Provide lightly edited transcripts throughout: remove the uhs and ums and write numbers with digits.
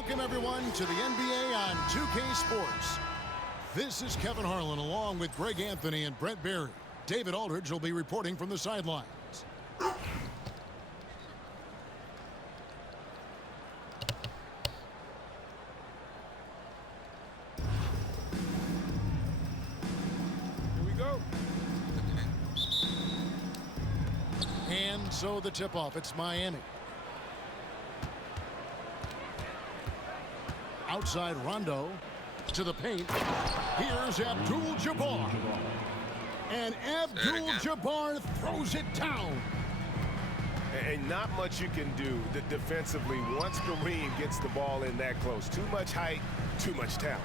Welcome, everyone, to the NBA on 2K Sports. This is Kevin Harlan along with Greg Anthony and Brett Berry. David Aldridge will be reporting from the sidelines. Here we go. And so the tip-off, it's Miami. Outside Rondo to the paint. Here's Abdul-Jabbar. And Abdul-Jabbar throws it down. And not much you can do defensively once Kareem gets the ball in that close. Too much height, too much talent.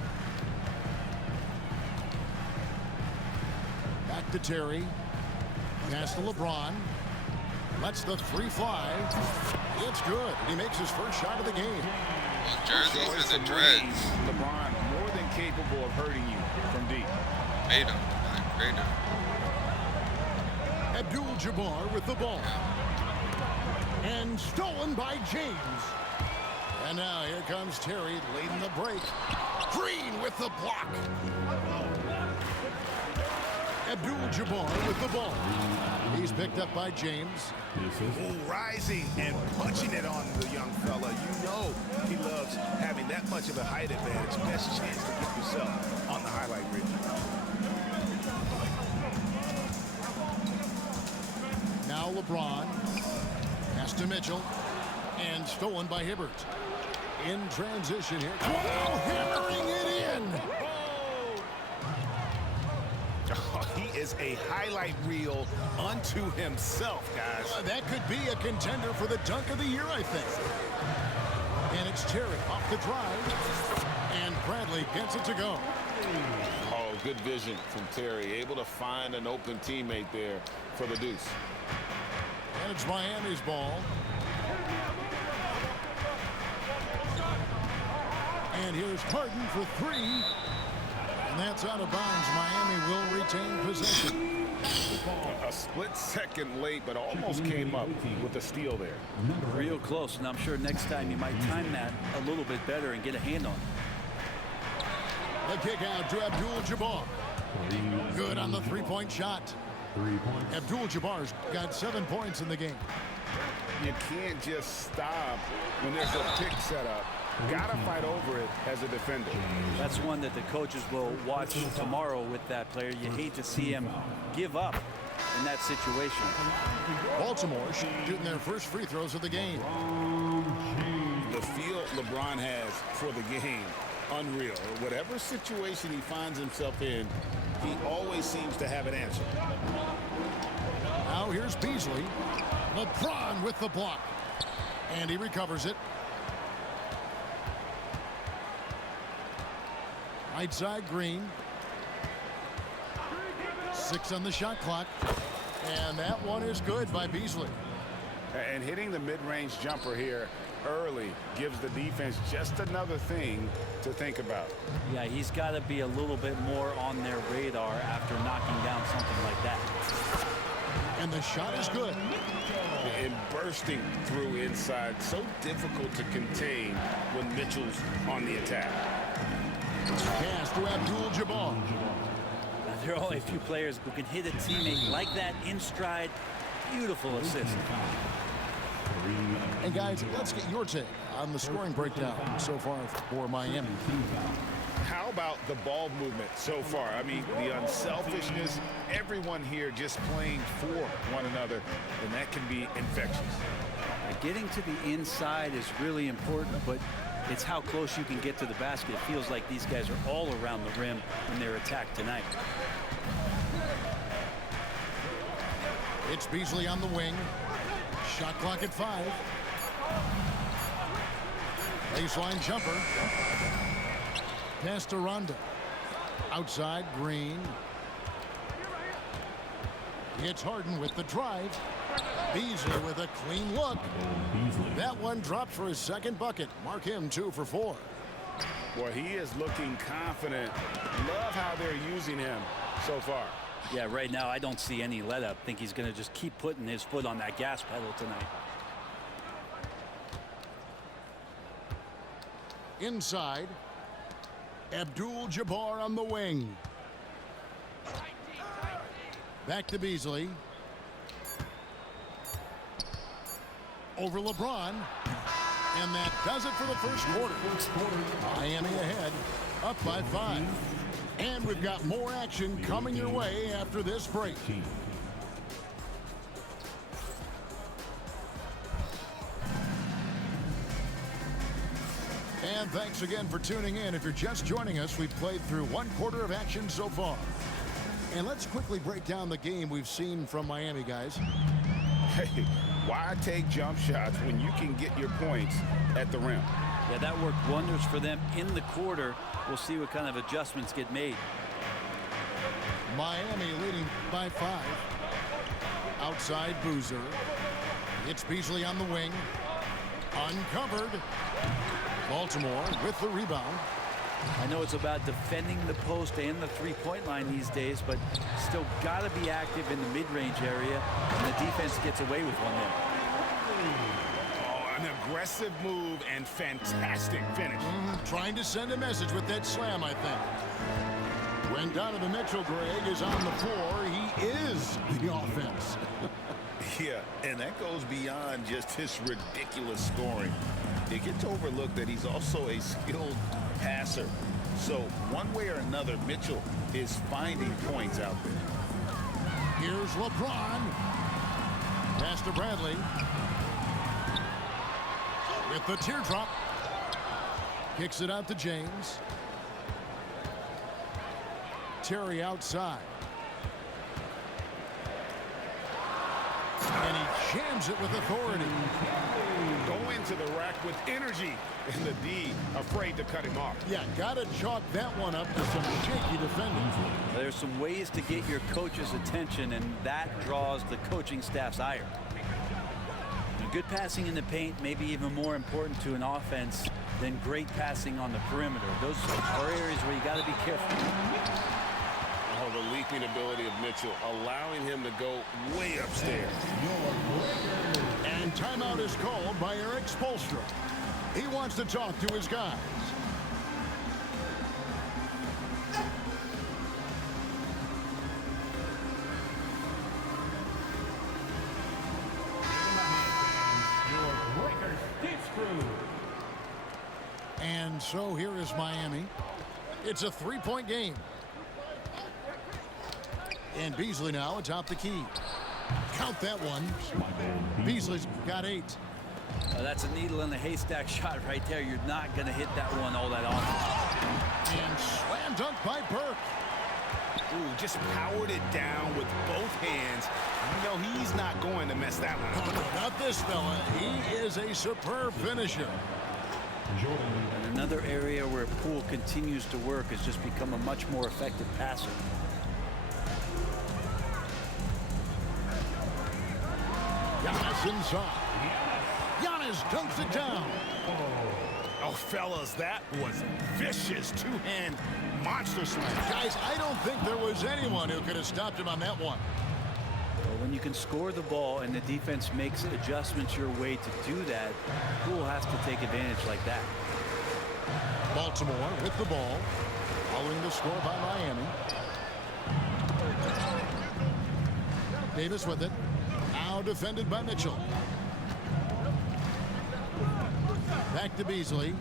Back to Terry. Pass to LeBron. Lets the three fly. It's good. He makes his first shot of the game. Jerseys and the dreads. LeBron more than capable of hurting you from deep. Made him. Great. Abdul-Jabbar with the ball. And stolen by James. And now here comes Terry leading the break. Green with the block. Abdul-Jabbar with the ball. He's picked up by James. Rising and punching it on the young fella. You know he loves having that much of a height advantage. Best chance to get yourself on the highlight reel. Now LeBron. Pass to Mitchell. And stolen by Hibbert. In transition here. Wow, hammering it in. He is a highlight reel unto himself, guys. That could be a contender for the dunk of the year, I think. And it's Terry off the drive. And Bradley gets it to go. Oh, good vision from Terry. Able to find an open teammate there for the deuce. And it's Miami's ball. And here's Harden for three. And that's out of bounds. Miami will retain possession. A split second late, but almost came up with a steal there. Real close, and I'm sure next time you might time that a little bit better and get a hand on it. The kick out to Abdul-Jabbar. Good on the three-point shot. Abdul-Jabbar's got 7 points in the game. You can't just stop when there's a pick set up. Gotta fight over it as a defender. That's one that the coaches will watch tomorrow with that player. You hate to see him give up in that situation. Baltimore shooting their first free throws of the game. The feel LeBron has for the game, unreal. Whatever situation he finds himself in, he always seems to have an answer. Now here's Beasley. LeBron with the block. And he recovers it. Right side, Green. 6 on the shot clock. And that one is good by Beasley. And hitting the mid-range jumper here early gives the defense just another thing to think about. Yeah, he's got to be a little bit more on their radar after knocking down something like that. And the shot is good. And bursting through inside. So difficult to contain when Mitchell's on the attack. Pass to Abdul-Jabbar. There are only a few players who can hit a teammate like that in stride. Beautiful assist. And guys, let's get your take on the scoring breakdown so far for Miami. How about the ball movement so far? I mean, the unselfishness, everyone here just playing for one another, and that can be infectious. Getting to the inside is really important, but it's how close you can get to the basket. It feels like these guys are all around the rim when they're attacked tonight. It's Beasley on the wing. Shot clock at 5. Baseline jumper. Pass to Rondo. Outside, Green. It's Harden with the drive. Beasley with a clean look. That one dropped for his second bucket. Mark him 2 for 4. Boy, he is looking confident. Love how they're using him so far. Yeah, right now I don't see any let up. Think he's going to just keep putting his foot on that gas pedal tonight. inside. Abdul-Jabbar on the wing. Back to Beasley. Over LeBron. And that does it for the first quarter. Miami ahead, up by 5. And we've got more action coming your way after this break. And thanks again for tuning in. If you're just joining us, we've played through 1 quarter of action so far. And let's quickly break down the game we've seen from Miami, guys. Hey, why take jump shots when you can get your points at the rim? Yeah, that worked wonders for them in the quarter. We'll see what kind of adjustments get made. Miami leading by 5. Outside Boozer. It's Beasley on the wing. Uncovered. Baltimore with the rebound. I know it's about defending the post and the three-point line these days, but still got to be active in the mid-range area, and the defense gets away with one there. Oh, an aggressive move and fantastic finish. Trying to send a message with that slam, I think. When Donovan Mitchell, Greg, is on the floor, he is the offense. Yeah, and that goes beyond just his ridiculous scoring. It gets overlooked that he's also a skilled passer. So one way or another, Mitchell is finding points out there. Here's LeBron. Pass to Bradley. With the teardrop. Kicks it out to James. Terry outside. And he jams it with authority. Go into the rack with energy, and the D afraid to cut him off. Yeah, gotta chalk that one up to some shaky defending. There's some ways to get your coach's attention, and that draws the coaching staff's ire. Good passing in the paint may be even more important to an offense than great passing on the perimeter. Those are areas where you got to be careful. Oh, the leaping ability of Mitchell, allowing him to go way upstairs. And timeout is called by Eric Spoelstra. He wants to talk to his guys. And so here is Miami. It's a 3-point game. And Beasley now atop the key. Count that one. Beasley's got 8. That's a needle in the haystack shot right there. You're not going to hit that one all that often. And slam dunk by Burke. Ooh, just powered it down with both hands. You know he's not going to mess that one up. Oh, not this fella. He is a superb finisher. And another area where Poole continues to work has just become a much more effective passer. Giannis inside. Giannis dunks it down. Oh, fellas, that was vicious two-hand monster slam. Guys, I don't think there was anyone who could have stopped him on that one. Well, when you can score the ball and the defense makes adjustments your way to do that, Poole has to take advantage like that. Baltimore with the ball, following the score by Miami. Davis with it. Now defended by Mitchell. Back to Beasley.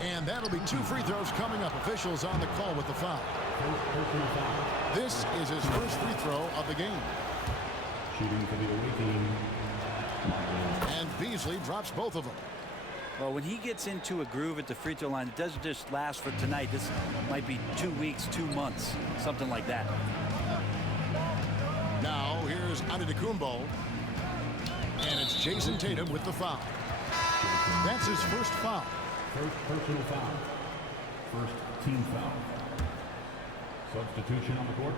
And that'll be 2 free throws coming up. Officials on the call with the foul. This is his first free throw of the game. Shooting for the away team. And Beasley drops both of them. Well, when he gets into a groove at the free throw line, it doesn't just last for tonight. This might be 2 weeks, 2 months, something like that. Now here's Antetokounmpo. And it's Jason Tatum with the foul. That's his first foul. First personal foul. First team foul. Substitution on the court.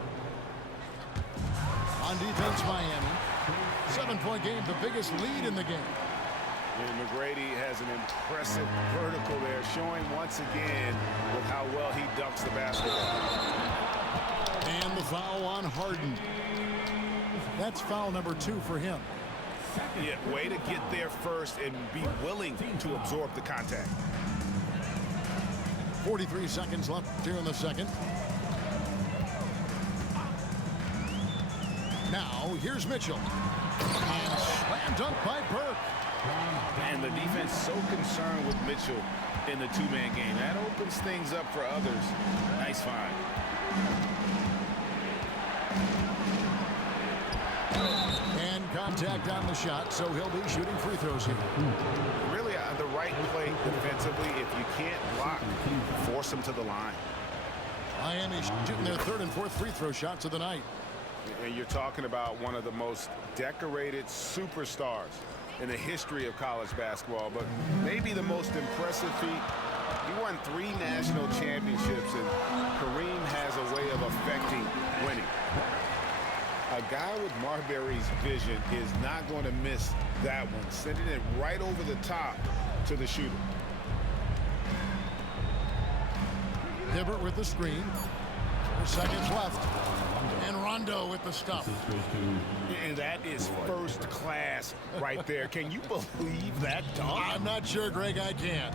On defense, Miami. 7-point game, the biggest lead in the game. And McGrady has an impressive vertical there, showing once again with how well he dunks the basketball. And the foul on Harden. That's foul number 2 for him. Yeah, way to get there first and be willing to absorb the contact. 43 seconds left here in the second. Now, here's Mitchell. And slam dunk by Burke. And the defense so concerned with Mitchell in the two-man game. That opens things up for others. Nice find. And contact on the shot, so he'll be shooting free throws here. Really the right play defensively. If you can't block, force them to the line. Miami shooting their third and fourth free throw shots of the night. And you're talking about one of the most decorated superstars in the history of college basketball, but maybe the most impressive feat. He won 3 national championships, and Kareem has a way of affecting winning. A guy with Marbury's vision is not going to miss that one, sending it right over the top to the shooter. Hibbert with the screen. 4 seconds left. And Rondo with the stuff. And that is first class right there. Can you believe that dunk? I'm not sure, Greg, I can.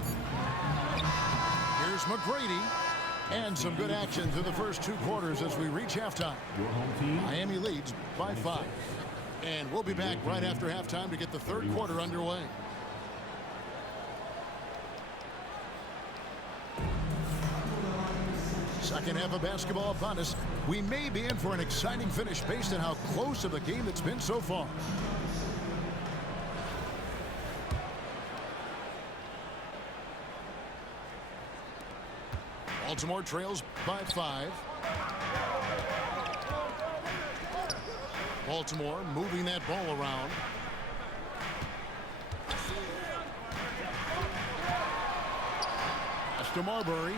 Here's McGrady. And some good action through the first 2 quarters as we reach halftime. Miami leads by 5. And we'll be back right after halftime to get the third quarter underway. Second half of basketball upon us. We may be in for an exciting finish based on how close of a game it's been so far. Baltimore trails by 5. Baltimore moving that ball around. Pass to Marbury.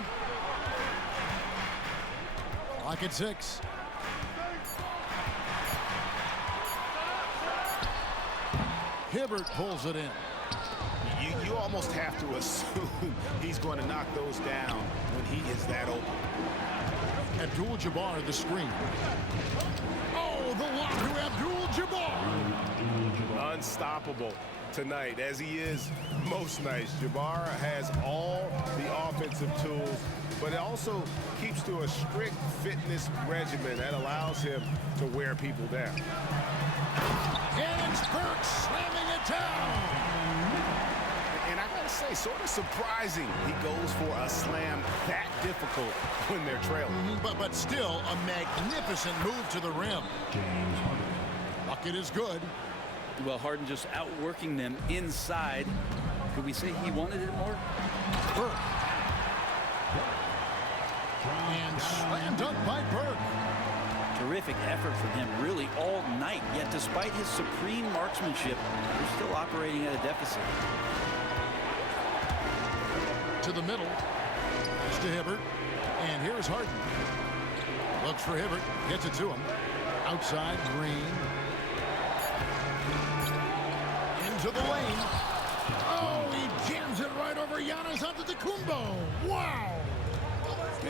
Clock at 6. Hibbert pulls it in. You almost have to assume he's going to knock those down when he is that open. Abdul-Jabbar the screen. Oh, the lock to Abdul-Jabbar. Unstoppable tonight, as he is most nights. Jabbar has all the offensive tools, but it also keeps to a strict fitness regimen that allows him to wear people down. And it's Burke slamming it down. And I gotta say, sort of surprising he goes for a slam that difficult when they're trailing. But still a magnificent move to the rim. Bucket is good. Well, Harden just outworking them inside. Could we say he wanted it more? Burke. And slam dunk by Burke. Terrific effort from him really all night. Yet despite his supreme marksmanship, they're still operating at a deficit. To the middle. It's to Hibbert. And here's Harden. Looks for Hibbert. Gets it to him. Outside, Green. Into the lane. Oh, he jams it right over Giannis Antetokounmpo. Wow.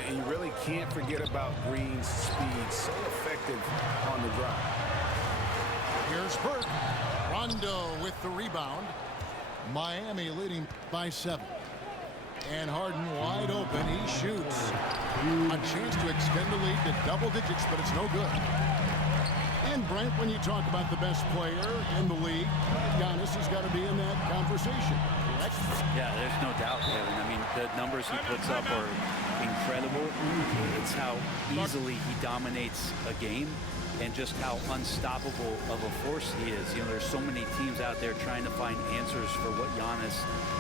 And you really can't forget about Green's speed. So effective on the drive. Here's Burke. Rondo with the rebound. Miami leading by 7. And Harden wide open. He shoots. A chance to extend the lead to double digits, but it's no good. And Brent, when you talk about the best player in the league, Giannis has got to be in that conversation. Correct? Yeah, there's no doubt, Kevin. I mean, the numbers he puts up are incredible. It's how easily he dominates a game and just how unstoppable of a force he is. You know, there's so many teams out there trying to find answers for what Giannis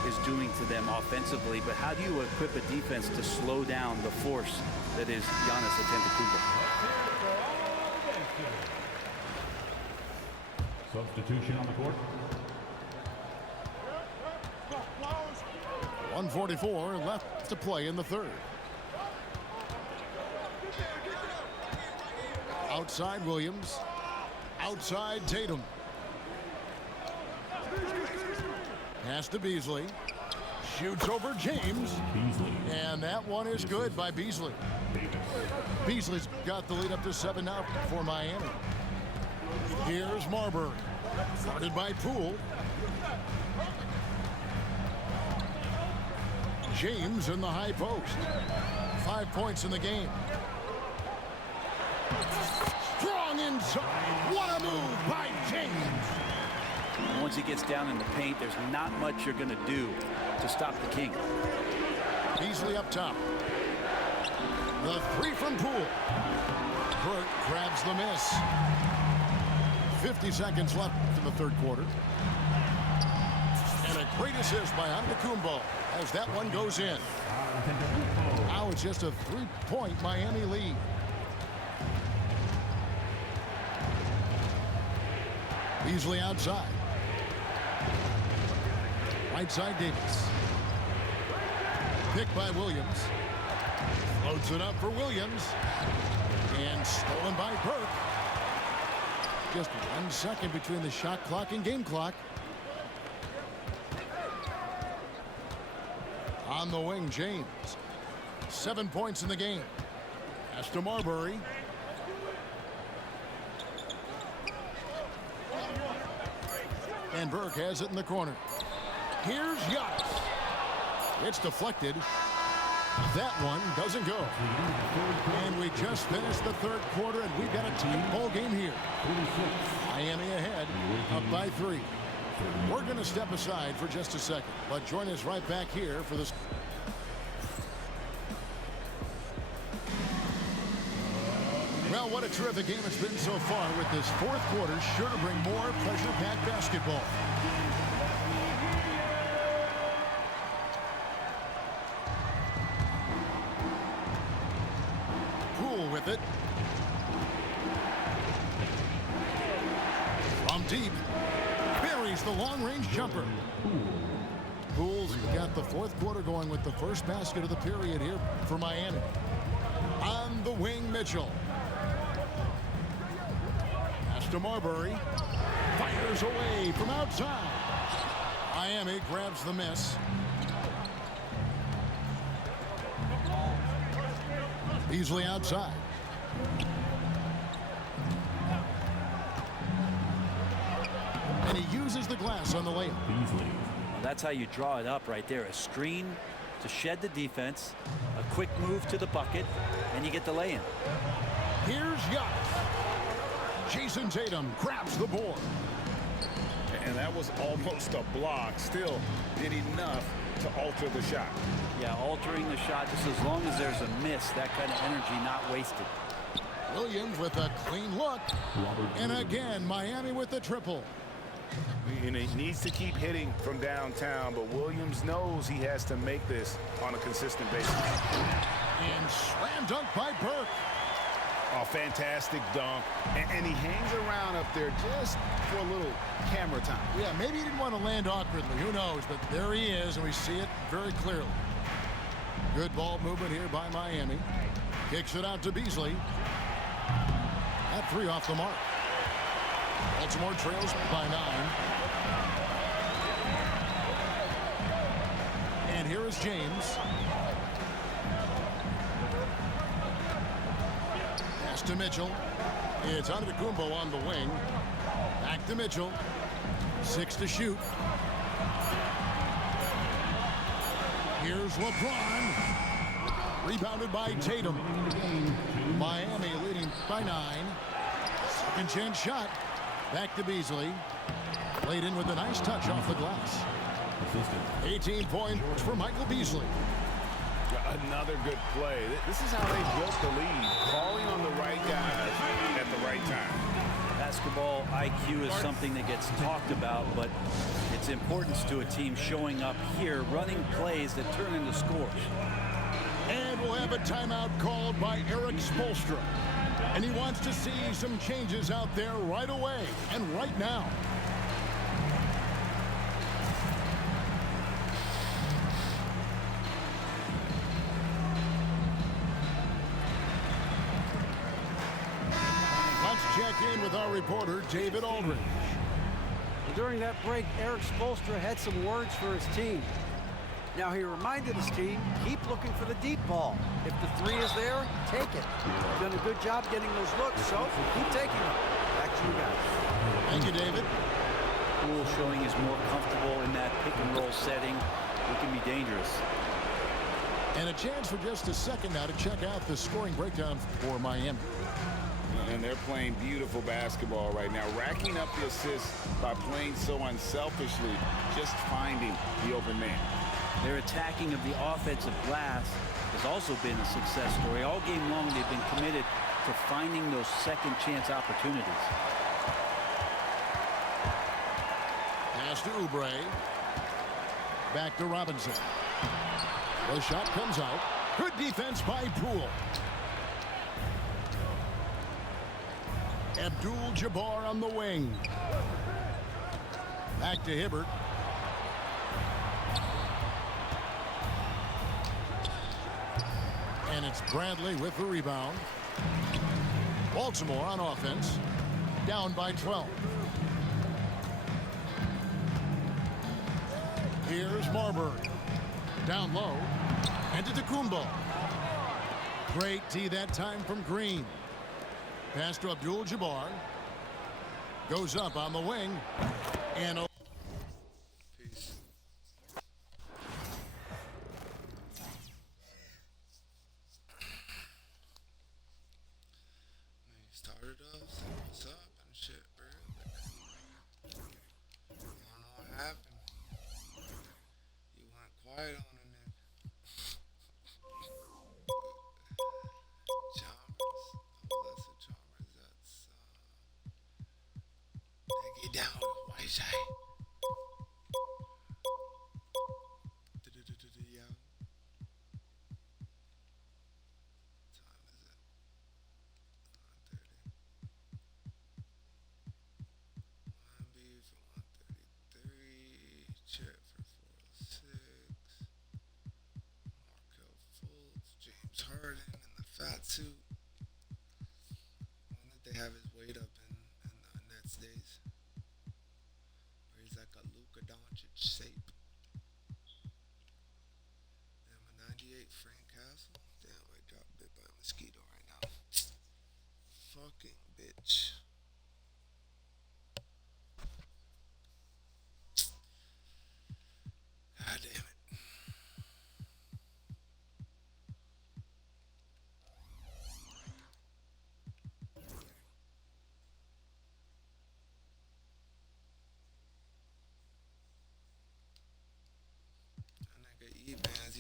is doing to them offensively, but how do you equip a defense to slow down the force that is Giannis Antetokounmpo? Substitution on the court. 1:44 left to play in the third. Outside Williams. Outside Tatum. Pass to Beasley. Shoots over James. And that one is good by Beasley. Beasley's got the lead up to 7 now for Miami. Here's Marbury. Guarded by Poole. James in the high post. 5 points in the game. Strong inside. What a move by James. Once he gets down in the paint, there's not much you're going to do to stop the King. Beasley up top. The three from Poole. Burke grabs the miss. 50 seconds left in the third quarter. And a great assist by Antetokounmpo as that one goes in. Now it's just a 3-point Miami lead. Beasley outside. Right side Davis. Picked by Williams. Floats it up for Williams. And stolen by Burke. Just 1 second between the shot clock and game clock. On the wing, James. 7 points in the game. Pass to Marbury. And Burke has it in the corner. Here's Giannis. It's deflected. That one doesn't go. And we just finished the third quarter, and we've got a tight ball game here. Miami ahead, up by 3. We're going to step aside for just a second, but join us right back here for this. Well, what a terrific game it's been so far, with this fourth quarter sure to bring more pressure-packed basketball. Poole with it. From deep. Buries the long-range jumper. Poole's got the fourth quarter going with the first basket of the period here for Miami. On the wing, Mitchell. Pass to Marbury. Fires away from outside. Miami grabs the miss. Beasley outside. And he uses the glass on the layup. Beasley. Well, that's how you draw it up right there. A screen to shed the defense, a quick move to the bucket, and you get the lay-in. Here's Giannis. Jason Tatum grabs the board. And that was almost a block. Still did enough to alter the shot. Yeah, altering the shot, just as long as there's a miss, that kind of energy not wasted. Williams with a clean look. And again, Miami with the triple. And he needs to keep hitting from downtown, but Williams knows he has to make this on a consistent basis. And slam dunk by Burke. Oh, fantastic dunk. And he hangs around up there just for a little camera time. Yeah, maybe he didn't want to land awkwardly. Who knows? But there he is, and we see it very clearly. Good ball movement here by Miami. Kicks it out to Beasley. That 3 off the mark. Baltimore trails by 9. And here is James. Pass to Mitchell. It's Antetokounmpo on the wing. Back to Mitchell. 6 to shoot. Here's LeBron. Rebounded by Tatum. Miami leading by 9. Second chance shot. Back to Beasley. Laid in with a nice touch off the glass. 18 points for Michael Beasley. Another good play. This is how they built the lead. Calling on the right guys at the right time. Basketball IQ is something that gets talked about, but its importance to a team showing up here, running plays that turn into scores. And we'll have a timeout called by Eric Spoelstra. And he wants to see some changes out there right away and right now. Let's check in with our reporter, David Aldridge. During that break, Eric Spoelstra had some words for his team. Now, he reminded his team, keep looking for the deep ball. If the 3 is there, take it. You've done a good job getting those looks, so keep taking them. Back to you guys. Thank you, David. Poole showing is more comfortable in that pick and roll setting. It can be dangerous. And a chance for just a second now to check out the scoring breakdown for Miami. And they're playing beautiful basketball right now, racking up the assists by playing so unselfishly, just finding the open man. Their attacking of the offensive glass has also been a success story. All game long, they've been committed to finding those second chance opportunities. Pass to Oubre. Back to Robinson. The shot comes out. Good defense by Poole. Abdul-Jabbar on the wing. Back to Hibbert. And it's Bradley with the rebound. Baltimore on offense. Down by 12. Here's Marbury. Down low. And to Tacumbo. Great D that time from Green. Pass to Abdul-Jabbar. Goes up on the wing. And Peace. Man, you started off saying what's up and shit, bro. I don't know what happened. You went quiet on a nigga. Chalmers. Oh, that's a Chalmers. That's get down with the white side. Yo. Time is it? 1:30. 1B for 133. Chet for 406. Markel Fultz. James Harden in the fat suit. When did they have his weight up in Nets days? Where he's like a Luka Doncic shape. Damn, a 98 Frank Castle. Damn, I got bit by a mosquito right now. Fucking bitch. God damn it. That nigga E-Bands,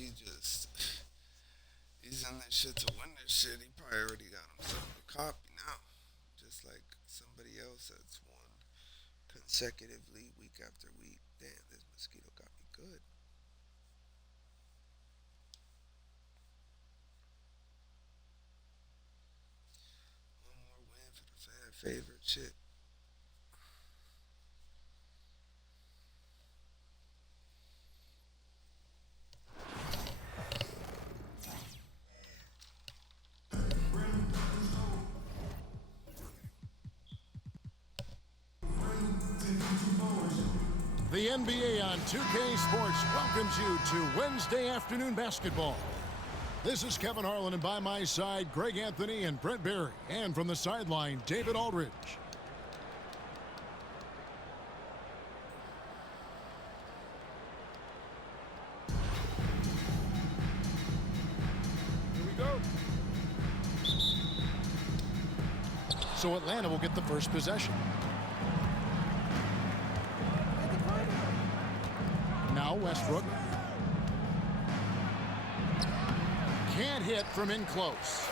he's in that shit to win this shit. He probably already got himself a copy now. Just like somebody else that's won consecutively week after week. Damn, this mosquito got me good. One more win for the fan favorite shit. the NBA on 2K Sports welcomes you to Wednesday afternoon basketball. This is Kevin Harlan, and by my side, Greg Anthony and Brent Barry. And from the sideline, David Aldridge. Here we go. So Atlanta will get the first possession. Now Westbrook. Can't hit from in close.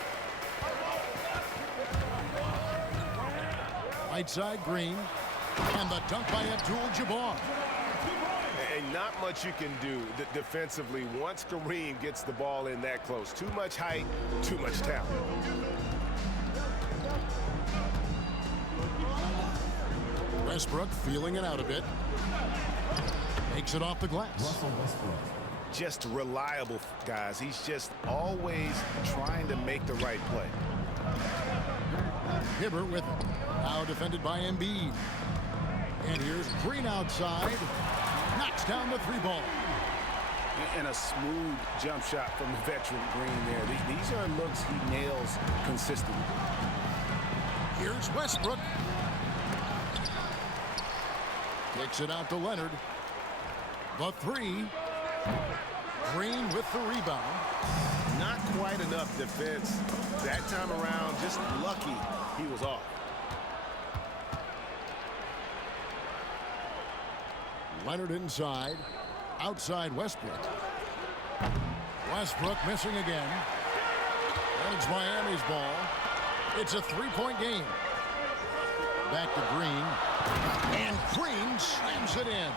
Right side, Green. And the dunk by Abdul-Jabbar. And not much you can do defensively once Kareem gets the ball in that close. Too much height, too much talent. Westbrook feeling it out a bit. Makes it off the glass. Just reliable, guys. He's just always trying to make the right play. Hibbert with it. Now defended by Embiid. And here's Green outside. Knocks down the three ball. And a smooth jump shot from the veteran Green there. These are looks he nails consistently. Here's Westbrook. Kicks it out to Leonard. The three. Green with the rebound. Not quite enough defense. That time around, just lucky he was off. Leonard inside. Outside Westbrook. Westbrook missing again. And it's Miami's ball. It's a three-point game. Back to Green. And Green slams it in.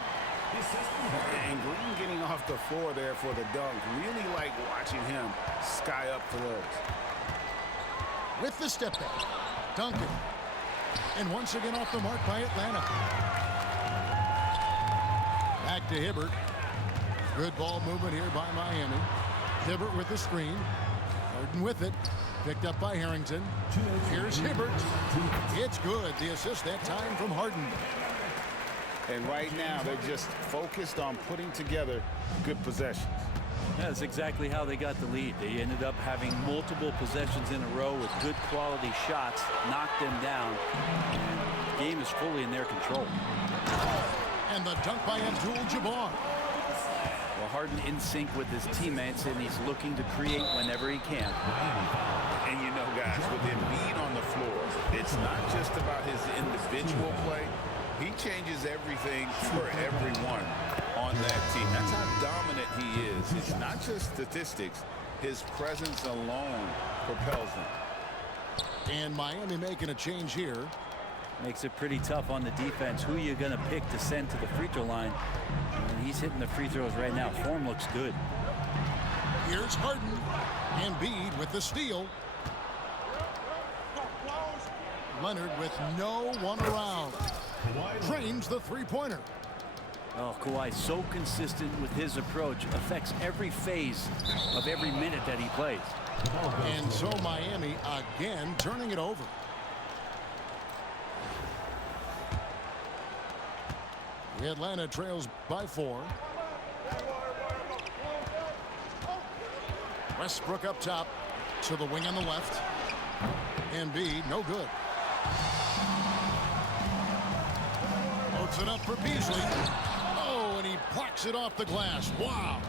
And Green getting off the floor there for the dunk. Really like watching him sky up for those. With the step back. Duncan. And once again off the mark by Atlanta. Back to Hibbert. Good ball movement here by Miami. Hibbert with the screen. Harden with it. Picked up by Harrington. Here's Hibbert. It's good. The assist that time from Harden. And right now, they're just focused on putting together good possessions. That's exactly how they got the lead. They ended up having multiple possessions in a row with good quality shots, knocked them down, and the game is fully in their control. And the dunk by Abdul-Jabbar. Well, Harden in sync with his teammates, and he's looking to create whenever he can. And you know, guys, with Embiid on the floor, it's not just about his individual play. He changes everything for everyone on that team. That's how dominant he is. It's not just statistics. His presence alone propels them. And Miami making a change here. Makes it pretty tough on the defense. Who are you going to pick to send to the free throw line? And he's hitting the free throws right now. Form looks good. Here's Harden. Embiid with the steal. Leonard with no one around. Drains the three-pointer. Oh, Kawhi so consistent with his approach. Affects every phase of every minute that he plays. And so Miami again turning it over. Atlanta trails by 4. Westbrook up top to the wing on the left. Embiid, no good. Loads it up for Beasley. Oh, and he blocks it off the glass. Wow.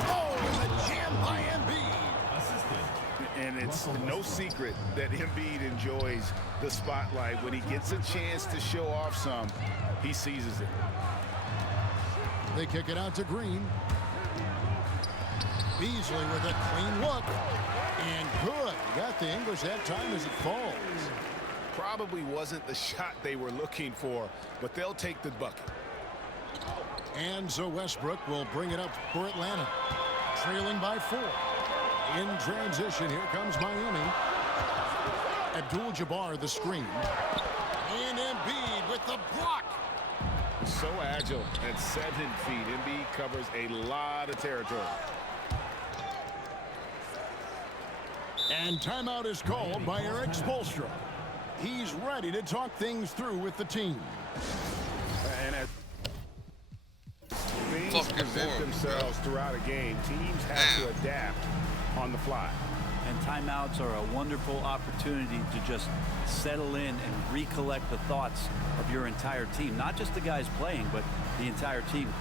Oh, and the jam by Embiid. And it's no secret that Embiid enjoys the spotlight. When he gets a chance to show off some, he seizes it. They kick it out to Green. Beasley with a clean look. And good. Got the English that time as it falls. Probably wasn't the shot they were looking for, but they'll take the bucket. And so Westbrook will bring it up for Atlanta. Trailing by 4. In transition, here comes Miami. Abdul-Jabbar the screen. And Embiid with the block. So agile at 7 feet. Embiid covers a lot of territory. And timeout is called by Eric Spoelstra. He's ready to talk things through with the team. And as things present themselves throughout a game, teams have to adapt on the fly. And timeouts are a wonderful opportunity to just settle in and recollect the thoughts of your entire team. Not just the guys playing, but the entire team.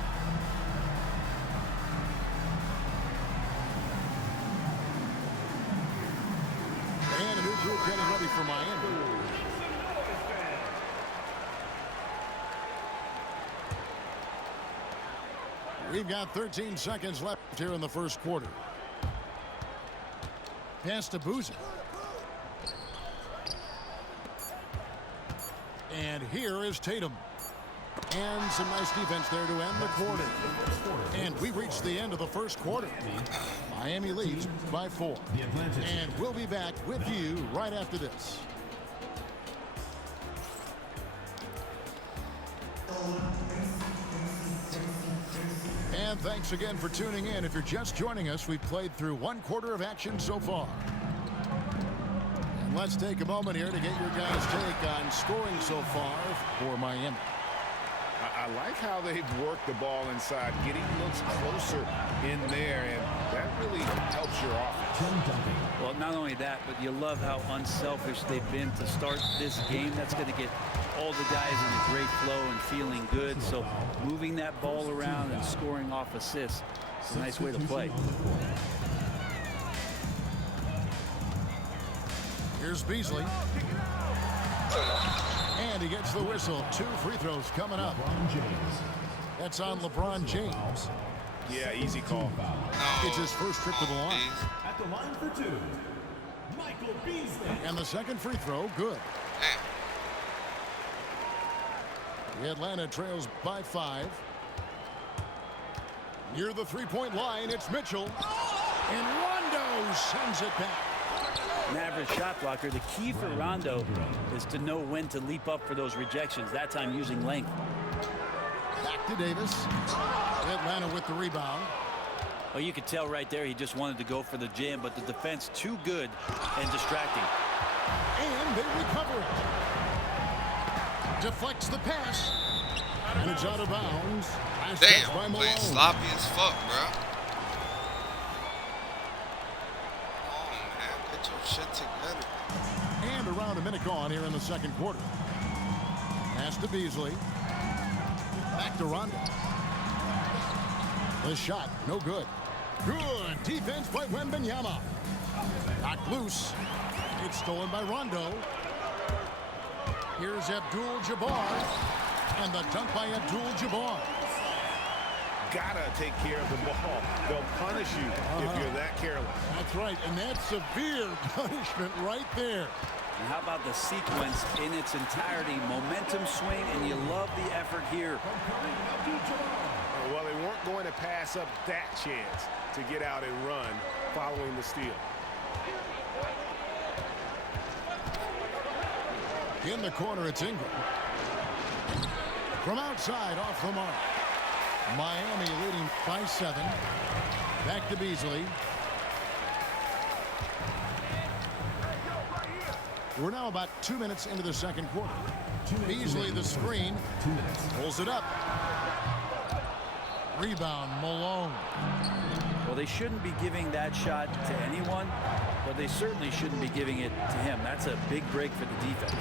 And a new group getting ready for Miami. We've got 13 seconds left here in the first quarter. Pass to Bsss. And here is Tatum. And some nice defense there to end the quarter. And we reached the end of the first quarter. Miami leads by 4. And we'll be back with you right after this. And thanks again for tuning in. If you're just joining us, we've played through 1 quarter of action so far. And let's take a moment here to get your guys' take on scoring so far for Miami. I like how they've worked the ball inside, getting looks closer in there, and that really helps your offense. Well, not only that, but you love how unselfish they've been to start this game. That's going to get all the guys in a great flow and feeling good. So moving that ball around and scoring off assists is a nice way to play. Here's Beasley. And he gets the whistle. 2 free throws coming up. That's on LeBron James. Yeah, easy call. It's his first trip to the line. At the line for 2, Michael Beasley. And the second free throw, good. The Atlanta trails by 5. Near the three-point line, it's Mitchell. And Rondo sends it back. An average shot blocker. The key for Rondo is to know when to leap up for those rejections. That time using length. Back to Davis. Atlanta with the rebound. Well, you could tell right there he just wanted to go for the jam, but the defense too good and distracting. And they recover it. Deflects the pass. And it's out of bounds. Damn, playing sloppy as fuck, bro. Shit together. And around a minute gone here in the second quarter. Pass to Beasley. Back to Rondo. The shot, no good. Good defense by Wembanyama. Knocked loose. It's stolen by Rondo. Here's Abdul-Jabbar. And the dunk by Abdul-Jabbar. Gotta take care of the ball. They'll punish you if you're that careless. That's right, and that's severe punishment right there. And how about the sequence in its entirety? Momentum swing, and you love the effort here. Well, they weren't going to pass up that chance to get out and run following the steal. In the corner, it's Ingram. From outside, off the mark. Miami leading by 7. Back to Beasley. We're now about 2 minutes into the second quarter. Beasley the screen. Pulls it up. Rebound, Malone. Well, they shouldn't be giving that shot to anyone, but they certainly shouldn't be giving it to him. That's a big break for the defense.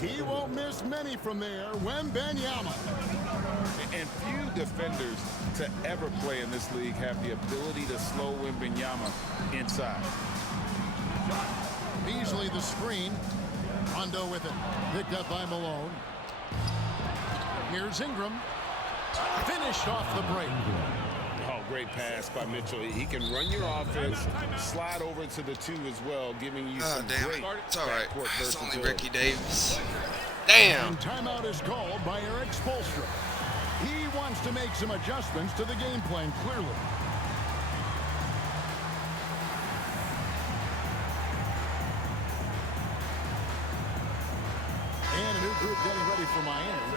He won't miss many from there. Wembanyama. And few defenders to ever play in this league have the ability to slow Wembanyama inside. Beasley the screen. Rondo with it. Picked up by Malone. Here's Ingram. Finished off the break. Oh, great pass by Mitchell. He can run your offense, slide over to the 2 as well, giving you some great It's all right. backcourt It's only versatility. Ricky Davis. Damn. And timeout is called by Eric Spoelstra. He wants to make some adjustments to the game plan, clearly. And a new group getting ready for Miami.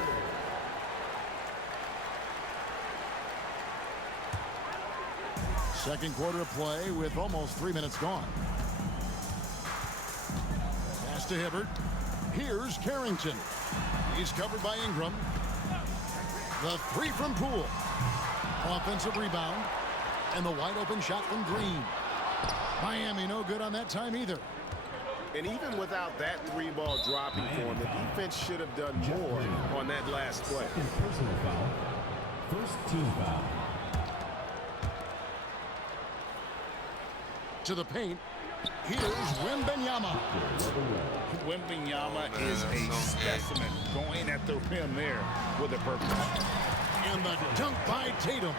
Second quarter of play with almost 3 minutes gone. Pass to Hibbert. Here's Carrington. He's covered by Ingram. The 3 from Poole. Offensive rebound. And the wide open shot from Green. Miami no good on that time either. And even without that 3-ball dropping for him, the defense should have done more on that last play. Personal foul. First team foul. To the paint. Here's Wembanyama. Wembanyama is a specimen going at the rim there with a purpose. And the dunk by Tatum.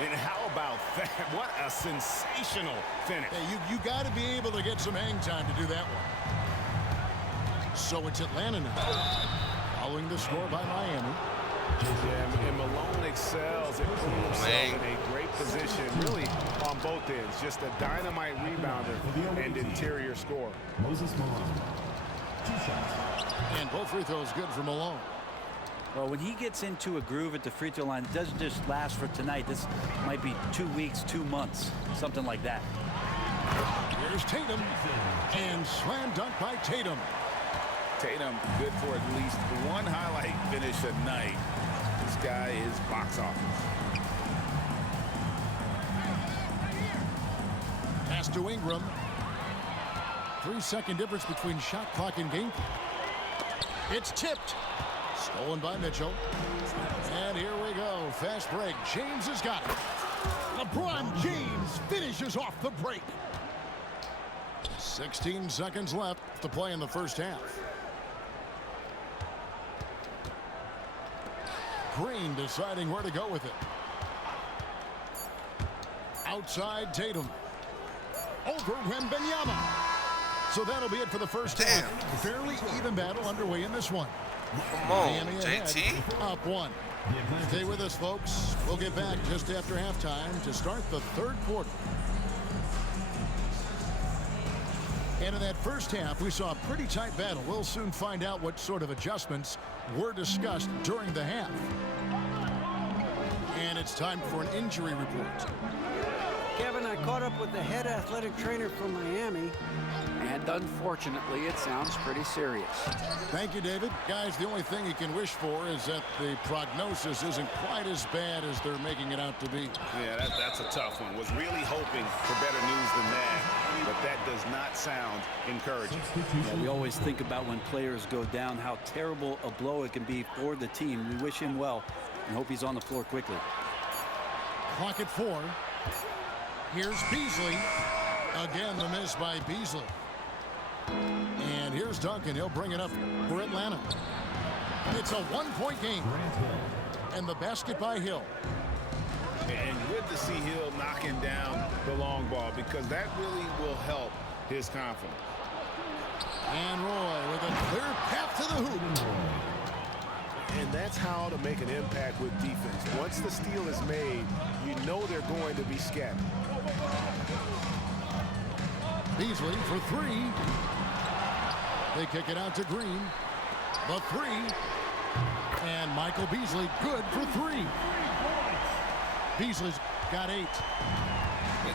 And how about that? What a sensational finish. Hey, you got to be able to get some hang time to do that one. So it's Atlanta now. Following the score by Miami. Yeah, and Malone excels at putting himself in a great position, really on both ends. Just a dynamite rebounder and interior scorer. Moses Malone. 2 shots. And both free throws good for Malone. Well, when he gets into a groove at the free throw line, it doesn't just last for tonight. This might be 2 weeks, 2 months, something like that. Here's Tatum. And slam dunk by Tatum. Tatum good for at least one highlight finish a night. This guy is box office. Pass to Ingram. 3-second difference between shot clock and game. It's tipped. Stolen by Mitchell. And here we go. Fast break. James has got it. LeBron James finishes off the break. 16 seconds left to play in the first half. Green deciding where to go with it. Outside Tatum. Over Wembanyama. So that'll be it for the first half. Fairly even battle underway in this one. Come on, Miami JT. ahead, up 1. Stay with us, folks. We'll get back just after halftime to start the third quarter. And in that first half, we saw a pretty tight battle. We'll soon find out what sort of adjustments were discussed during the half. And it's time for an injury report. Kevin, I caught up with the head athletic trainer from Miami, and unfortunately, it sounds pretty serious. Thank you, David. Guys, the only thing you can wish for is that the prognosis isn't quite as bad as they're making it out to be. Yeah, that's a tough one. Was really hoping for better news than that, but that does not sound encouraging. Yeah, we always think about when players go down, how terrible a blow it can be for the team. We wish him well and hope he's on the floor quickly. Clock at 4. Here's Beasley. Again, the miss by Beasley. And here's Duncan. He'll bring it up for Atlanta. It's a one-point game. And the basket by Hill. And good to see Hill knocking down the long ball because that really will help his confidence. And Roy with a clear path to the hoop. And that's how to make an impact with defense. Once the steal is made, you know they're going to be scattered. Beasley for 3. They kick it out to Green. The 3. And Michael Beasley good for 3. Beasley's got 8.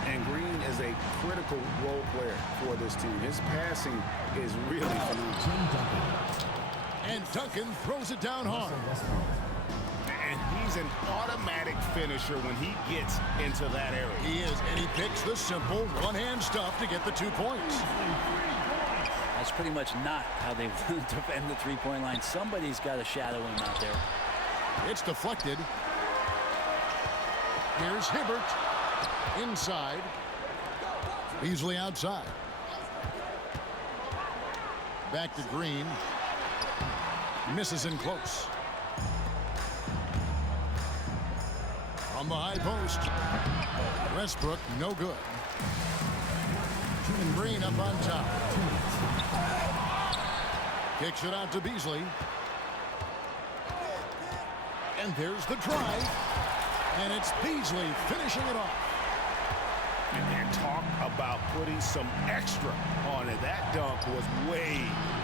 And Green is a critical role player for this team. His passing is really phenomenal. And Duncan throws it down hard. And he's an automatic finisher when he gets into that area. He is, and he picks the simple one-hand stuff to get the 2 points. That's pretty much not how they want to defend the three-point line. Somebody's got to shadow him out there. It's deflected. Here's Hibbert inside. Beasley outside. Back to Green. Misses in close. From the high post. Westbrook, no good. And Green up on top. Kicks it out to Beasley. And there's the drive. And it's Beasley finishing it off. And talk about putting some extra on it. That dunk was way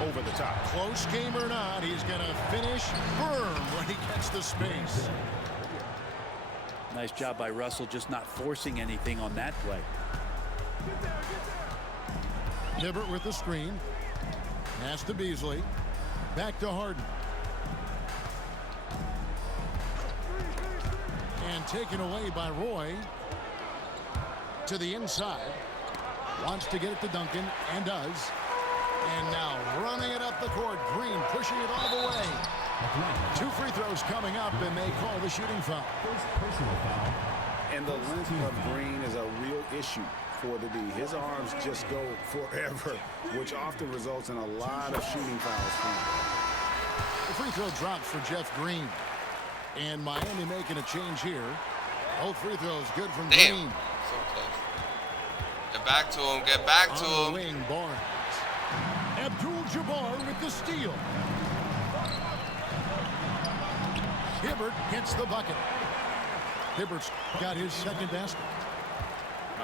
over the top. Close game or not, he's going to finish firm when he gets the space. Nice job by Russell, just not forcing anything on that play. Hibbert with the screen. Pass to Beasley. Back to Harden. And taken away by Roy. To the inside. Wants to get it to Duncan, and does. And now running it up the court. Green pushing it all the way. 2 free throws coming up, and they call the shooting foul. And the length of Green is a real issue for the D. His arms just go forever, which often results in a lot of shooting fouls for him. The free throw drops for Jeff Green. And Miami making a change here. Both free throws good from Green. So close. Get back to him. Get back to On him. the wing, Barnes. Abdul-Jabbar with the steal. Hibbert gets the bucket. Hibbert's got his second basket.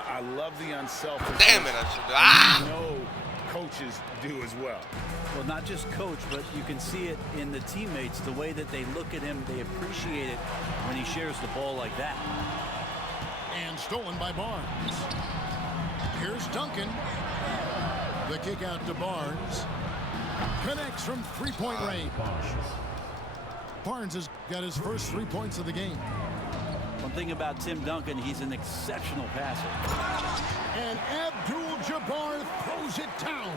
I love the unselfish. Damn it, I should. You know coaches do as well. Well, not just coach, but you can see it in the teammates, the way that they look at him. They appreciate it when he shares the ball like that. And stolen by Barnes. Here's Duncan. The kick out to Barnes. Connects from three-point range. Barnes has got his first 3 points of the game. One thing about Tim Duncan, he's an exceptional passer. And Abdul-Jabbar throws it down.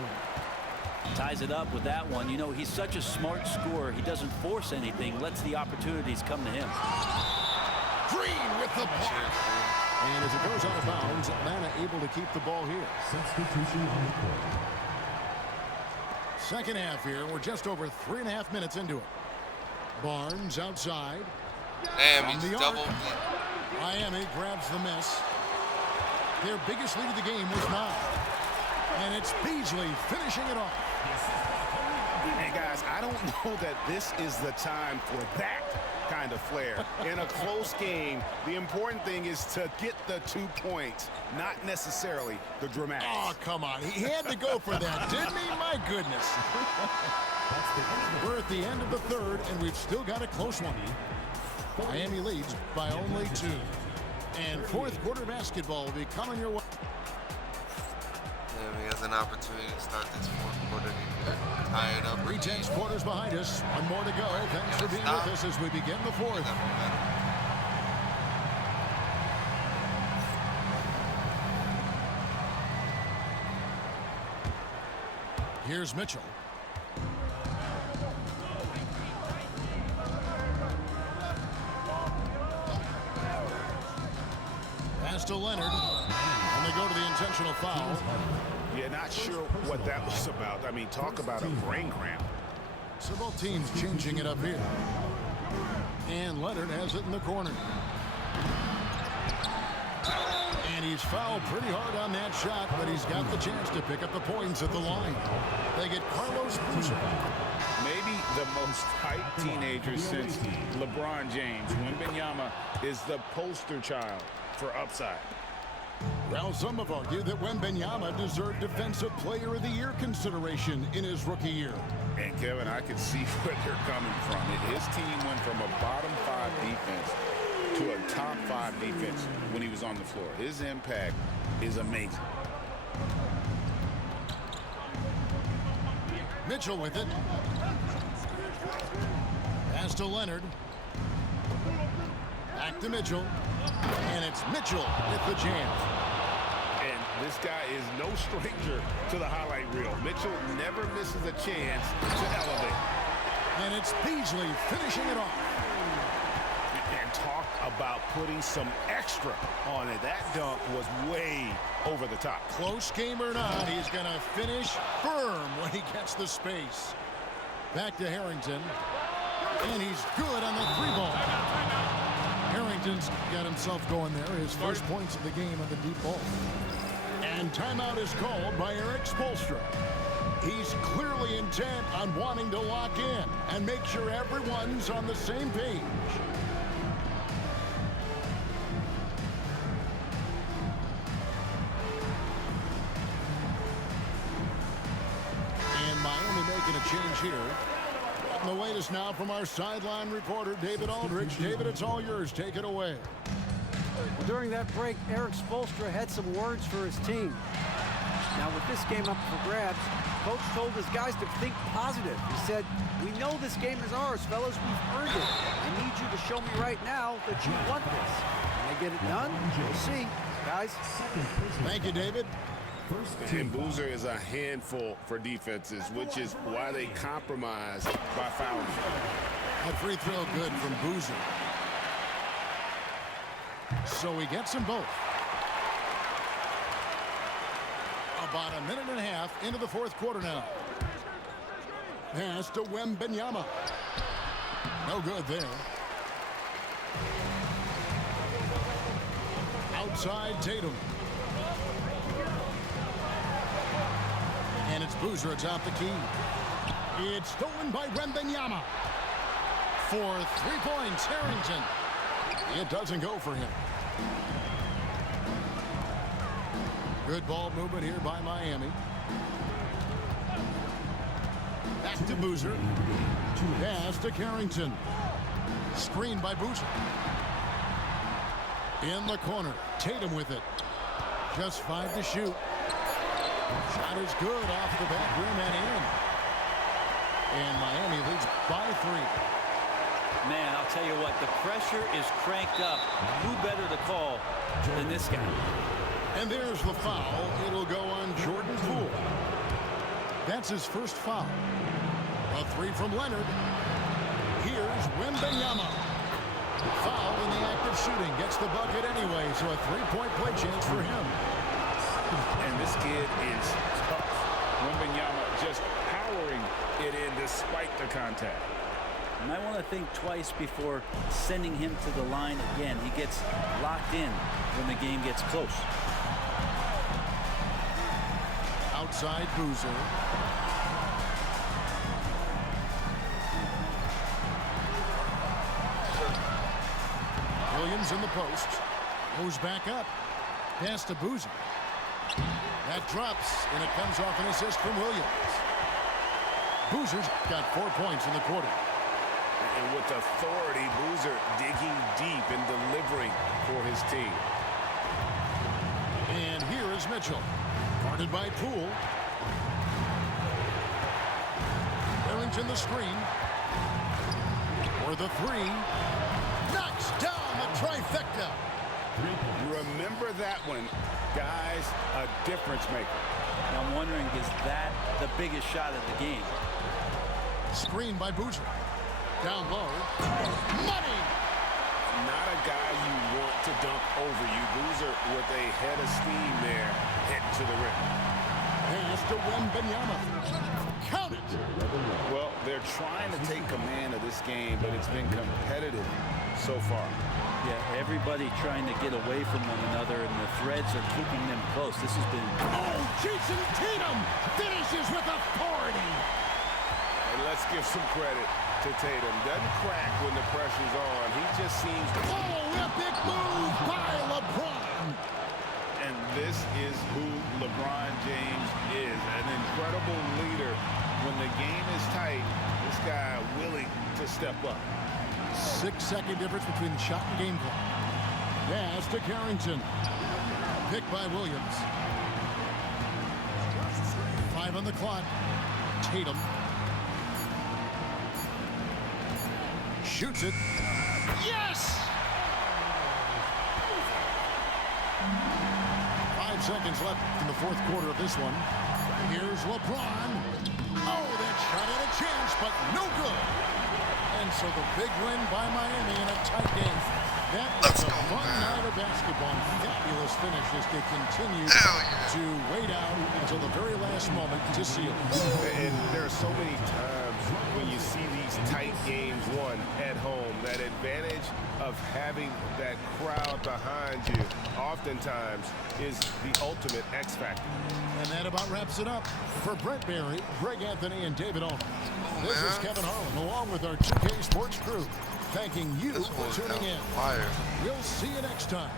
Ties it up with that one. You know, he's such a smart scorer. He doesn't force anything, lets the opportunities come to him. Green with the block. And as it goes out of bounds, Atlanta able to keep the ball here. Substitution on the court. Second half here. We're just over 3.5 minutes into it. Barnes outside. Damn, On he's the double. arc. Miami grabs the miss. Their biggest lead of the game was 9. And it's Beasley finishing it off. And guys, I don't know that this is the time for that kind of flair. In a close game, the important thing is to get the 2 points, not necessarily the dramatics. Oh, come on. He had to go for that, didn't he? My goodness. We're at the end of the third, and we've still got a close one. Miami leads by only 2. And fourth quarter basketball will be coming your way. Damn, he has an opportunity to start this fourth quarter. He could tie it up. 3 tenths quarters behind us. 1 more to go. Thanks for being with us as we begin the fourth. That momentum. Here's Mitchell. Pass to Leonard. And they go to the intentional foul. Yeah, not sure what that was about. I mean, talk about a brain cramp. So both teams changing it up here. And Leonard has it in the corner. And he's fouled pretty hard on that shot, but he's got the chance to pick up the points at the line. They get Carlos Boozer. Maybe the most hyped teenager since LeBron James. Wembanyama is the poster child for upside. Well, some have argued that Wembanyama deserved Defensive Player of the Year consideration in his rookie year. And Kevin, I can see where they're coming from. His team went from a bottom 5 defense to a top 5 defense when he was on the floor. His impact is amazing. Mitchell with it. Pass to Leonard. Back to Mitchell. And it's Mitchell with the jam. And this guy is no stranger to the highlight reel. Mitchell never misses a chance to elevate. And it's Beasley finishing it off. And talk about putting some extra on it. That dunk was way over the top. Close game or not, he's going to finish firm when he gets the space. Back to Harrington. And he's good on the 3-ball. Harrington's got himself going there. His first points of the game on the deep ball. And timeout is called by Eric Spoelstra. He's clearly intent on wanting to lock in and make sure everyone's on the same page. And Miami making a change here. The latest now from our sideline reporter, David Aldridge. David, it's all yours. Take it away. Well, during that break, Eric Spoelstra had some words for his team. Now, with this game up for grabs, Coach told his guys to think positive. He said, "We know this game is ours, fellas. We've earned it. I need you to show me right now that you want this. Can they get it done? We'll see, guys." Thank you, David. And Boozer is a handful for defenses, which is why they compromise by fouling. That free throw good from Boozer. So he gets them both. About a minute and a half into the fourth quarter now. Pass to Wembanyama. No good there. Outside Tatum. And it's Boozer atop the key. It's stolen by Wembanyama. For 3 points, Harrington. It doesn't go for him. Good ball movement here by Miami. Back to Boozer. Pass to Carrington. Screen by Boozer. In the corner. Tatum with it. Just 5 to shoot. Shot is good off the back rim and in. And Miami leads by 3. Man, I'll tell you what, the pressure is cranked up. Who better to call than this guy? And there's the foul. It'll go on Jordan Poole. That's his first foul. A 3 from Leonard. Here's Wembanyama. Foul in the act of shooting. Gets the bucket anyway, so a 3-point play chance for him. And this kid is tough. Wembanyama just powering it in despite the contact. You might want to think twice before sending him to the line again. He gets locked in when the game gets close. Outside Boozer. Williams in the post. Goes back up. Pass to Boozer. That drops, and it comes off an assist from Williams. Boozer's got 4 points in the quarter. And with authority, Boozer digging deep and delivering for his team. And here is Mitchell. Guarded by Poole. Barrington the screen. For the 3. Knocks down the trifecta. Remember that one, guys, a difference maker. I'm wondering, is that the biggest shot of the game? Screen by Boozer. Down low. Money! Not a guy you want to dunk over you. Boozer with a head of steam there, heading to the rim. Pass to Wembanyama. Count it! Well, they're trying to take command of this game, but it's been competitive so far. Yeah, everybody trying to get away from one another, and the threads are keeping them close. This has been... Oh, Jason Tatum finishes with authority. And let's give some credit to Tatum. Doesn't crack when the pressure's on. He just seems to... Oh, epic move by LeBron. And this is who LeBron James is. An incredible leader. When the game is tight, this guy willing to step up. 6-second difference between the shot and game clock. Pass to Carrington. Picked by Williams. 5 on the clock. Tatum. Shoots it. Yes! 5 seconds left in the fourth quarter of this one. Here's LeBron. Oh, that shot had a chance, but no good. And so the big win by Miami in a tight game. That was a fun night of basketball. Fabulous finish as they continue to wait out until the very last moment to seal. And there are so many times when you see these tight games won at home, that advantage of having that crowd behind you oftentimes is the ultimate X factor. And that about wraps it up. For Brent Barry, Greg Anthony, and David Owen. This is Kevin Harlan along with our 2K Sports crew, thanking you for tuning in. We'll see you next time.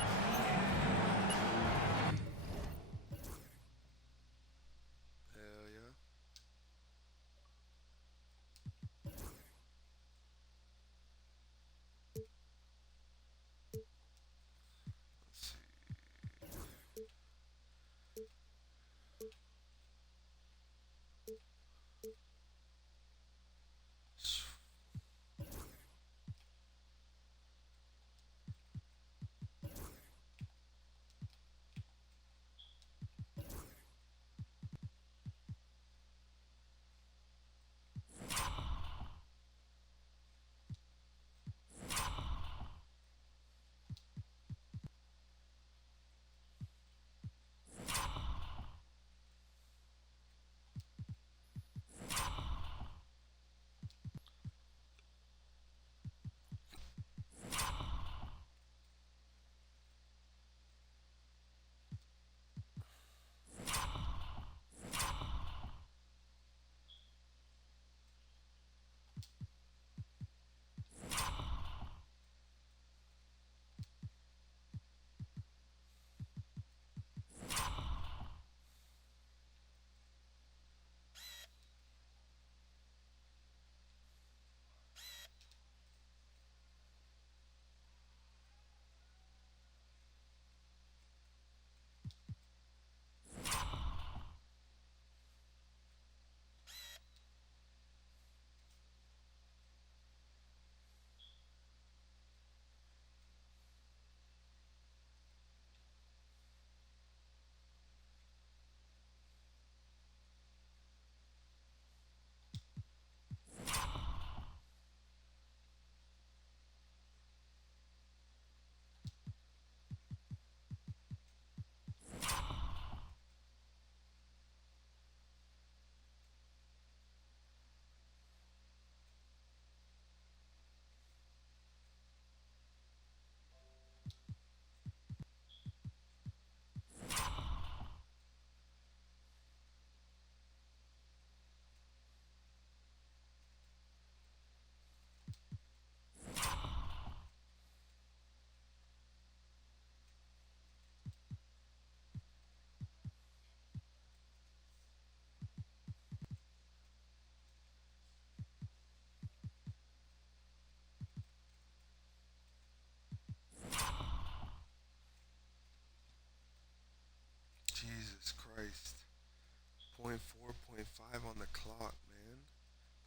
.5 on the clock, man.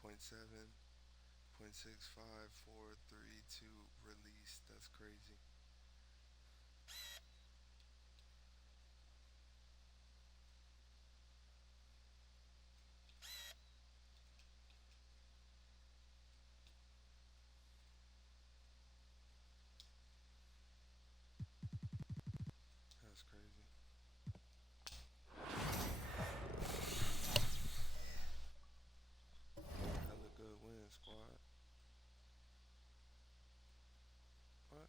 .7, .65, 4, 3, 2, release. That's crazy. That's crazy. Hella good win, squad. What?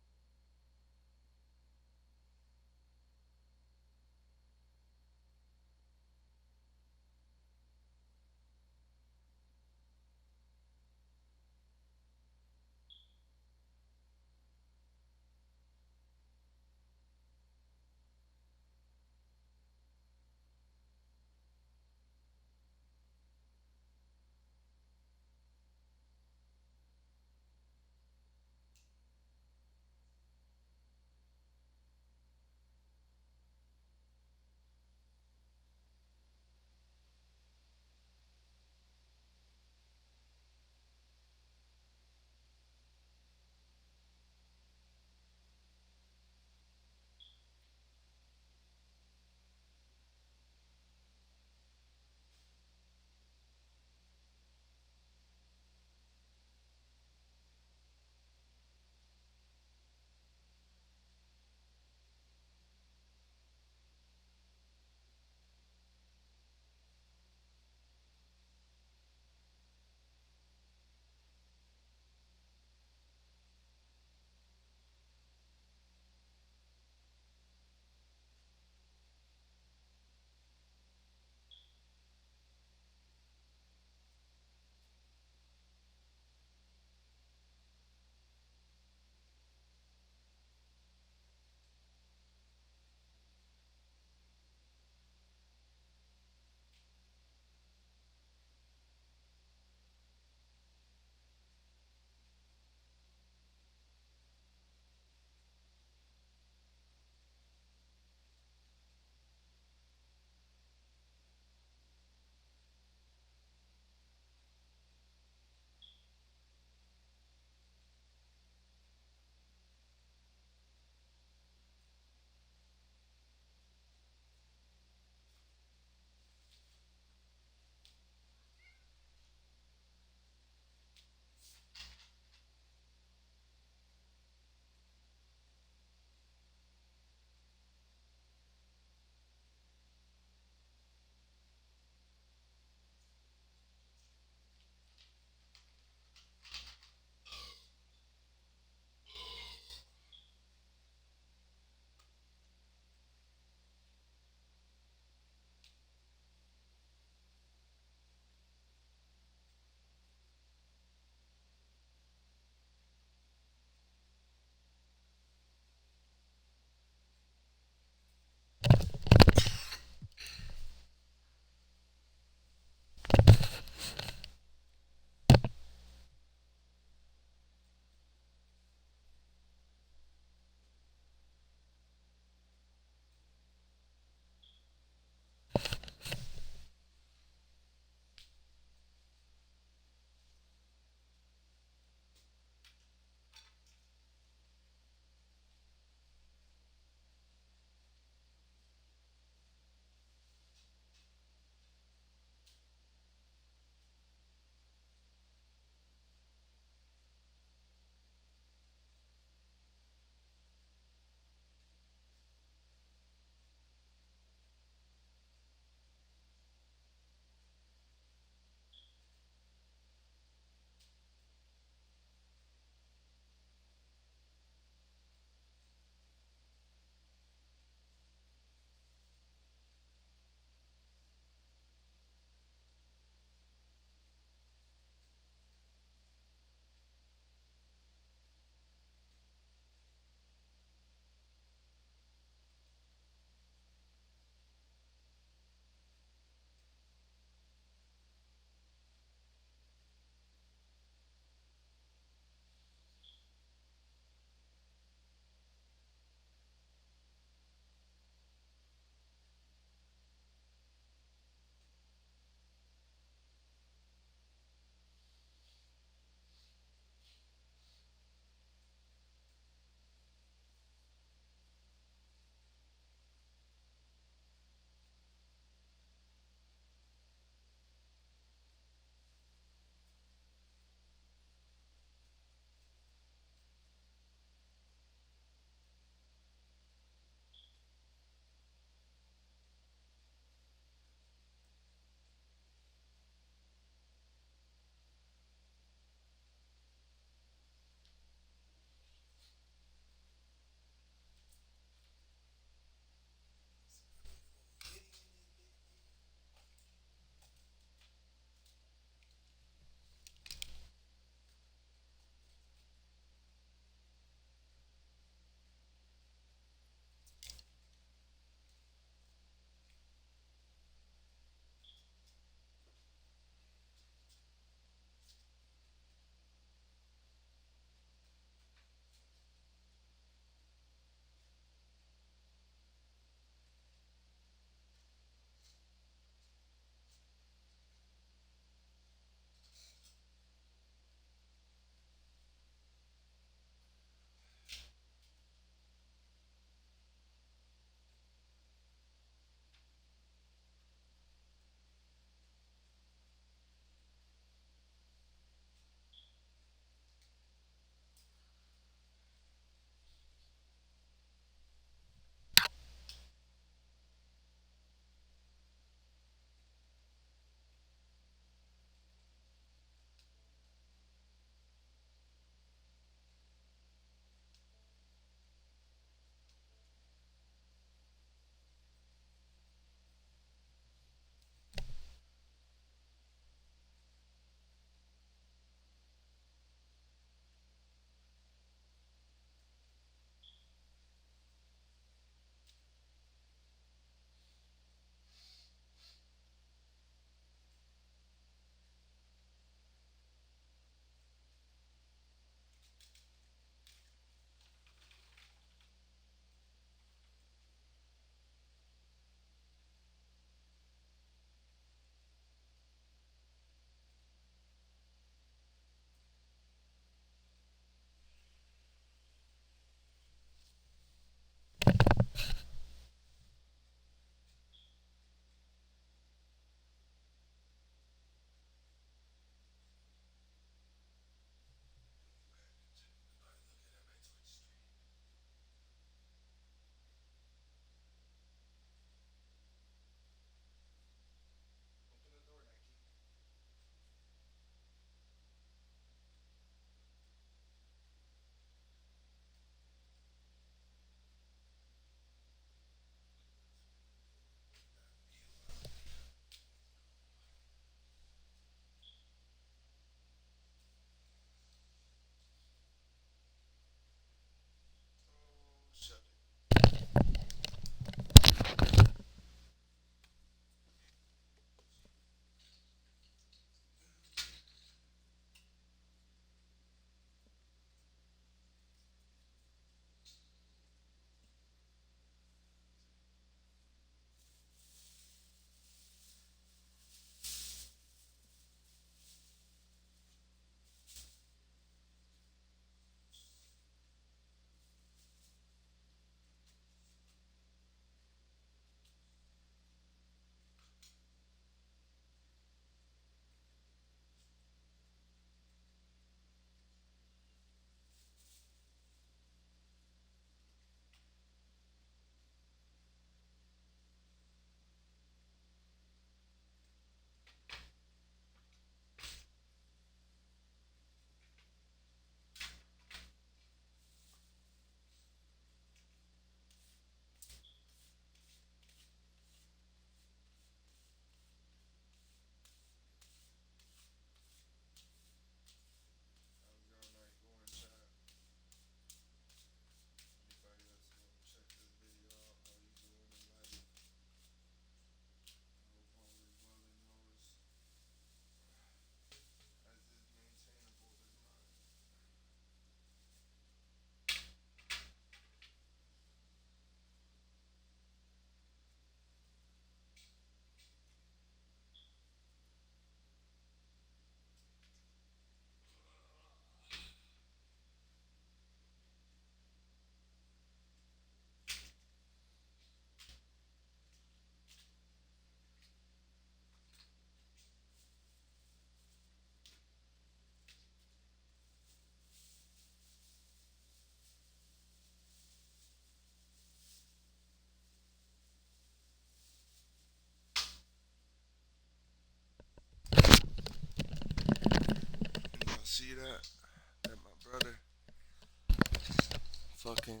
fucking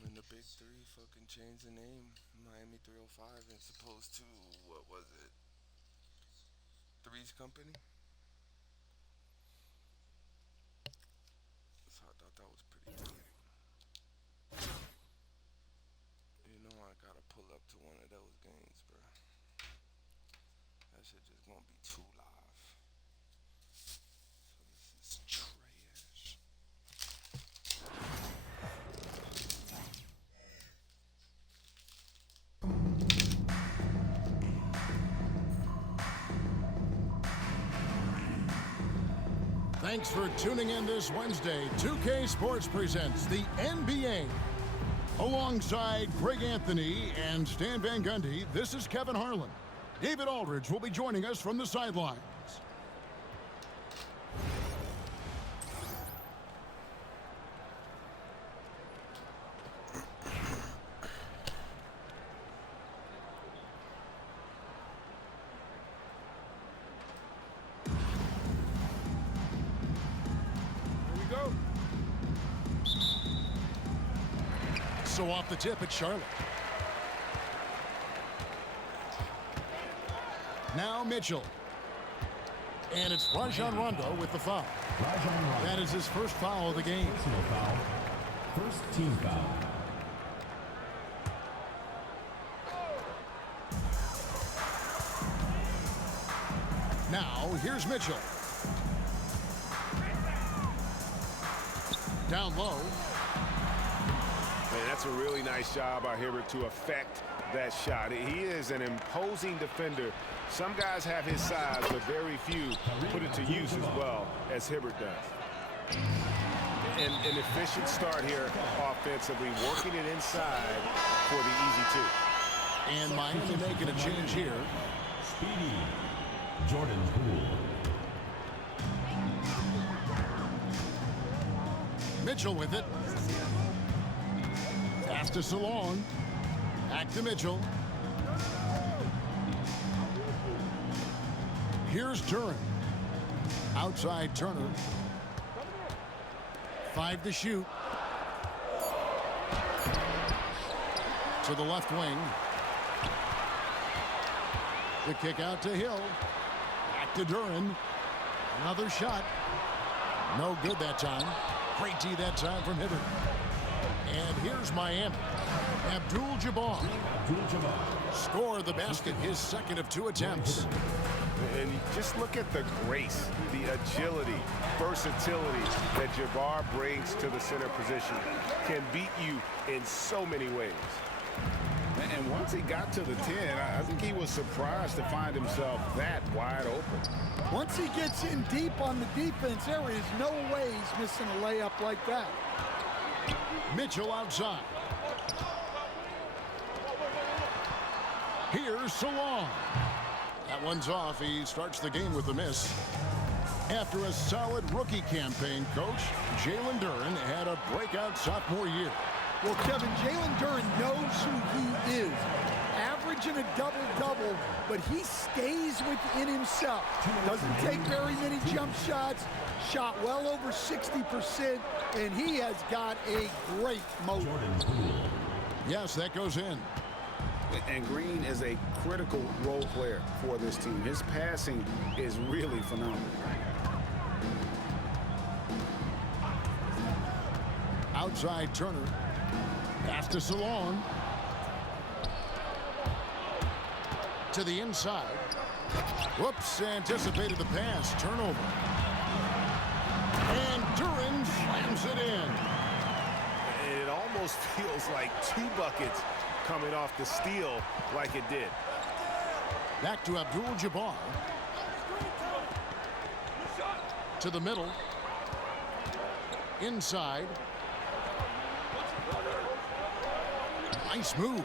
when the Big Three fucking changed the name, Miami 305, as opposed to what was it? Three's Company. So I thought that was pretty good. You know I gotta pull up to one of those games, bro. That shit just gonna be too live. So this is trash. Thanks for tuning in this Wednesday. 2K Sports presents the NBA. Alongside Greg Anthony and Stan Van Gundy, this is Kevin Harlan. David Aldridge will be joining us from the sidelines. So off the tip, it's Charlotte. Now Mitchell. And it's Rajon Rondo with the foul. That is his first foul of the game. Personal foul. First team foul. Now here's Mitchell. Down low. Man, that's a really nice job by Hibbert to affect that shot. He is an imposing defender. Some guys have his size, but very few put it to use as well as Hibbert does. An efficient start here offensively, working it inside for the easy two. And Miami making a change here. Speedy. Jordan Poole. Mitchell with it. Pass to Salon. Back to Mitchell. Here's Duren. Outside Turner. 5 to shoot. To the left wing. The kick out to Hill. Back to Duren. Another shot. No good that time. Great D that time from Hibbert. And here's Miami. Abdul-Jabbar. Score the basket, his second of 2 attempts. And just look at the grace, the agility, versatility that Jabbar brings to the center position. Can beat you in so many ways. And once he got to the 10, I think he was surprised to find himself that wide open. Once he gets in deep on the defense, there is no way he's missing a layup like that. Mitchell outside. Here's Salon. That one's off. He starts the game with a miss. After a solid rookie campaign, Coach, Jalen Duren had a breakout sophomore year. Well, Kevin, Jalen Duren knows who he is. Averaging a double-double, but he stays within himself. Doesn't take very many jump shots, shot well over 60%, and he has got a great motor. Yes, that goes in. And Green is a critical role player for this team. His passing is really phenomenal. Outside Turner. Pass to Salon. To the inside. Whoops, anticipated the pass. Turnover. And Duren slams it in. And it almost feels like 2 buckets coming off the steal like it did. Back to Abdul-Jabbar. To the middle. Inside. Nice move.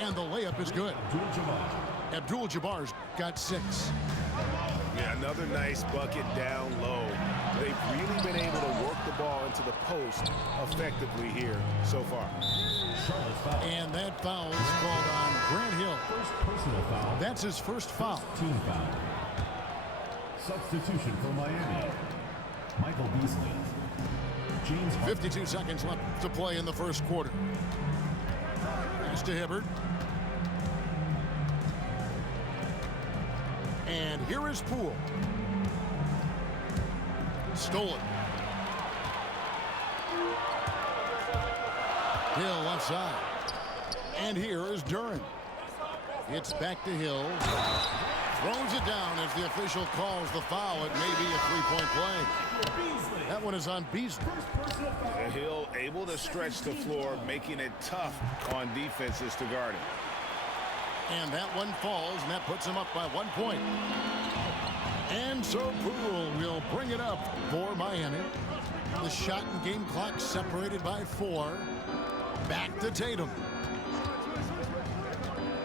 And the layup is good. Abdul-Jabbar's got 6. Yeah, another nice bucket down low. They've really been able to work the ball into the post effectively here so far. And that foul is called on Grant Hill. First personal foul. That's his first foul. Team foul. Substitution for Miami. Michael Beasley. James Harden. 52 seconds left to play in the first quarter. Pass to Hibbert. And here is Poole. Stolen. Hill left side. And here is Duran. It's back to Hill. Throws it down as the official calls the foul. It may be a three-point play. That one is on Beasley. Hill able to stretch the floor, making it tough on defenses to guard him. And that one falls, and that puts him up by 1 point. And so Poole will bring it up for Miami. The shot and game clock separated by 4. Back to Tatum.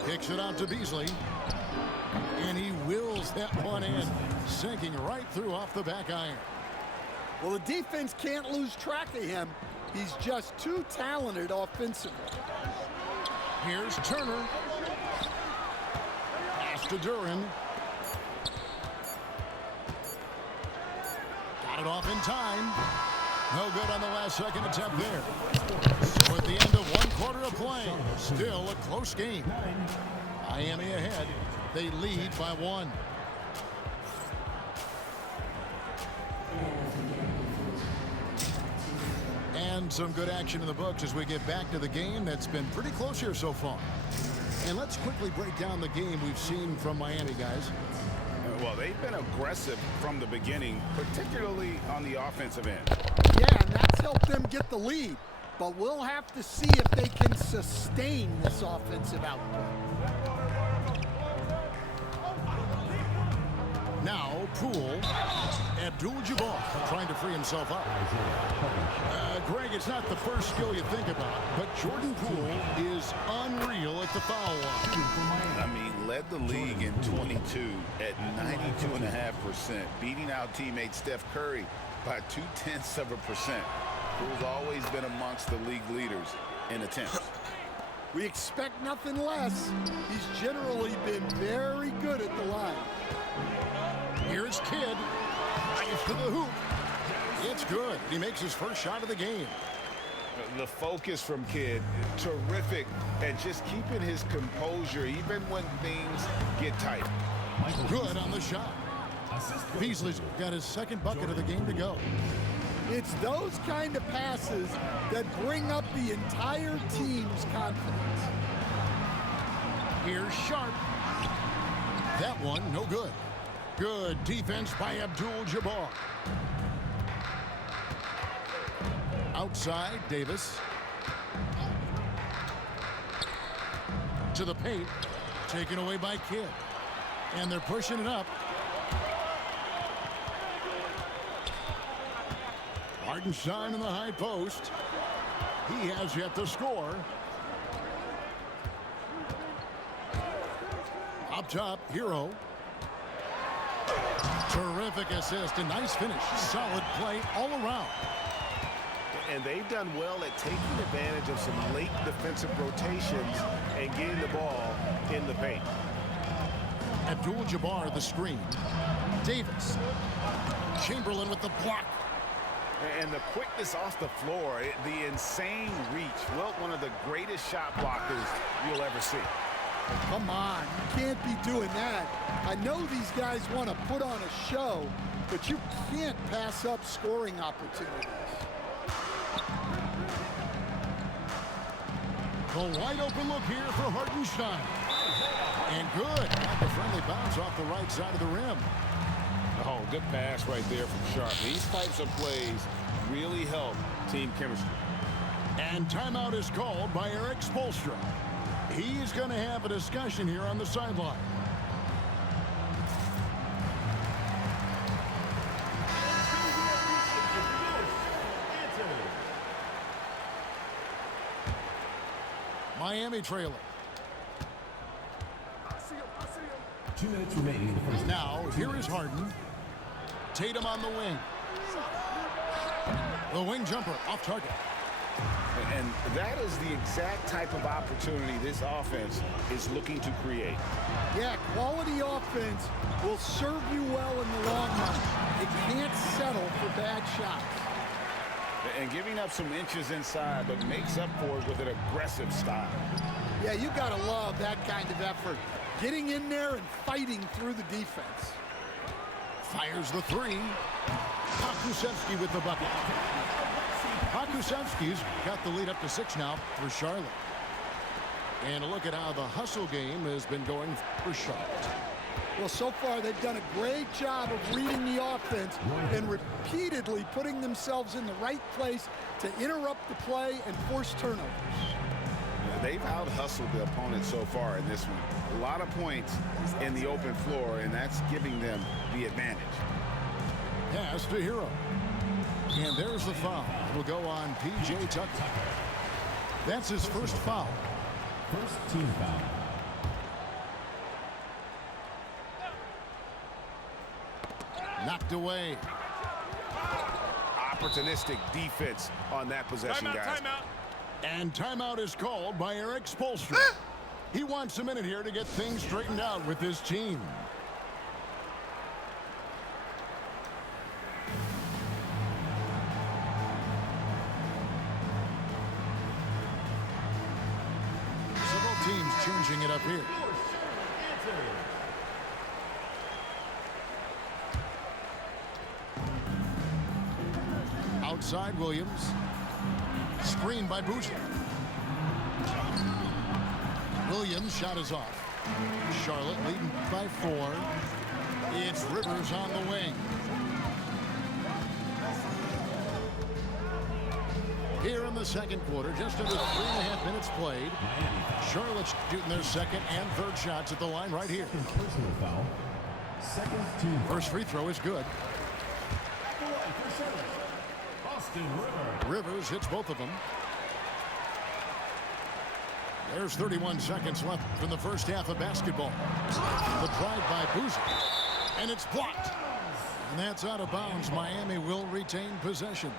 Kicks it out to Beasley. And he wills that one in, sinking right through off the back iron. Well, the defense can't lose track of him. He's just too talented offensively. Here's Turner. Pass to Duran. Got it off in time. No good on the last second attempt there. So at the end of 1 quarter of play, still a close game. Miami ahead. They lead by 1. And some good action in the books as we get back to the game that's been pretty close here so far. And let's quickly break down the game we've seen from Miami, guys. Well, they've been aggressive from the beginning, particularly on the offensive end. Yeah, and that's helped them get the lead. But we'll have to see if they can sustain this offensive output. Now, Poole, Abdul-Jabbar trying to free himself up. Greg, it's not the first skill you think about, but Jordan Poole is unreal at the foul line. I mean, led the league in 22 at 92.5%, beating out teammate Steph Curry by 0.2%. Poole's always been amongst the league leaders in attempts. We expect nothing less. He's generally been very good at the line. Here's Kidd. Right to the hoop. It's good. He makes his first shot of the game. The focus from Kidd, terrific at just keeping his composure even when things get tight. Good on the shot. Beasley's got his second bucket of the game to go. It's those kind of passes that bring up the entire team's confidence. Here's Sharp. That one, no good. Good defense by Abdul-Jabbar. Outside, Davis. To the paint. Taken away by Kidd. And they're pushing it up. Hartenstein in the high post. He has yet to score. Up top, Hero. Terrific assist, a nice finish. Solid play all around. And they've done well at taking advantage of some late defensive rotations and getting the ball in the paint. Abdul-Jabbar the screen. Davis. Chamberlain with the block. And the quickness off the floor, the insane reach. Well, one of the greatest shot blockers you'll ever see. Come on, you can't be doing that. I know these guys want to put on a show, but you can't pass up scoring opportunities. A wide open look here for Hartenstein. And good. A friendly bounce off the right side of the rim. Oh, good pass right there from Sharp. These types of plays really help team chemistry. And timeout is called by Eric Spoelstra. He's going to have a discussion here on the sideline. Miami trailer. 2 minutes remaining in the first. Now, here is Harden. Tatum on the wing. The wing jumper off target. And that is the exact type of opportunity this offense is looking to create. Yeah, quality offense will serve you well in the long run. It can't settle for bad shots. and giving up some inches inside, but makes up for it with an aggressive style. Yeah, you got to love that kind of effort. Getting in there and fighting through the defense. Fires the three. Pakusevsky with the bucket. Pakusevsky's got the lead up to 6 now for Charlotte. And a look at how the hustle game has been going for Charlotte. Well, so far they've done a great job of reading the offense and repeatedly putting themselves in the right place to interrupt the play and force turnovers. They've out-hustled the opponent so far in this one. A lot of points in the open floor, and that's giving them the advantage. Pass to Hero. And there's the foul. It'll go on P.J. Tucker. That's his first foul. First team foul. Knocked away. Opportunistic defense on that possession, guys. And timeout is called by Eric Spoelstra. He wants a minute here to get things straightened out with his team. Several teams changing it up here. Outside Williams. Screen by Boozer. Williams shot is off. Charlotte leading by 4. It's Rivers on the wing. Here in the second quarter, just under 3.5 minutes played. Charlotte's shooting their second and third shots at the line right here. Personal foul. Second team. First free throw is good. Rivers hits both of them. There's 31 seconds left from the first half of basketball. The drive by Boozer. And it's blocked. And that's out of bounds. Miami will retain possession.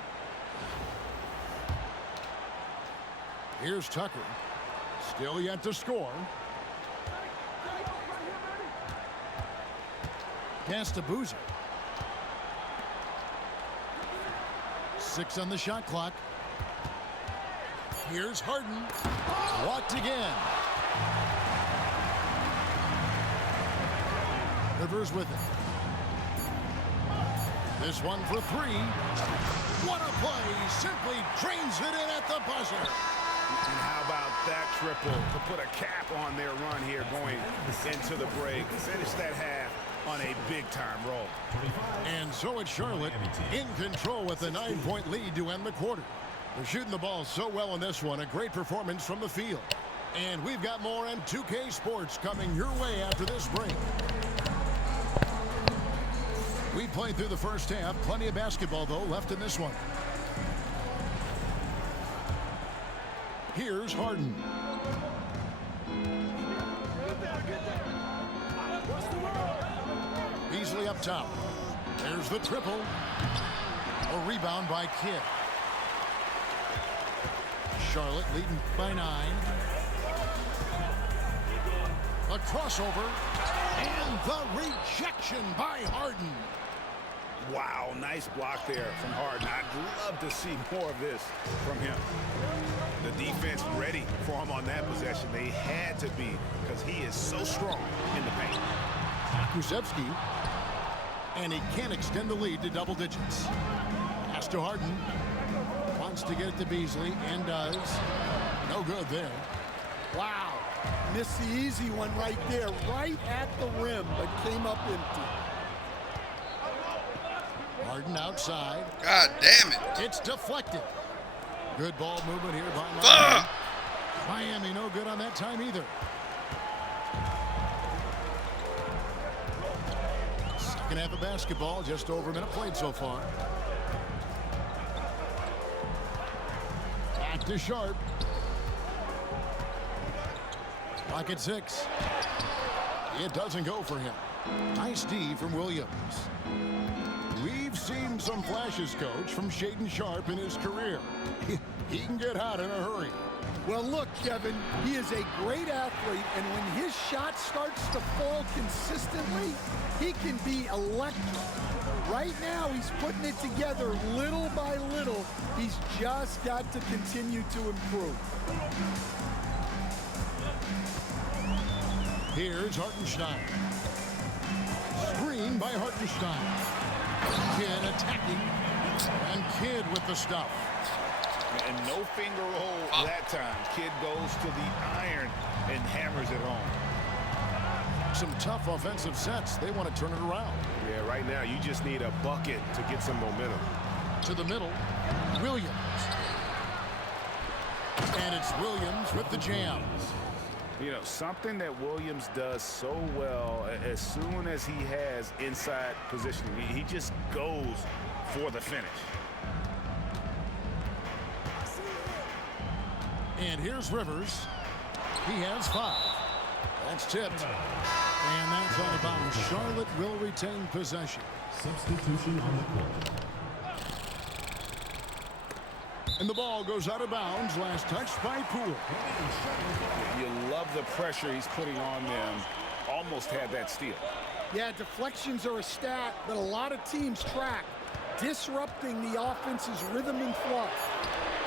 Here's Tucker. Still yet to score. Pass to Boozer. 6 on the shot clock. Here's Harden. Blocked again. Rivers with it. This one for 3. What a play. Simply drains it in at the buzzer. And how about that triple to put a cap on their run here going into the break. Finish that half on a big-time roll. And so it's Charlotte in control with a 9-point lead to end the quarter. They're shooting the ball so well in this one. A great performance from the field. And we've got more on 2K Sports coming your way after this break. We played through the first half. Plenty of basketball, though, left in this one. Here's Harden. Beasley up top. There's the triple. A rebound by Kidd. Charlotte leading by 9. A crossover. And the rejection by Harden. Wow, nice block there from Harden. I'd love to see more of this from him. The defense ready for him on that possession. They had to be because he is so strong in the paint. Kusevsky. And he can't extend the lead to double digits. Pass to Harden. Wants to get it to Beasley and does. No good there. Wow. Missed the easy one right there, right at the rim, but came up empty. Harden outside. God damn it. It's deflected. Good ball movement here by Miami. Fuck. Miami no good on that time either. Second half of basketball, just over a minute played so far. Back to Sharp. Clock at 6. It doesn't go for him. Nice D from Williams. We've seen some flashes, Coach, from Shaedon Sharpe in his career. He can get hot in a hurry. Well, look, Kevin, he is a great athlete, and when his shot starts to fall consistently, he can be electric. Right now, he's putting it together little by little. He's just got to continue to improve. Here's Hartenstein. Screen by Hartenstein. Kidd attacking. And Kidd with the stuff. And no finger roll that time. Kidd goes to the iron and hammers it home. Some tough offensive sets. They want to turn it around. Yeah, right now you just need a bucket to get some momentum. To the middle, Williams. And it's Williams with the jam. You know, something that Williams does so well, as soon as he has inside positioning, he just goes for the finish. And here's Rivers. He has 5. That's tipped. And that's out of bounds. Charlotte will retain possession. Substitution on the court. And the ball goes out of bounds. Last touch by Poole. You love the pressure he's putting on them. Almost had that steal. Yeah, deflections are a stat that a lot of teams track, disrupting the offense's rhythm and flow.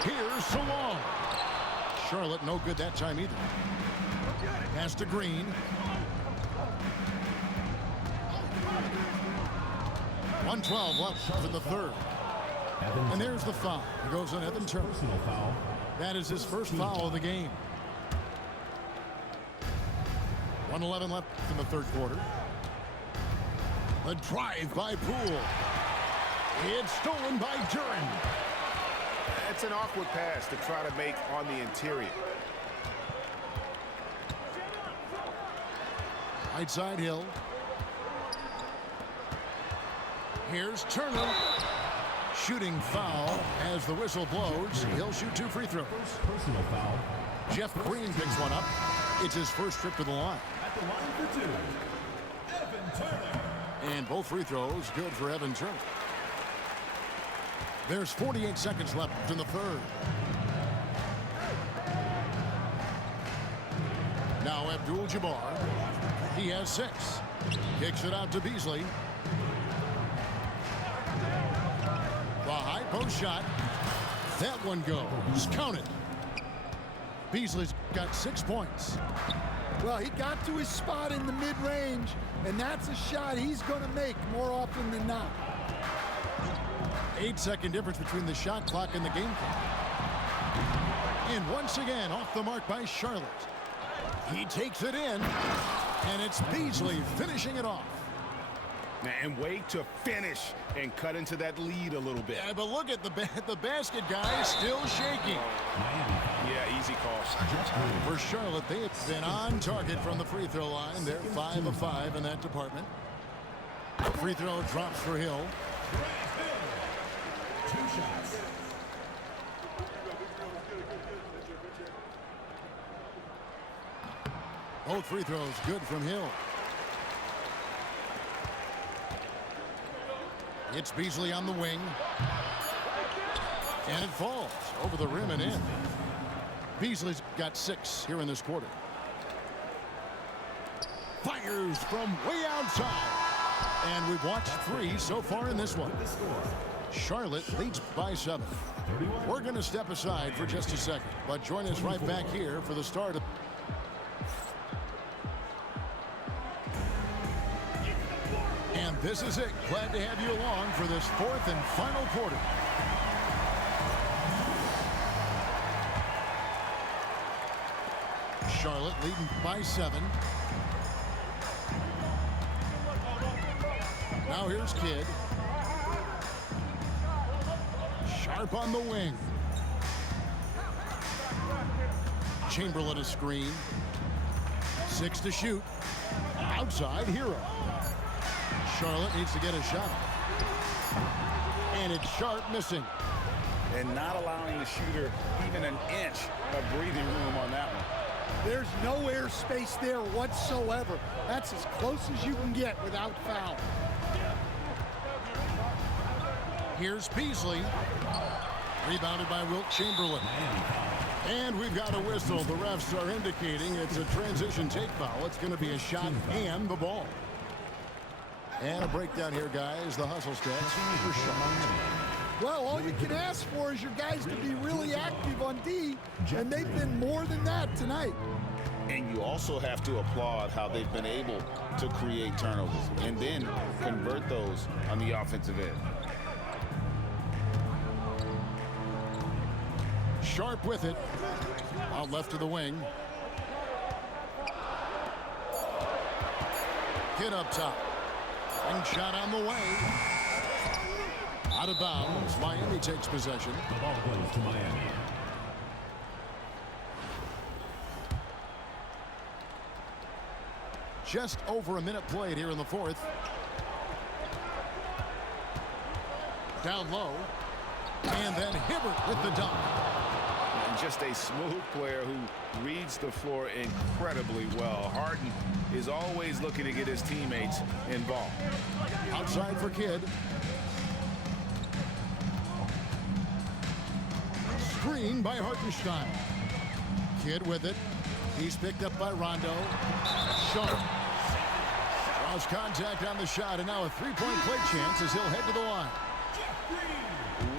Here's Salon. Charlotte no good that time either. Pass to Green. .112 left in the third. And there's the foul. It goes on Evan Turner. That is his first foul of the game. 1:11 left in the third quarter. A drive by Poole. It's stolen by Duren. It's an awkward pass to try to make on the interior. Right side Hill. Here's Turner. Shooting foul as the whistle blows. He'll shoot 2 free throws. Personal foul. Jeff Green picks one up. It's his first trip to the line. At the line for 2, Evan Turner. And both free throws good for Evan Turner. There's 48 seconds left in the third. Now Abdul-Jabbar. He has 6. Kicks it out to Beasley. The high post shot. That one goes. Counted. Beasley's got 6 points. Well, he got to his spot in the mid-range, and that's a shot he's going to make more often than not. 8-second difference between the shot clock and the game clock. And once again, off the mark by Charlotte. He takes it in, and it's Beasley finishing it off. And wait to finish and cut into that lead a little bit. Yeah, but look at the basket guy still shaking. Yeah, easy call. For Charlotte, they have been on target from the free throw line. They're 5 of 5 in that department. The free throw drops for Hill. 2 shots. Both free throws good from Hill. It's Beasley on the wing. And it falls over the rim and in. Beasley's got 6 here in this quarter. Fires from way outside. And we've watched 3 so far in this one. Charlotte leads by 7. We're going to step aside for just a second, but join us right back here for the start of... And this is it. Glad to have you along for this 4th and final quarter. Charlotte leading by 7. Now here's Kidd. Sharp on the wing. Chamberlain a screen. 6 to shoot. Outside Hero. Charlotte needs to get a shot. And it's Sharp missing. And not allowing the shooter even an inch of breathing room on that one. There's no air space there whatsoever. That's as close as you can get without foul. Here's Beasley. Rebounded by Wilt Chamberlain. And we've got a whistle. The refs are indicating it's a transition take foul. It's going to be a shot and the ball. And a breakdown here, guys. The hustle stats for Sharp. Well, all you can ask for is your guys to be really active on D, and they've been more than that tonight. And you also have to applaud how they've been able to create turnovers and then convert those on the offensive end. Sharp with it. Out left to the wing. Kid up top. And shot on the way. Out of bounds. Miami takes possession. The ball goes to Miami. Just over a minute played here in the fourth. Down low. And then Hibbert with the dunk. And just a smooth player who reads the floor incredibly well. Harden is always looking to get his teammates involved. Outside for Kidd. Screen by Hartenstein. Kidd with it. He's picked up by Rondo. Sharp. Draws contact on the shot, and now a three-point play chance as he'll head to the line.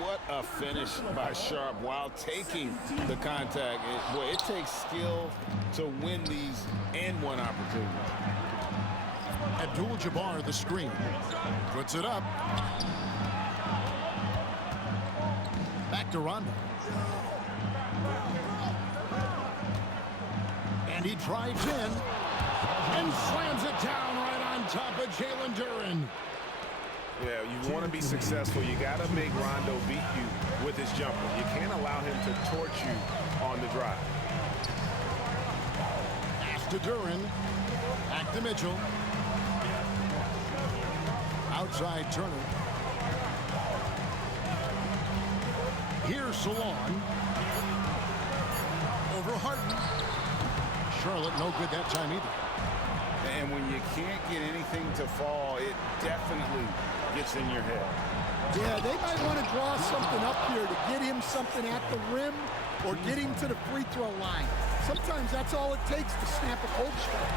What a finish by Sharp while taking the contact. It takes skill to win these and one opportunity. Abdul-Jabbar the screen. Puts it up. Back to Rondo. And he drives in and slams it down right on top of Jalen Duren. Yeah, you want to be successful, you got to make Rondo beat you with his jumper. You can't allow him to torch you on the drive. Pass to Duren. Back to Mitchell. Outside Turner. Here's Salon. Over Harden. Charlotte no good that time either. And when you can't get anything to fall, it definitely gets in your head. Yeah, they might want to draw something up here to get him something at the rim or get him to the free throw line. Sometimes that's all it takes to snap a cold streak.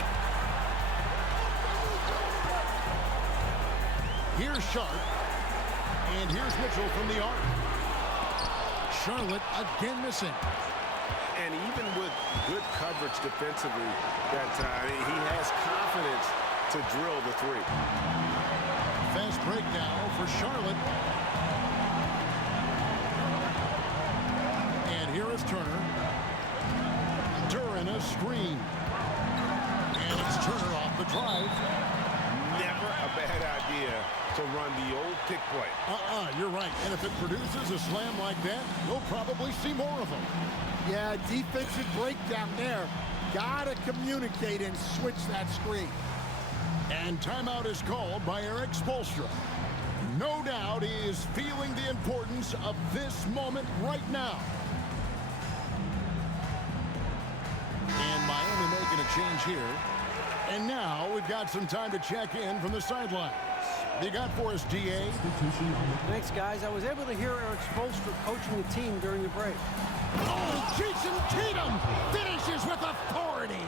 Here's Sharp. And here's Mitchell from the arc. Charlotte again missing. And even with good coverage defensively that time, he has confidence to drill the three. Fast break now for Charlotte. And here is Turner. Duren a screen. And it's Turner off the drive. Never a bad idea to run the old pick play. You're right. And if it produces a slam like that, you'll probably see more of them. Yeah, defensive breakdown there. Gotta communicate and switch that screen. And timeout is called by Eric Spoelstra. No doubt he is feeling the importance of this moment right now. And Miami making a change here. And now we've got some time to check in from the sidelines. They got for us, DA. Thanks, guys. I was able to hear Eric Spoelstra coaching the team during the break. Oh, Jason Tatum finishes with authority.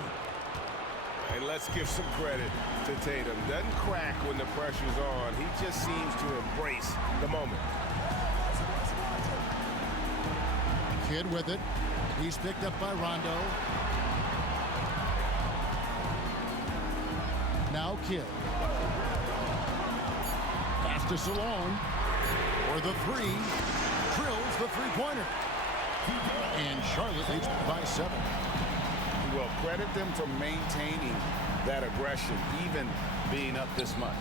And let's give some credit to Tatum. Doesn't crack when the pressure's on. He just seems to embrace the moment. Kidd with it. He's picked up by Rondo. Now Kidd. Pass to Salon. For the three. Drills the three-pointer. And Charlotte leads by 7. Well, credit them for maintaining that aggression, even being up this much.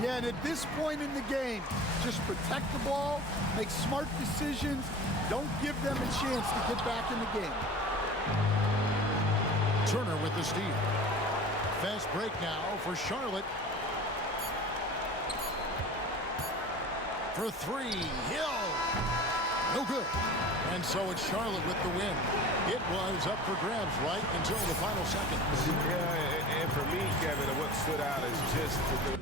Yeah, and at this point in the game, just protect the ball, make smart decisions, don't give them a chance to get back in the game. Turner with the steal. Fast break now for Charlotte. For three, Hill. No good. And so it's Charlotte with the win. It was up for grabs right until the final seconds. Yeah, and for me, Kevin, what stood out is just the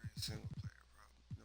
Every single player problem.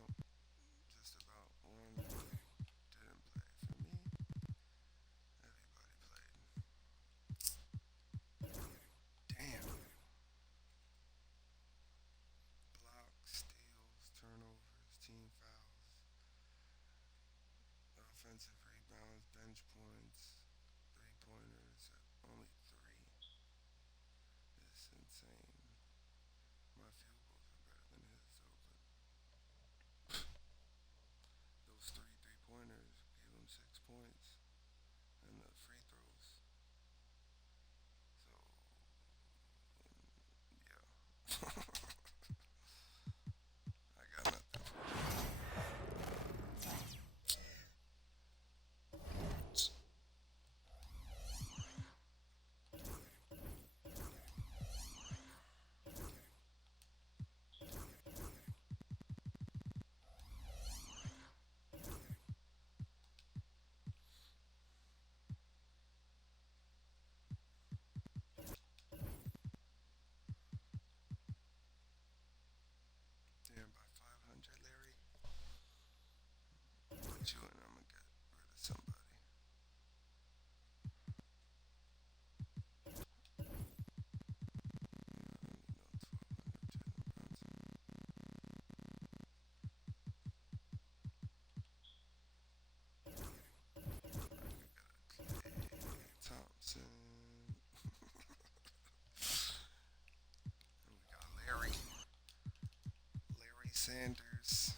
Sanders.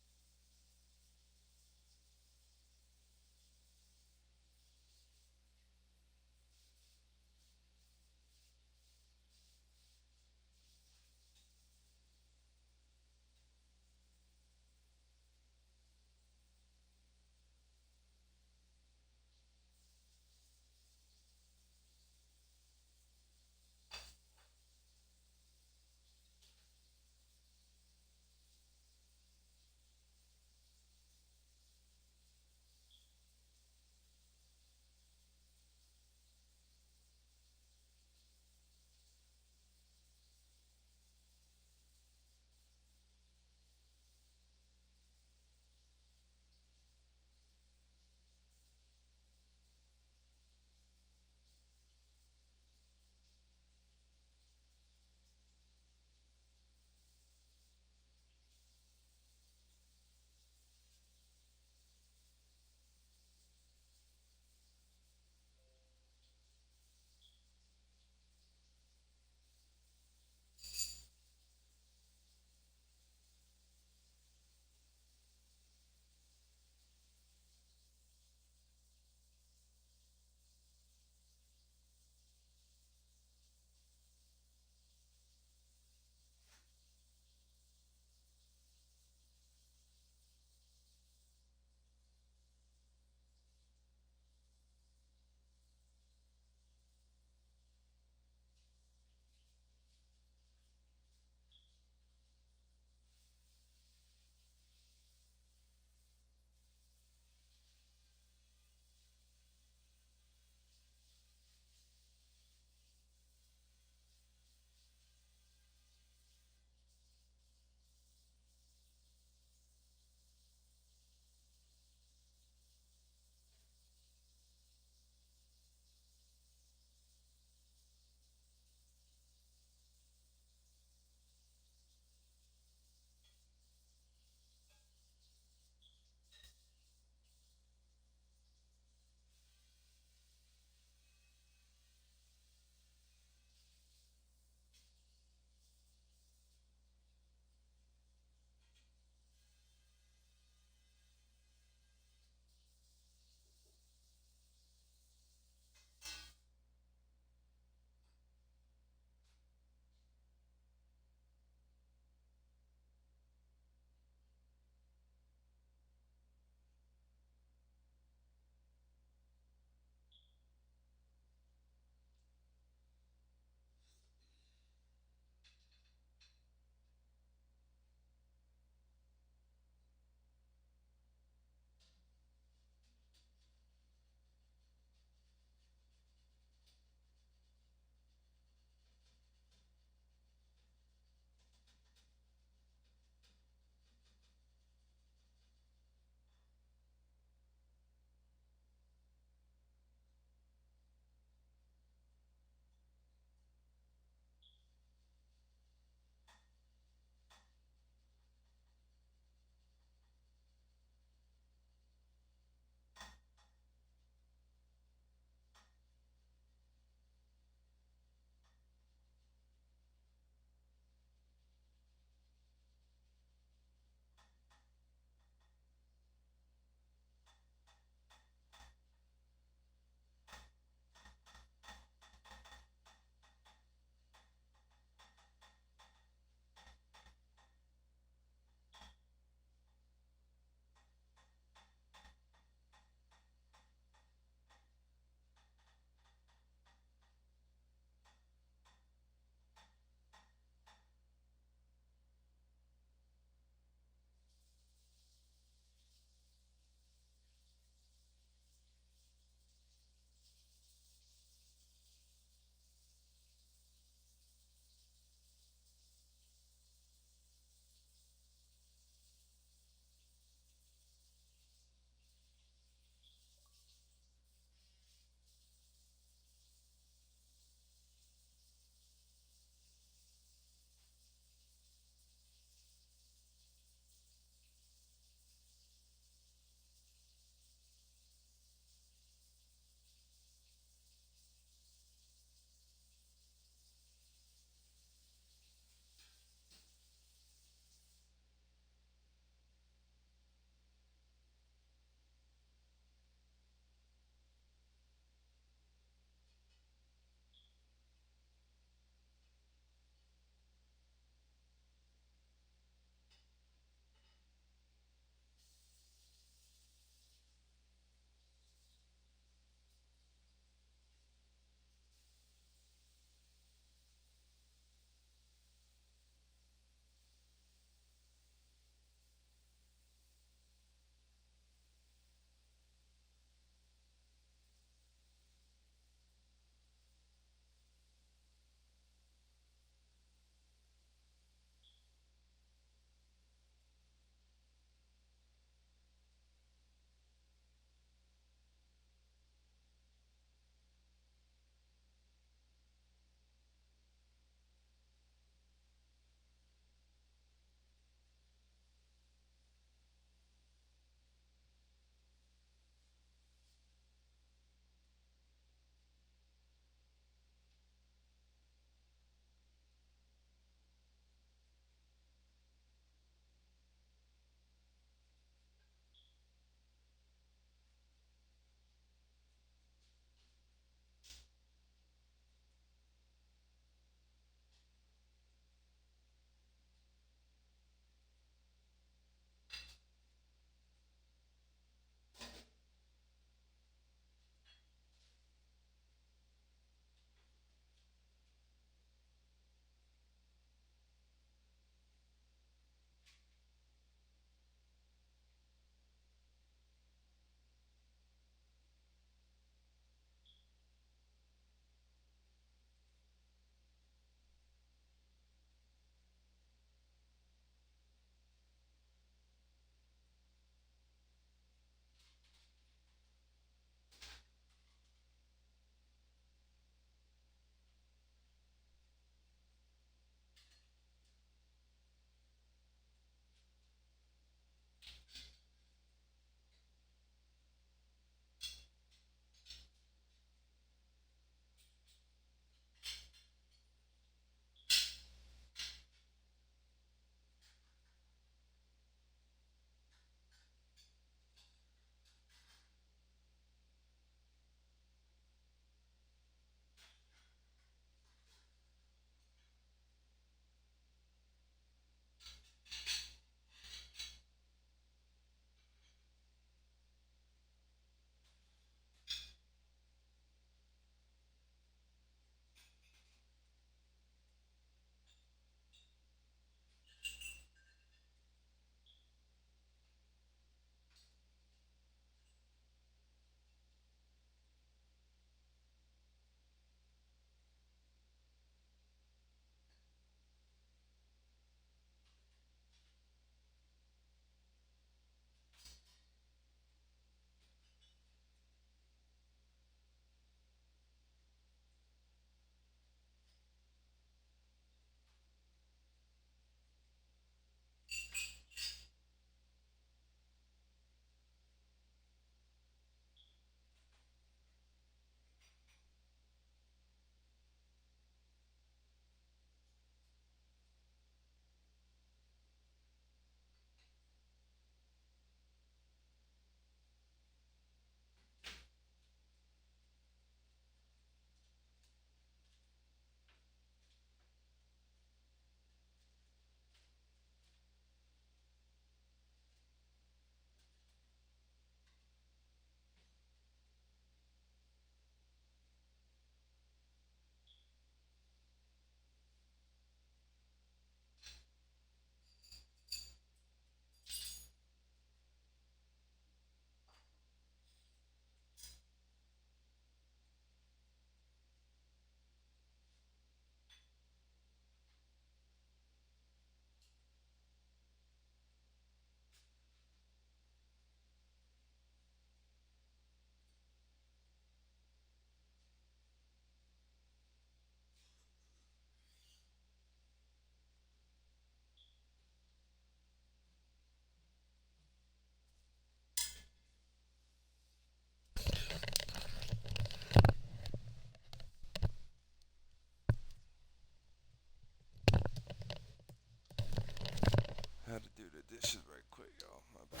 Had to do the dishes right quick, y'all. My bad.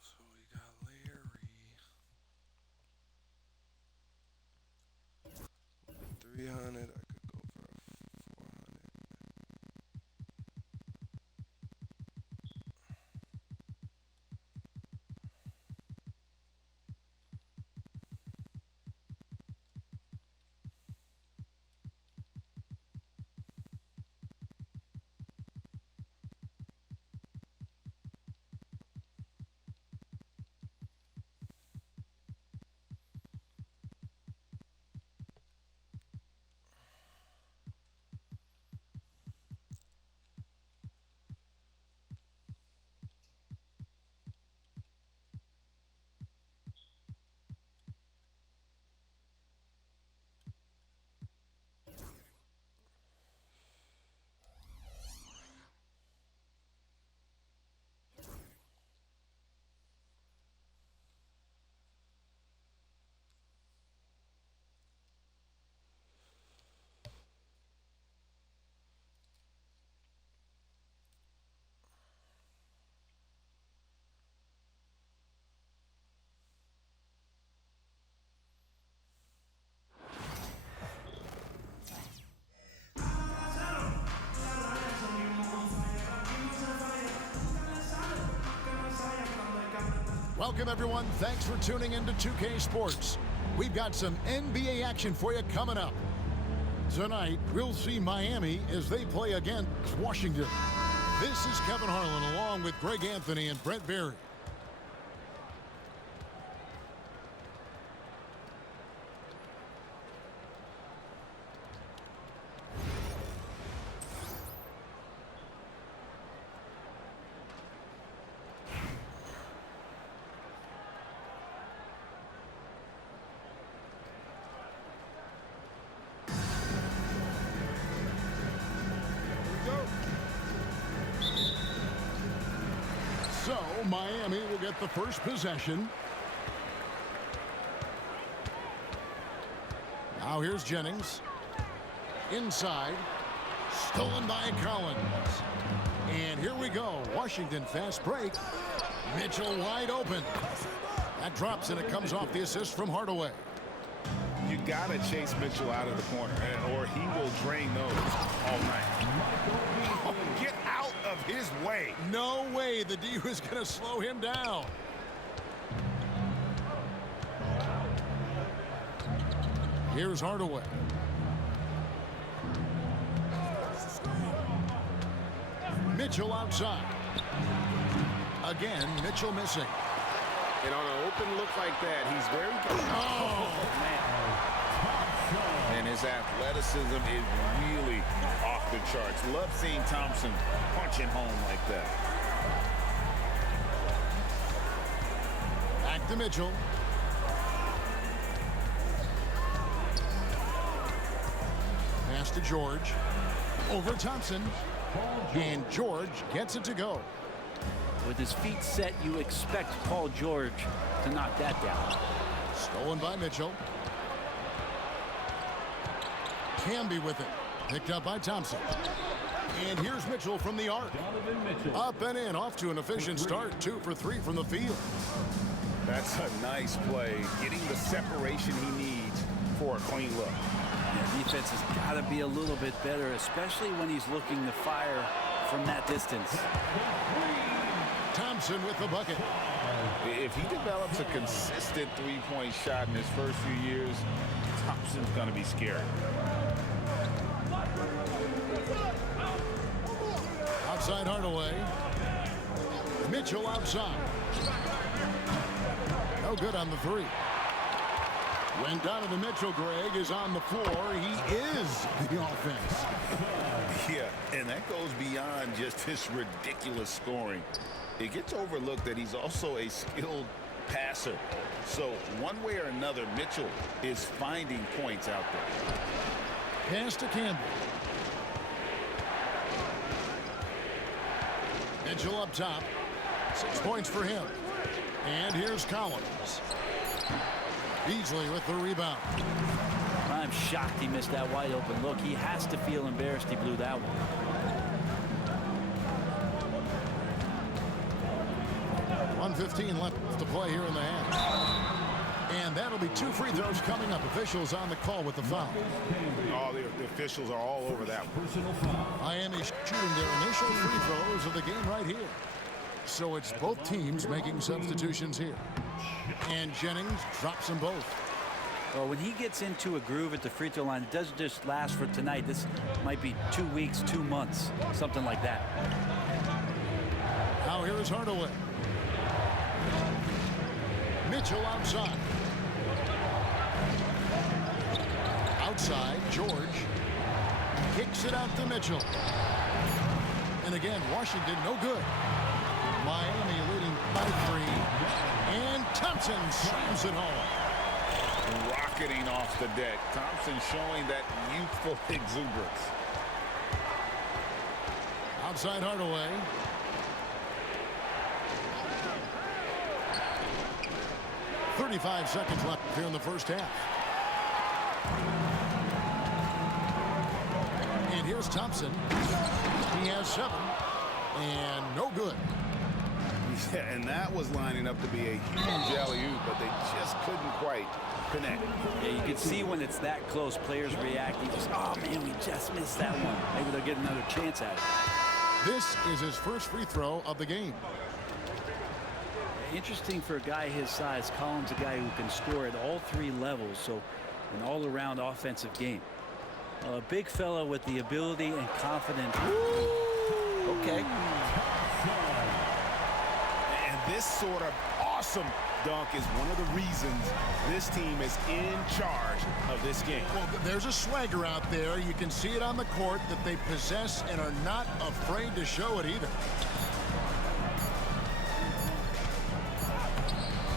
So we got Larry. 300. I could go for a 400. Welcome, everyone. Thanks for tuning into 2K Sports. We've got some NBA action for you coming up. Tonight, we'll see Miami as they play against Washington. This is Kevin Harlan along with Greg Anthony and Brett Berry. So, Miami will get the first possession. Now here's Jennings. Inside. Stolen by Collins. And here we go. Washington fast break. Mitchell wide open. That drops and it comes off the assist from Hardaway. You got to chase Mitchell out of the corner, or he will drain those all night. Oh, get out of his way. No way the D was going to slow him down. Here's Hardaway. Mitchell outside. Again, Mitchell missing. And on an open look like that, he's very good. Oh, man. And his athleticism is really off the charts. Love seeing Thompson punching home like that. Back to Mitchell. Pass to George. Over Thompson. And George gets it to go. With his feet set, you expect Paul George to knock that down. Stolen by Mitchell. Camby with it. Picked up by Thompson. And here's Mitchell from the arc. Up and in, off to an efficient start. 2 for 3 from the field. That's a nice play, getting the separation he needs for a clean look. Yeah, defense has got to be a little bit better, especially when he's looking to fire from that distance. Thompson with the bucket. If he develops a consistent three-point shot in his first few years, Thompson's going to be scary. Outside Hardaway. Mitchell outside. No good on the three. When Donovan Mitchell, Greg, is on the floor, he is the offense. Yeah, and that goes beyond just his ridiculous scoring. It gets overlooked that he's also a skilled passer. So one way or another, Mitchell is finding points out there. Pass to Campbell. Mitchell up top. 6 points for him. And here's Collins. Beasley with the rebound. I'm shocked he missed that wide open look. He has to feel embarrassed he blew that one. 1:15 left to play here in the half. And that'll be 2 free throws coming up. Officials on the call with the foul. Oh, the officials are all over that one. Miami shooting their initial free throws of the game right here. So it's both teams making substitutions here. And Jennings drops them both. Well, when he gets into a groove at the free throw line, it doesn't just last for tonight. This might be 2 weeks, 2 months, something like that. Now here is Hardaway. Mitchell outside. Outside, George kicks it out to Mitchell. And again, Washington no good. Miami leading by 3. And Thompson slams it home. Rocketing off the deck. Thompson showing that youthful exuberance. Outside Hardaway. .35 seconds left here in the first half. And here's Thompson. He has 7. And no good. Yeah, and that was lining up to be a huge alley-oop, but they just couldn't quite connect. Yeah, you can see when it's that close, players react. You just, oh man, we just missed that one. Maybe they'll get another chance at it. This is his first free throw of the game. Interesting for a guy his size. Collins, a guy who can score at all 3 levels, so an all-around offensive game. A big fella with the ability and confidence. Okay. And this sort of awesome dunk is one of the reasons this team is in charge of this game. Well, there's a swagger out there. You can see it on the court that they possess and are not afraid to show it either.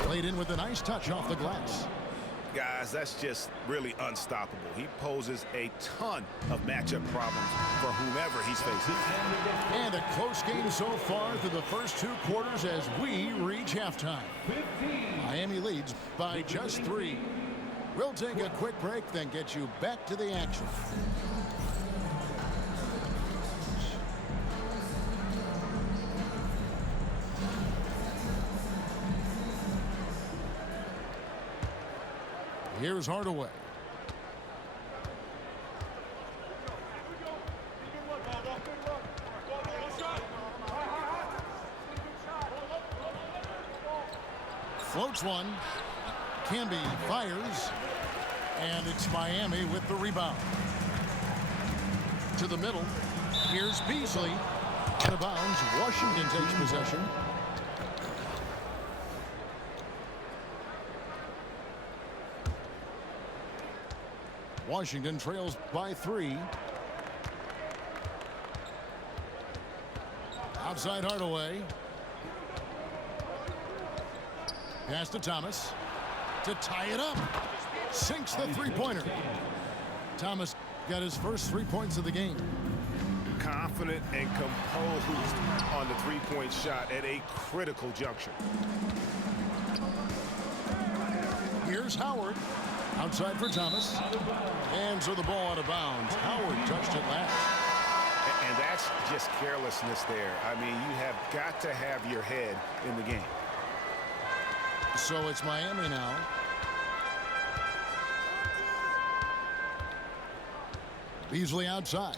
Played in with a nice touch off the glass. Guys, that's just really unstoppable. He poses a ton of matchup problems for whomever he's facing. And a close game so far through the first 2 quarters as we reach halftime. Miami leads by just 3. We'll take a quick break, then get you back to the action. Here's Hardaway. Floats one. Camby fires. And it's Miami with the rebound. To the middle. Here's Beasley. Out of bounds. Washington takes possession. Washington trails by 3. Outside Hardaway. Pass to Thomas to tie it up. Sinks the 3-pointer. Thomas got his first 3 points of the game. confident and composed on the three-point shot at a critical juncture. Here's Howard. Outside for Thomas. And so the ball out of bounds. Howard touched it last. And that's just carelessness there. I mean, you have got to have your head in the game. So it's Miami now. Beasley outside.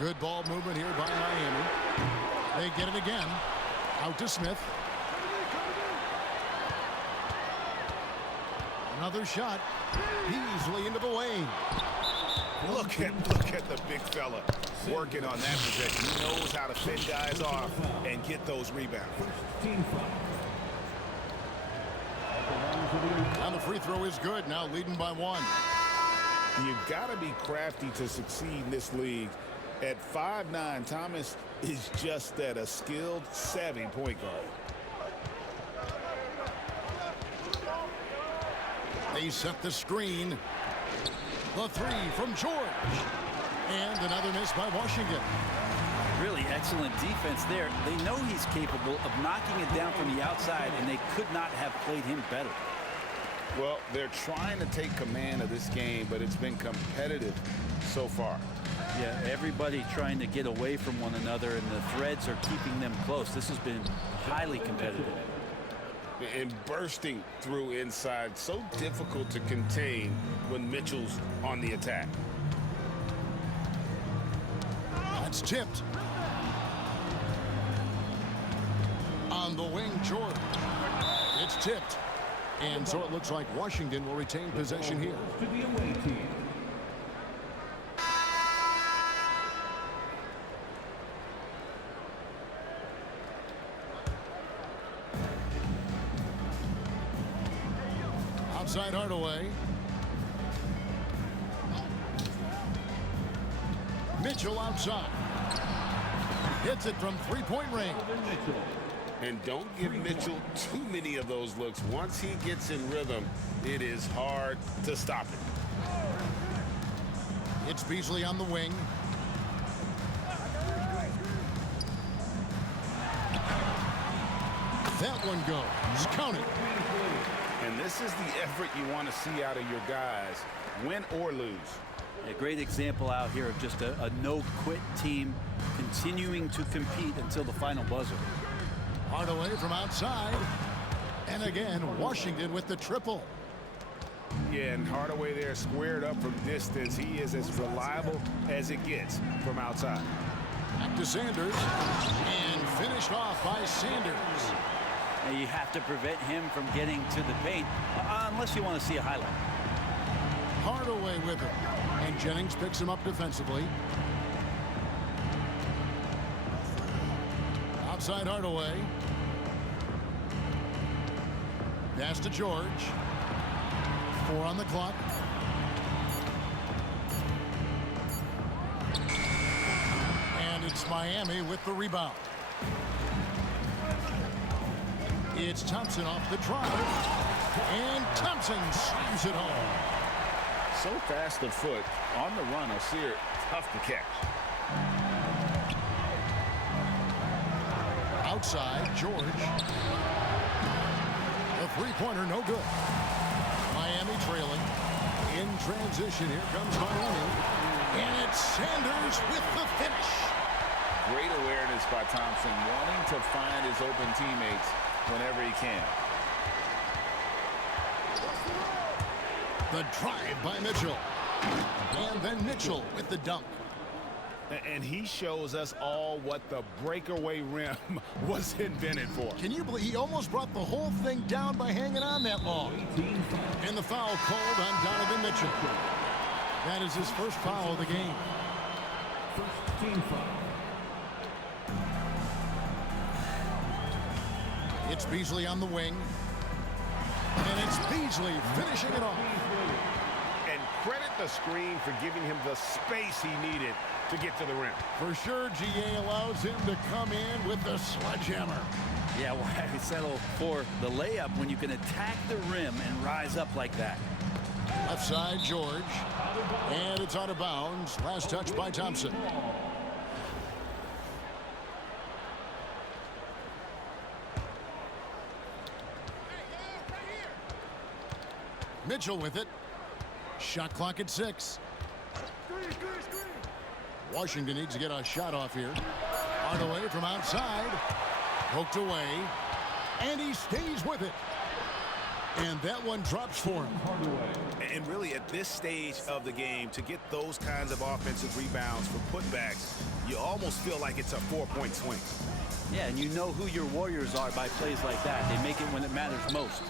Good ball movement here by Miami. They get it again. Out to Smith. Another shot. Beasley into the lane. Look at the big fella working on that possession. He knows how to fend guys off and get those rebounds. And the free throw is good. Now leading by 1. You've got to be crafty to succeed in this league. At 5'9", Thomas is just that, a skilled, savvy point guard. They set the screen. The three from George. And another miss by Washington. Really excellent defense there. They know he's capable of knocking it down from the outside, and they could not have played him better. Well, they're trying to take command of this game, but it's been competitive so far. Yeah, everybody trying to get away from one another, and the threads are keeping them close. This has been highly competitive. And bursting through inside, so difficult to contain when Mitchell's on the attack. That's tipped. On the wing, George. It's tipped. And so it looks like Washington will retain possession here. To the away team. Outside Hardaway. Mitchell outside. Hits it from three-point range. And don't give Mitchell too many of those looks. Once he gets in rhythm, it is hard to stop it. It's Beasley on the wing. That one goes. Count it. And this is the effort you want to see out of your guys, win or lose. A great example out here of just a no-quit team continuing to compete until the final buzzer. Hardaway from outside. And again, Washington with the triple. Yeah, and Hardaway there squared up from distance. He is as reliable as it gets from outside. Back to Sanders. And finished off by Sanders. And you have to prevent him from getting to the paint, unless you want to see a highlight. Hardaway with him. And Jennings picks him up defensively. Outside Hardaway. Pass to George. 4 on the clock. And it's Miami with the rebound. It's Thompson off the drive. And Thompson slams it home. So fast of foot on the run. Osir, tough to catch. Outside, George. The three-pointer, no good. Miami trailing. In transition, here comes Miami. And it's Sanders with the finish. Great awareness by Thompson, wanting to find his open teammates whenever he can. The drive by Mitchell. And then Mitchell with the dunk. And he shows us all what the breakaway rim was invented for. Can you believe he almost brought the whole thing down by hanging on that long? And the foul called on Donovan Mitchell. That is his first foul of the game. First team foul. It's Beasley on the wing. And it's Beasley finishing it off. And credit the screen for giving him the space he needed to get to the rim. For sure, GA allows him to come in with the sledgehammer. Yeah, why settle for the layup when you can attack the rim and rise up like that? Left side, George. And it's out of bounds. Last touch by Thompson. Mitchell with it. Shot clock at 6. Washington needs to get a shot off here. Hardaway from outside. Poked away. And he stays with it. And that one drops for him. And really at this stage of the game, to get those kinds of offensive rebounds for putbacks, you almost feel like it's a 4-point swing. Yeah, and you know who your Warriors are by plays like that. They make it when it matters most.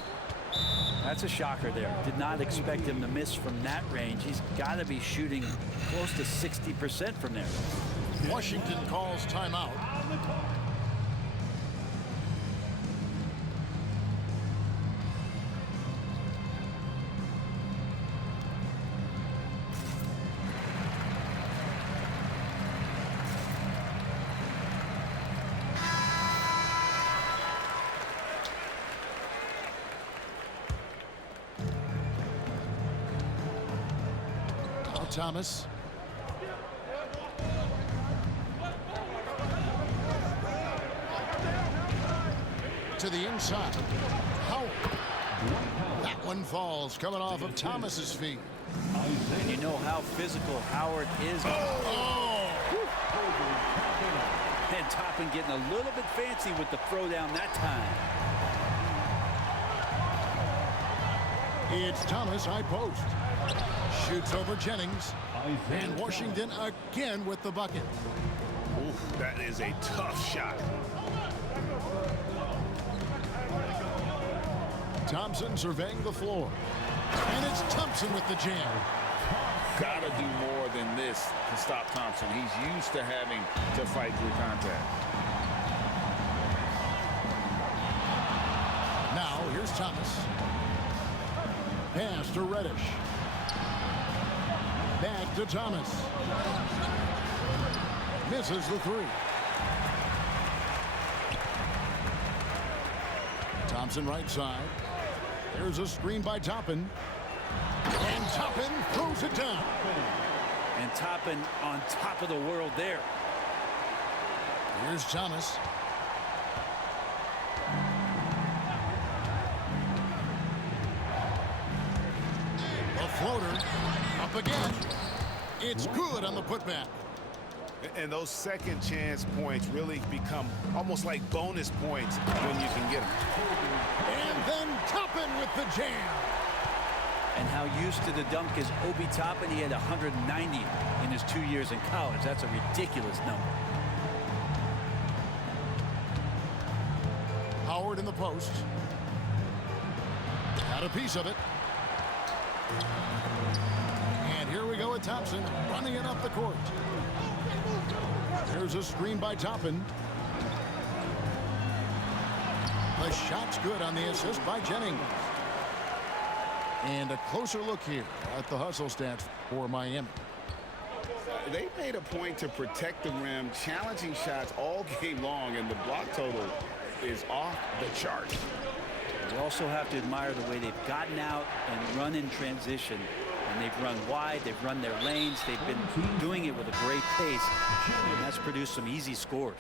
That's a shocker there. Did not expect him to miss from that range. He's got to be shooting close to 60% from there. Washington calls timeout. Thomas. To the inside. Howard. That one falls coming off of Thomas's feet. And you know how physical Howard is. Oh! And Toppin getting a little bit fancy with the throwdown that time. It's Thomas, high post. Shoots over Jennings. And Washington again with the bucket. Ooh, that is a tough shot. Thompson surveying the floor. And it's Thompson with the jam. Gotta do more than this to stop Thompson. He's used to having to fight through contact. Now, here's Thomas. Pass to Reddish. Back to Thomas. Misses the 3. Thompson right side. There's a screen by Toppin. And Toppin throws it down. And Toppin on top of the world there. Here's Thomas. A floater. Up again. It's good on the putback. And those second chance points really become almost like bonus points when you can get them. And then Toppin with the jam. And how used to the dunk is Obi Toppin. He had 190 in his 2 years in college. That's a ridiculous number. Howard in the post. Got a piece of it. And here we go with Thompson running it up the court. There's a screen by Toppin. The shot's good on the assist by Jennings. And a closer look here at the hustle stats for Miami. They made a point to protect the rim, challenging shots all game long, and the block total is off the charts. You also have to admire the way they've gotten out and run in transition. And they've run wide, they've run their lanes, they've been doing it with a great pace, and that's produced some easy scores.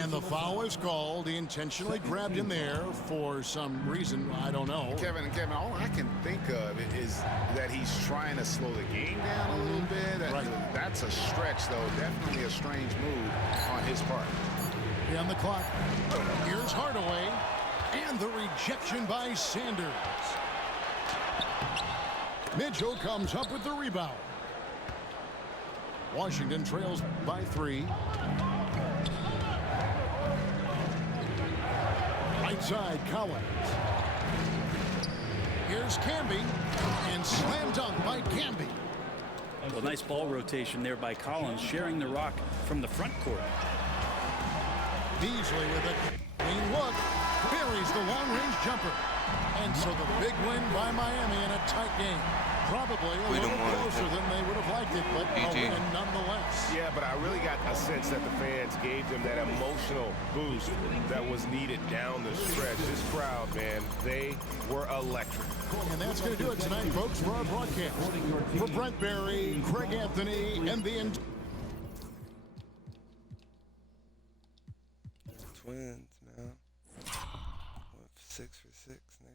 And the foul is called. He intentionally grabbed him there for some reason, I don't know. Kevin, all I can think of is that he's trying to slow the game down a little bit. Right. That's a stretch, though. Definitely a strange move on his part. On the clock. Here's Hardaway. And the rejection by Sanders. Mitchell comes up with the rebound. Washington trails by 3. Right side, Collins. Here's Camby. And slam dunk by Camby. Well, nice ball rotation there by Collins, sharing the rock from the front court. Beasley with it. Clean look. Buries the long-range jumper. And so the big win by Miami in a tight game. Probably a little closer than they would have liked it, but a win nonetheless. Yeah, but I really got a sense that the fans gave them that emotional boost that was needed down the stretch. This crowd, man, they were electric. And that's going to do it tonight, folks, for our broadcast. For Brent Berry, Craig Anthony, and the Twins, man. Went 6 for 6, nigga.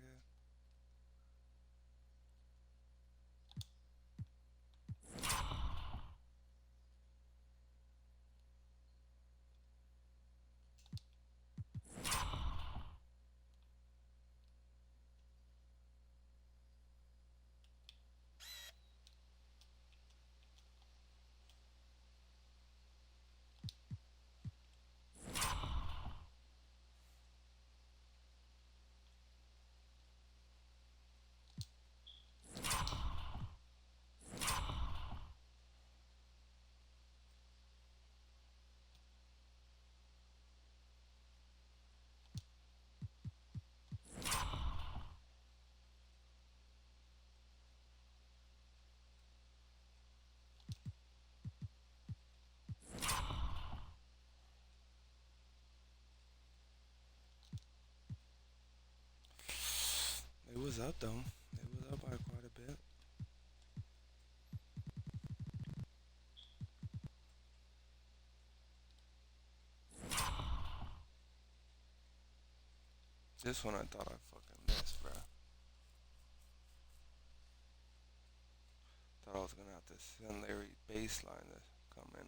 It was up, though. It was up by quite a bit. This one I thought I fucking missed, bro. Thought I was gonna have to send Larry baseline to come in.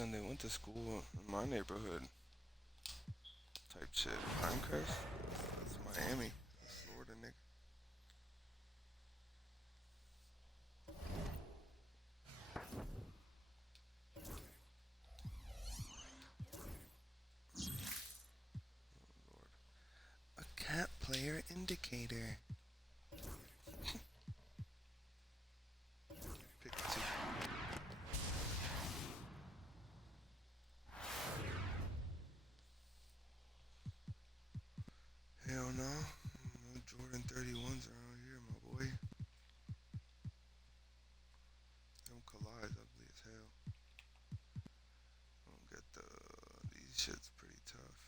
And they went to school in my neighborhood. Type shit. Pinecrest? That's Miami. That's Florida, nigga. Lord. A cat player indicator. Pick two. Hell no. No Jordan 31s around here, my boy. Them collides ugly as hell. I don't get these shit's pretty tough.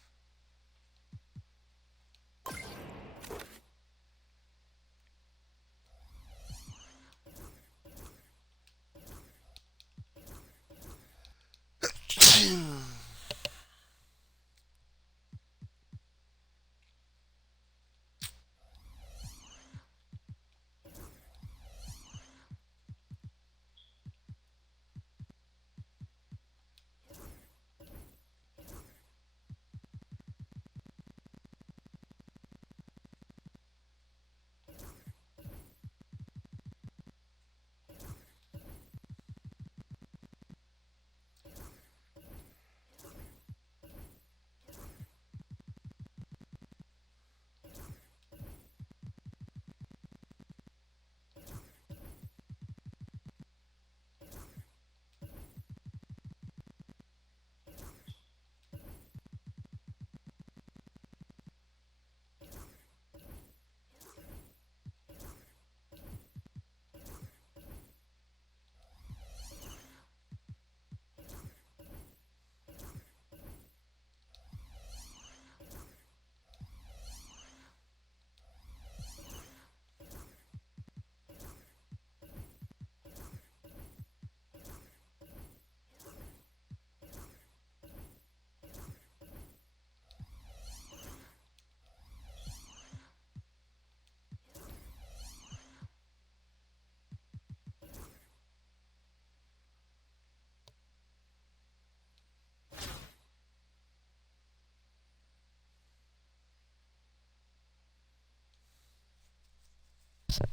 Let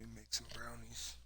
me make some brownies.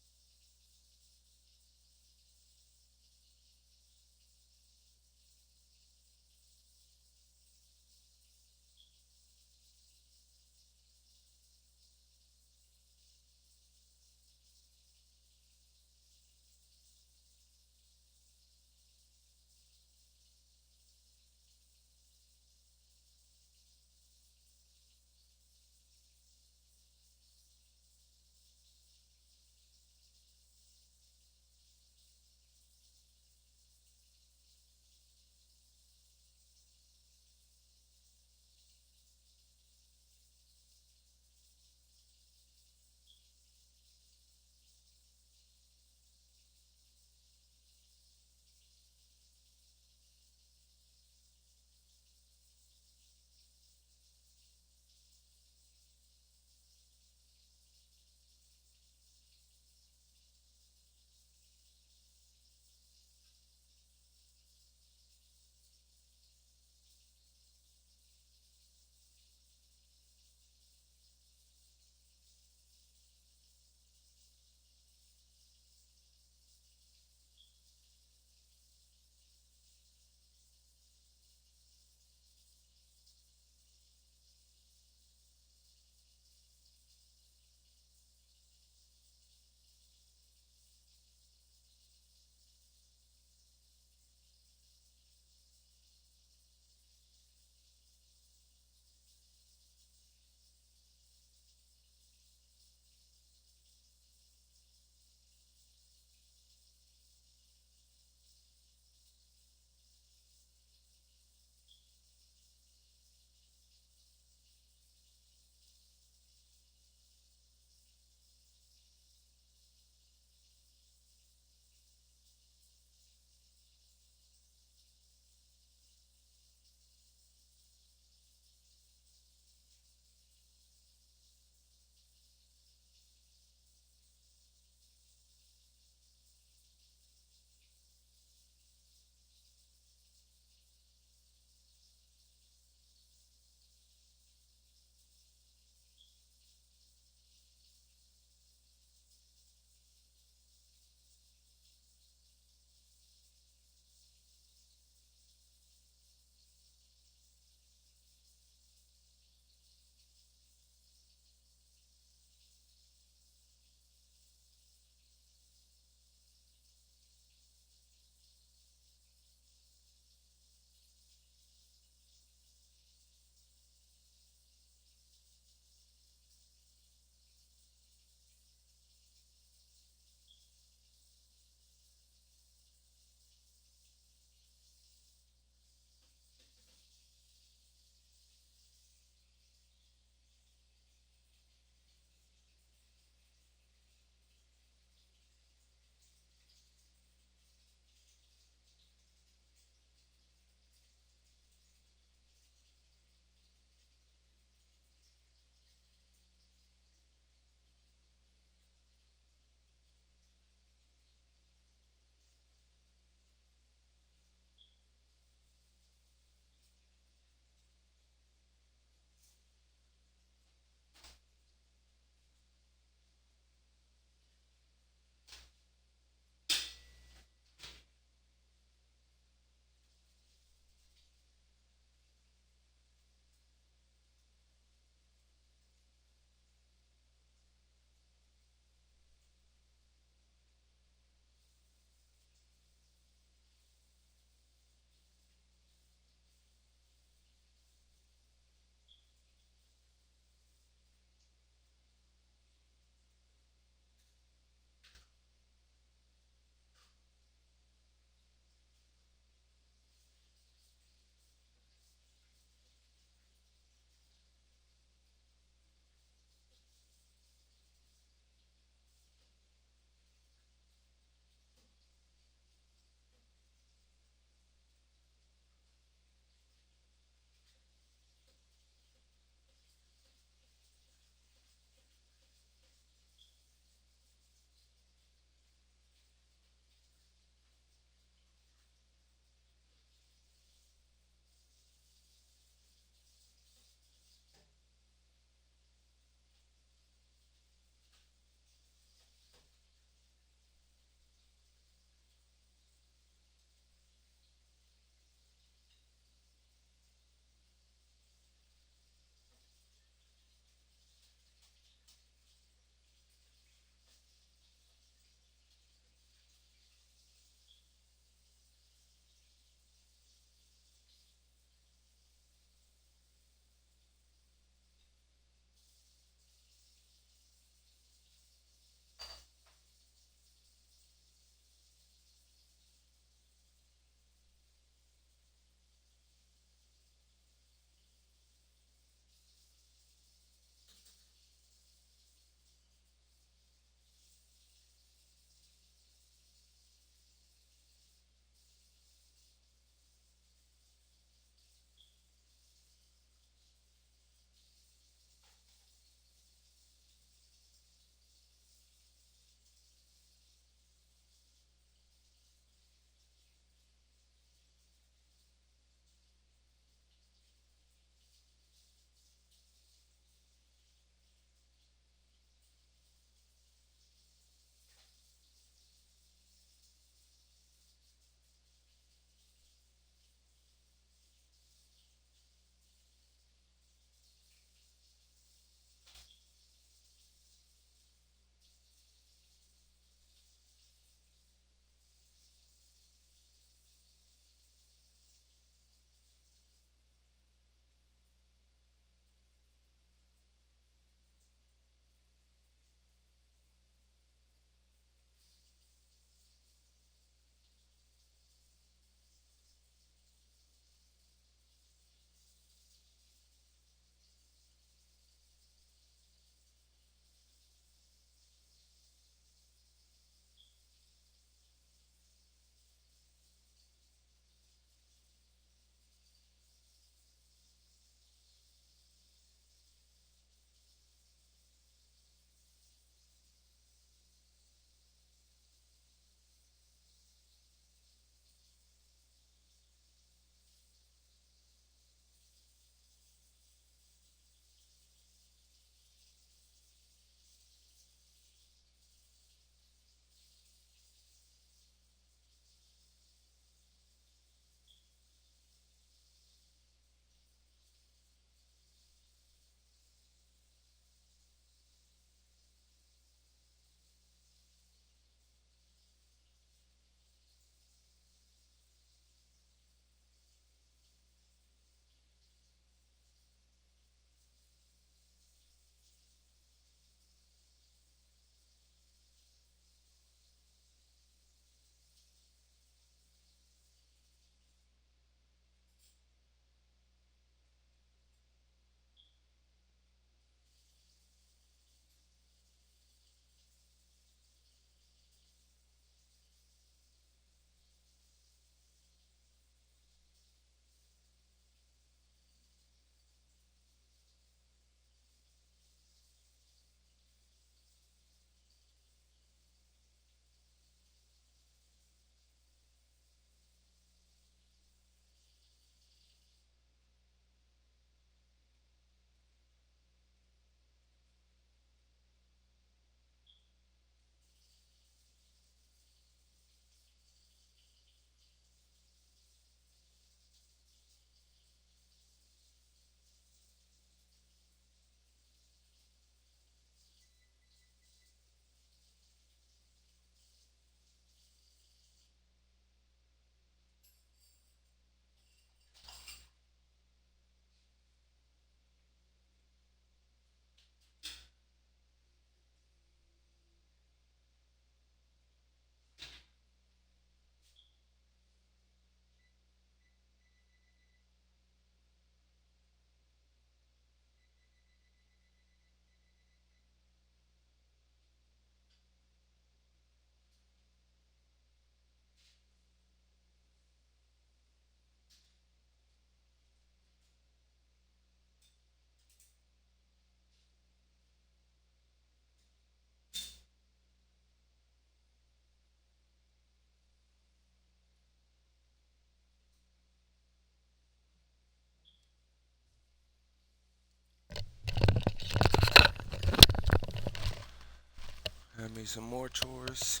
me some more chores.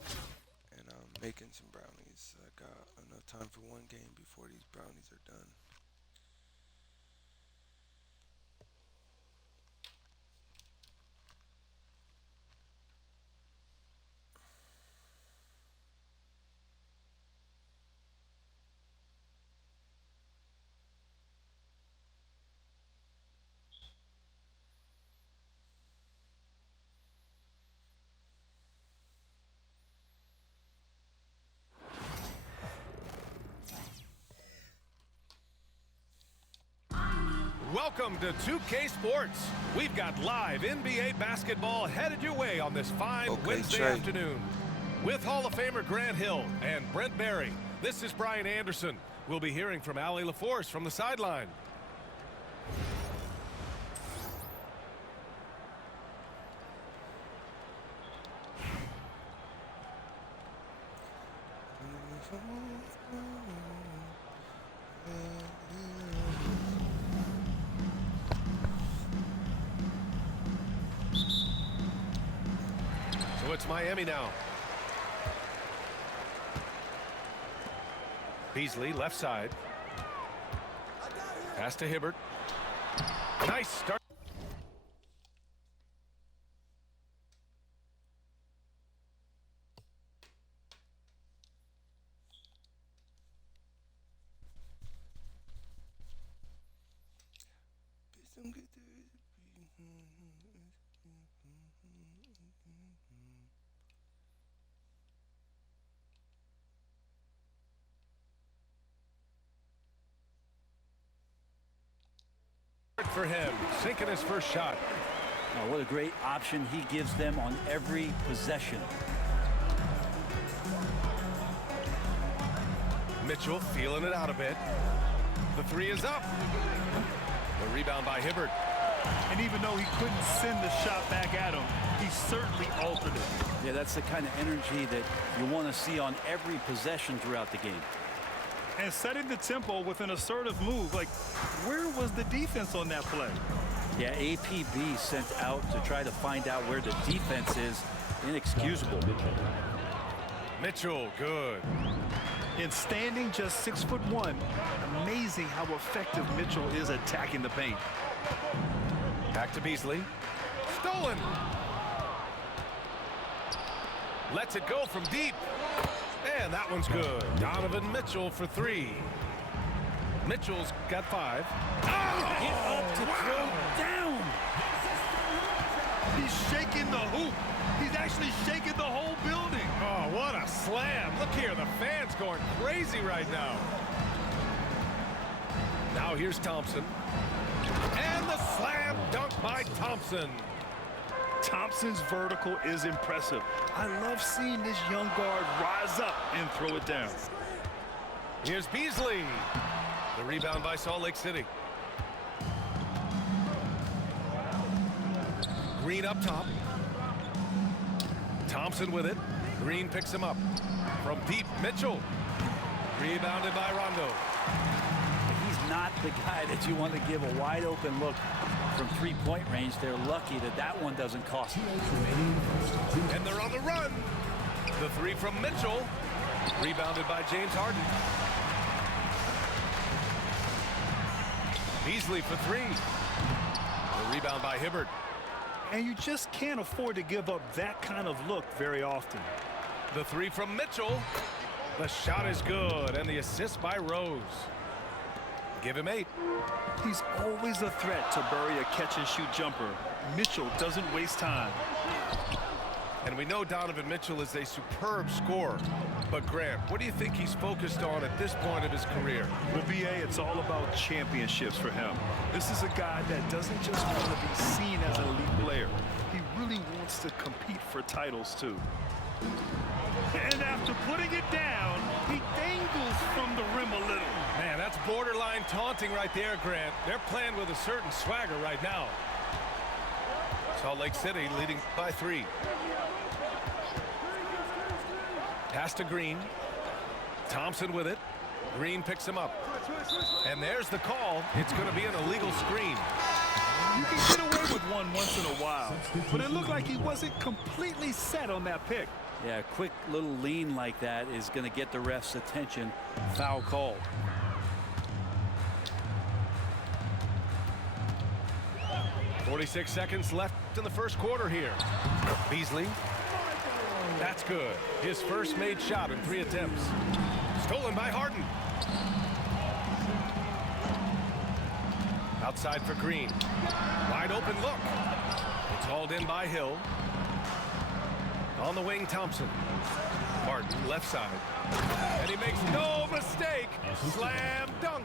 And I'm making some brownies. I got enough time for one game before these brownies are done. Welcome to 2K Sports. We've got live NBA basketball headed your way on this fine Wednesday afternoon. With Hall of Famer Grant Hill and Brent Barry, this is Brian Anderson. We'll be hearing from Allie LaForce from the sideline. So it's Miami now. Beasley, left side. Pass to Hibbert. Nice start. For him, sinking his first shot. Oh, what a great option he gives them on every possession. Mitchell feeling it out a bit. The three is up. The rebound by Hibbert. And even though he couldn't send the shot back at him, he certainly altered it. Yeah, that's the kind of energy that you want to see on every possession throughout the game. And setting the tempo with an assertive move. Like, where was the defense on that play? Yeah, APB sent out to try to find out where the defense is. Inexcusable. Mitchell, good. And standing just 6'1", amazing how effective Mitchell is attacking the paint. Back to Beasley. Stolen. Lets it go from deep. And that one's good. Donovan Mitchell for three. Mitchell's got 5. Oh, get up to throw down. He's shaking the hoop. He's actually shaking the whole building. Oh, what a slam. Look here, the fans going crazy right now. Now here's Thompson. And the slam dunk by Thompson. Thompson's vertical is impressive. I love seeing this young guard rise up and throw it down. Here's Beasley. The rebound by Salt Lake City. Green up top. Thompson with it. Green picks him up. From deep, Mitchell. Rebounded by Rondo. He's not the guy that you want to give a wide open look from three-point range. They're lucky that that one doesn't cost them. And they're on the run. The three from Mitchell. Rebounded by James Harden. Beasley for 3. The rebound by Hibbert. And you just can't afford to give up that kind of look very often. The 3 from Mitchell. The shot is good, and the assist by Rose. Give him 8. He's always a threat to bury a catch-and-shoot jumper. Mitchell doesn't waste time. And we know Donovan Mitchell is a superb scorer. But Grant, what do you think he's focused on at this point of his career? Well, BA, it's all about championships for him. This is a guy that doesn't just want to be seen as an elite player. He really wants to compete for titles, too. And after putting it down, he dangles from the rim a little. Man, that's borderline taunting right there, Grant. They're playing with a certain swagger right now. Salt Lake City leading by 3. Pass to Green. Thompson with it. Green picks him up. And there's the call. It's going to be an illegal screen. You can get away with with one once in a while, but it looked like he wasn't completely set on that pick. Yeah, a quick little lean like that is going to get the ref's attention. Foul called. .46 seconds left in the first quarter here. Beasley. That's good. His first made shot in 3 attempts. Stolen by Harden. Outside for Green. Wide open look. It's hauled in by Hill. On the wing, Thompson. Martin, left side. And he makes no mistake. Slam dunk.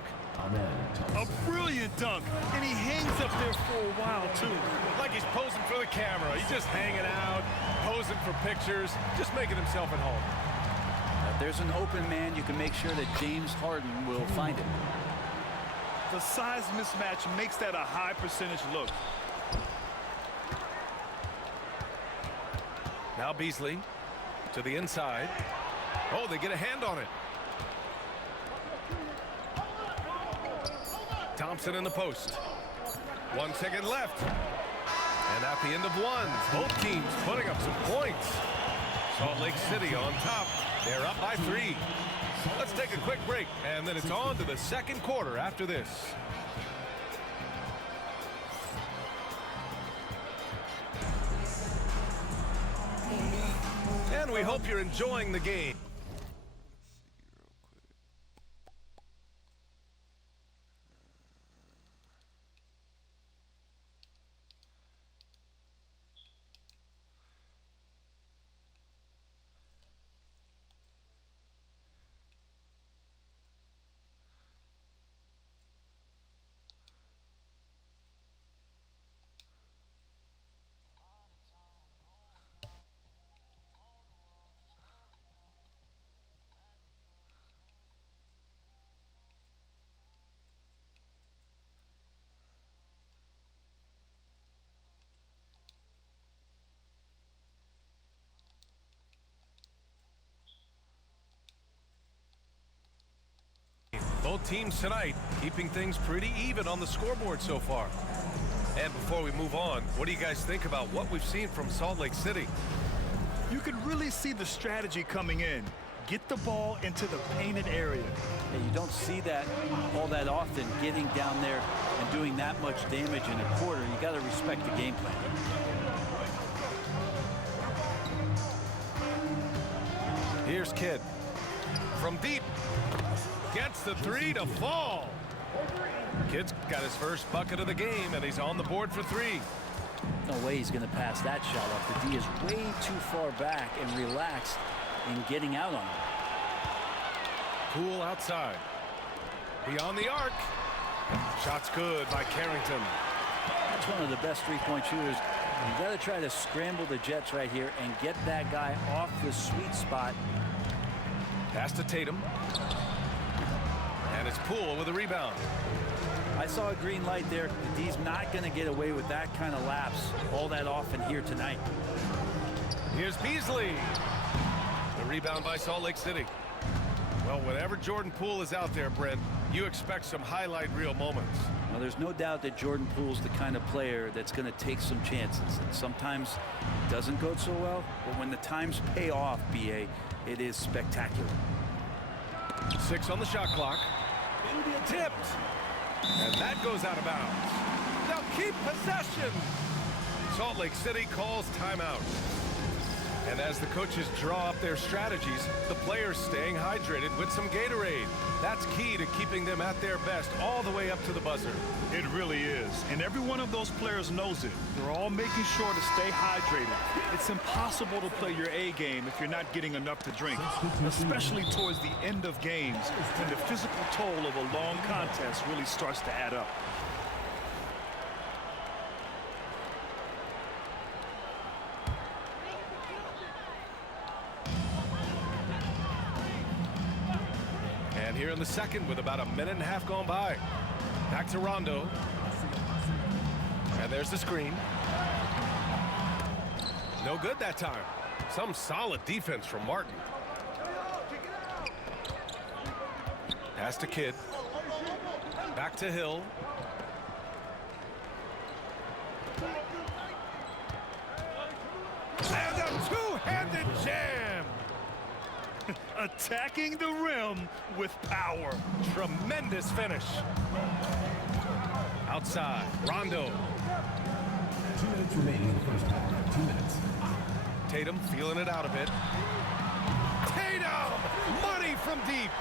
A brilliant dunk, and he hangs up there for a while, too. Like he's posing for the camera. He's just hanging out, posing for pictures, just making himself at home. If there's an open man, you can make sure that James Harden will find it. The size mismatch makes that a high percentage look. Now Beasley to the inside. Oh, they get a hand on it. Thompson in the post. 1 second left. And at the end of one, both teams putting up some points. Salt Lake City on top. They're up by 3. Let's take a quick break, and then it's on to the second quarter after this. And we hope you're enjoying the game. Both teams tonight keeping things pretty even on the scoreboard so far. And before we move on, what do you guys think about what we've seen from Salt Lake City? You can really see the strategy coming in. Get the ball into the painted area. Yeah, you don't see that all that often, getting down there and doing that much damage in a quarter. You got to respect the game plan. Here's Kidd from deep. Gets the 3 to fall. Kidd's got his first bucket of the game, and he's on the board for 3. No way he's going to pass that shot off. The D is way too far back and relaxed in getting out on him. Poole outside. Beyond the arc. Shot's good by Carrington. That's one of the best three-point shooters. You got to try to scramble the Jets right here and get that guy off the sweet spot. Pass to Tatum. And it's Poole with a rebound. I saw a green light there. The D's not going to get away with that kind of lapse all that often here tonight. Here's Beasley. The rebound by Salt Lake City. Well, whenever Jordan Poole is out there, Brent, you expect some highlight reel moments. Well, there's no doubt that Jordan Poole's the kind of player that's going to take some chances. And sometimes it doesn't go so well, but when the times pay off, BA, it is spectacular. 6 on the shot clock. It'll be tipped. And that goes out of bounds. Now keep possession. Salt Lake City calls timeout. And as the coaches draw up their strategies, the players staying hydrated with some Gatorade. That's key to keeping them at their best all the way up to the buzzer. It really is. And every one of those players knows it. They're all making sure to stay hydrated. It's impossible to play your A game if you're not getting enough to drink, especially towards the end of games when the physical toll of a long contest really starts to add up. And here in the second with about a minute and a half gone by. Back to Rondo. And there's the screen. No good that time. Some solid defense from Martin. Pass to Kidd. Back to Hill. And a two-handed jam. Attacking the rim with power. Tremendous finish. Outside, Rondo. 2 minutes remaining in the first half. 2 minutes. Tatum feeling it out a bit. Tatum! Money from deep.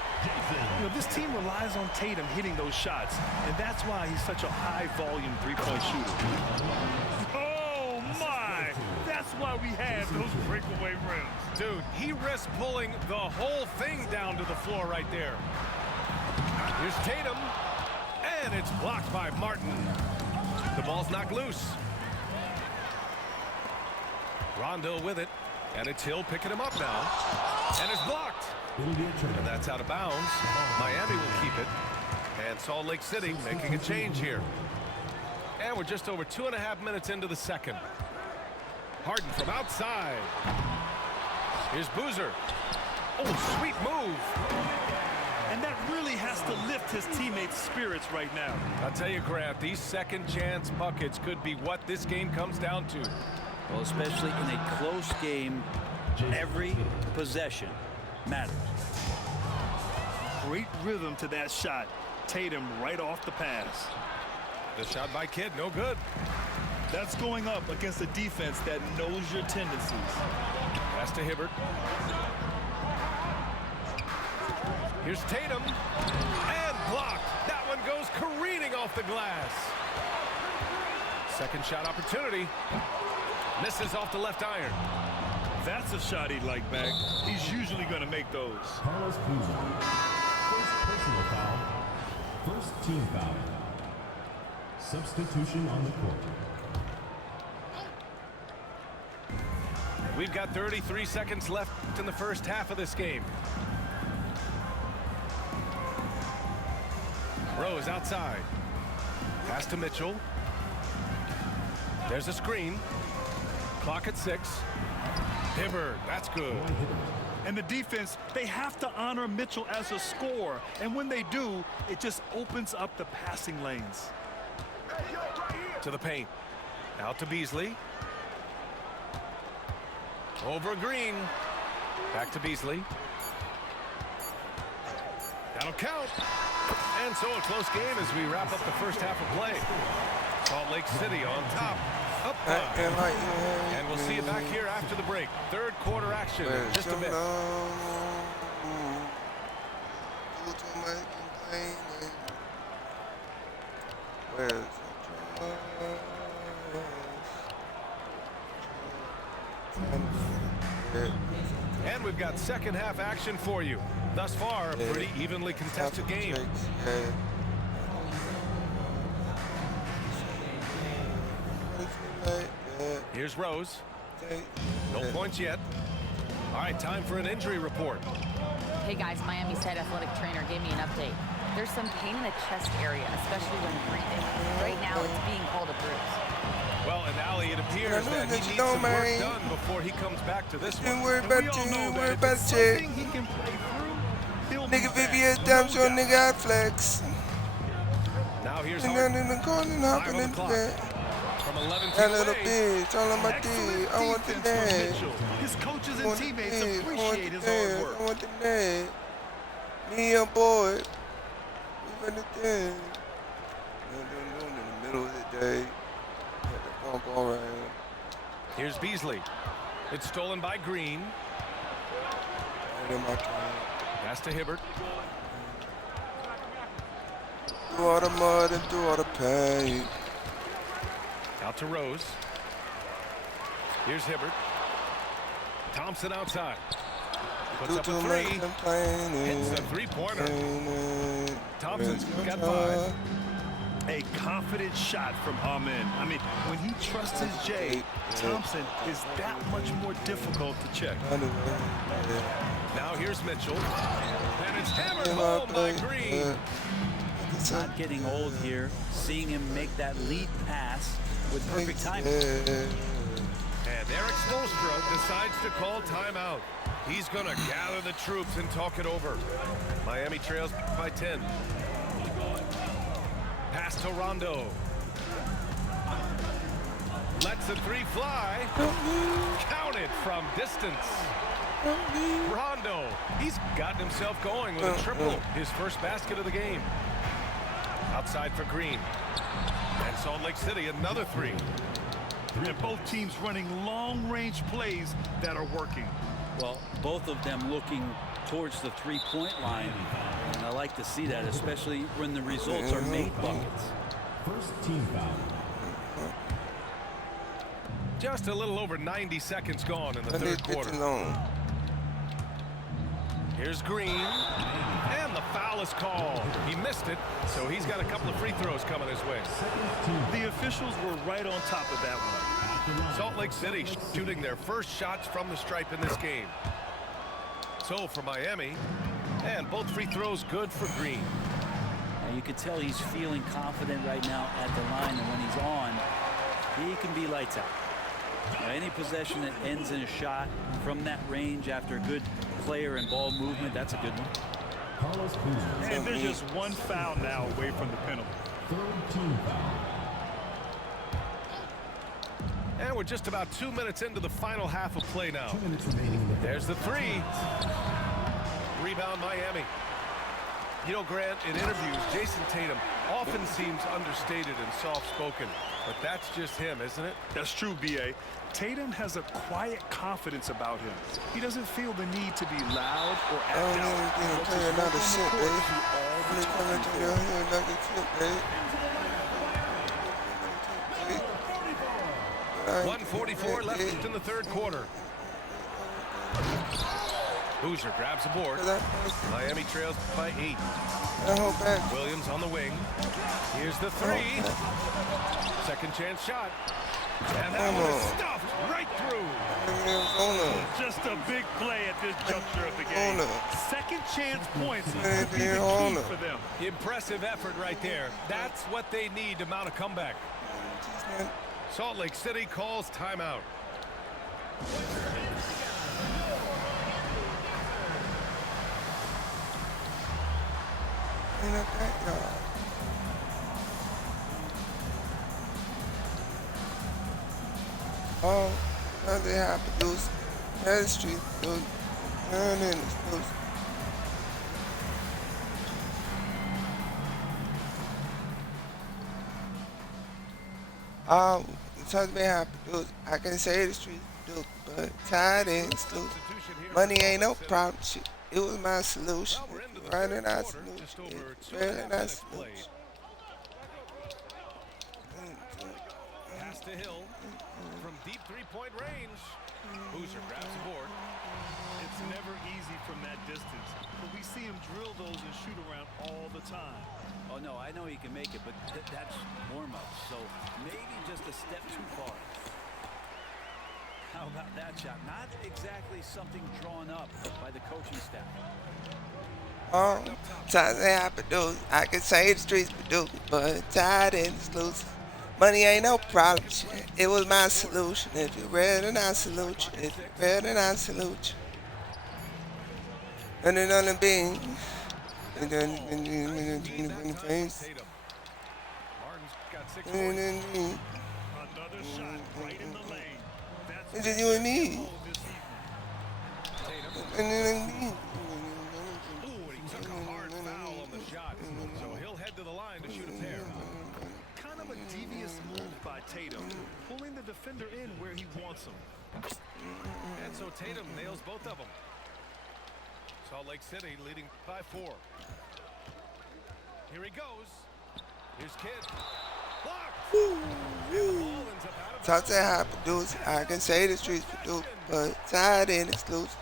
You know, this team relies on Tatum hitting those shots, and that's why he's such a high-volume three-point shooter. Oh, my! That's why we have those breakaway rims. Dude, he risks pulling the whole thing down to the floor right there. Here's Tatum, and it's blocked by Martin. The ball's knocked loose. Rondo with it, and it's Hill picking him up now. And it's blocked. And that's out of bounds. Miami will keep it. And Salt Lake City making a change here. And we're just over 2.5 minutes into the second. Harden from outside. Here's Boozer. Oh, sweet move. And that really has to lift his teammates' spirits right now. I'll tell you, Grant, these second chance buckets could be what this game comes down to. Well, especially in a close game, every possession matters. Great rhythm to that shot. Tatum right off the pass. The shot by Kidd, no good. That's going up against a defense that knows your tendencies. Pass to Hibbert. Here's Tatum. And blocked. That one goes careening off the glass. Second shot opportunity. Misses off the left iron. That's a shot he'd like back. He's usually going to make those. Carlos Boozer. First personal foul. First team foul. Substitution on the court. We've got 33 seconds left in the first half of this game. Rose outside. Pass to Mitchell. There's a screen. Clock at 6. Hibbert, that's good. And the defense, they have to honor Mitchell as a scorer. And when they do, it just opens up the passing lanes. To the paint. Out to Beasley. Over Green. Back to Beasley. That'll count. And so a close game as we wrap up the first half of play. Salt Lake City on top. Up high. And we'll see you back here after the break. Third quarter action in just a bit. And we've got second half action for you. Thus far, a pretty evenly contested game. Here's Rose. No points yet. All right, time for an injury report. Hey guys, Miami's head athletic trainer gave me an update. There's some pain in the chest area, especially when breathing. Right now, it's being called a bruise. Well, and Allie, it appears that he needs some work done before he comes back to this one. Don't worry about you, worry about shit. Nigga Vivian dumps on nigga flex. Now here's Harden. In the corner and hopping in the bed. From 11 that little bitch, all on my dick. I want the dad. His coaches and teammates appreciate his hard work. I want the dad. Me and your boy. We for the dad. In the middle of the day. All right. Here's Beasley. It's stolen by Green. Pass to Hibbert. Through all the mud and through all the pain. Out to Rose. Here's Hibbert. Thompson outside. Puts up a three. Hits a three-pointer. Thompson's got 5. A confident shot from Amen. I mean, when he trusts his J, Thompson is that much more difficult to check. Now here's Mitchell. And it's hammered home by Green. Not getting old here. Seeing him make that lead pass with perfect timing. And Eric Spoelstra decides to call timeout. He's going to gather the troops and talk it over. Miami trails by 10. Pass to Rondo. the three fly. Counted from distance. Rondo, he's gotten himself going with a triple. His first basket of the game. Outside for Green. And Salt Lake City, another three. And both teams running long-range plays that are working. Well, both of them looking towards the three-point line. And I like to see that, especially when the results are made buckets. First team foul. Just a little over 90 seconds gone in the third quarter. Here's Green. And the foul is called. He missed it, so he's got a couple of free throws coming his way. The officials were right on top of that one. Salt Lake City shooting their first shots from the stripe in this game. So for Miami, and both free throws good for Green. Now you can tell he's feeling confident right now at the line, and when he's on, he can be lights out. Now, any possession that ends in a shot from that range after a good player and ball movement, that's a good one. And there's just one foul now away from the penalty. Third team foul. And we're just about 2 minutes into the final half of play now. 2 minutes remaining. There's the three. Rebound Miami. You know, Grant, in interviews, Jason Tatum often seems understated and soft-spoken, but that's just him, isn't it? That's true, B.A. Tatum has a quiet confidence about him. He doesn't feel the need to be loud or act out. Another shit, baby. 1:44 left in the third quarter. Hoosier grabs the board. Miami trails by 8. Williams on the wing. Here's the three. Second chance shot. And that one is stuffed right through. Just a big play at this juncture of the game. Second chance points could be the key for them. Impressive effort right there. That's what they need to mount a comeback. Salt Lake City calls timeout. Oh, now they have to do the street, and then it's loose. Something they have to do. I can say the street do, but tied in, it's loose. Money ain't no problem. Shit, it was my solution. Running out solution. It's really not solution. Pass to Hill from deep three-point range. Hoosier grabs the board. It's never easy from that distance, but we see him drill those and shoot around all the time. Oh, no, I know he can make it, but that's warm-up, so maybe just a step too far. How about that shot? Not exactly something drawn up by the coaching staff. Times they have to do. I can say the streets do, but tied in, it's loose. Money ain't no problem. Shit. It was my solution. If you're ready, then I salute you. If you're ready, then I salute you. And then on the beam. And then in the face. And then Another shot right in the lane. It's just you and me. And then me. Ooh, and he took a hard foul on the shot, so he'll head to the line to shoot a pair. Kind of a devious move by Tatum, pulling the defender in where he wants him. And so Tatum nails both of them. Salt Lake City leading by 4. Here he goes. Here's Kidd. Talk how to do it. I can say the streets do, but tied in, it's loose.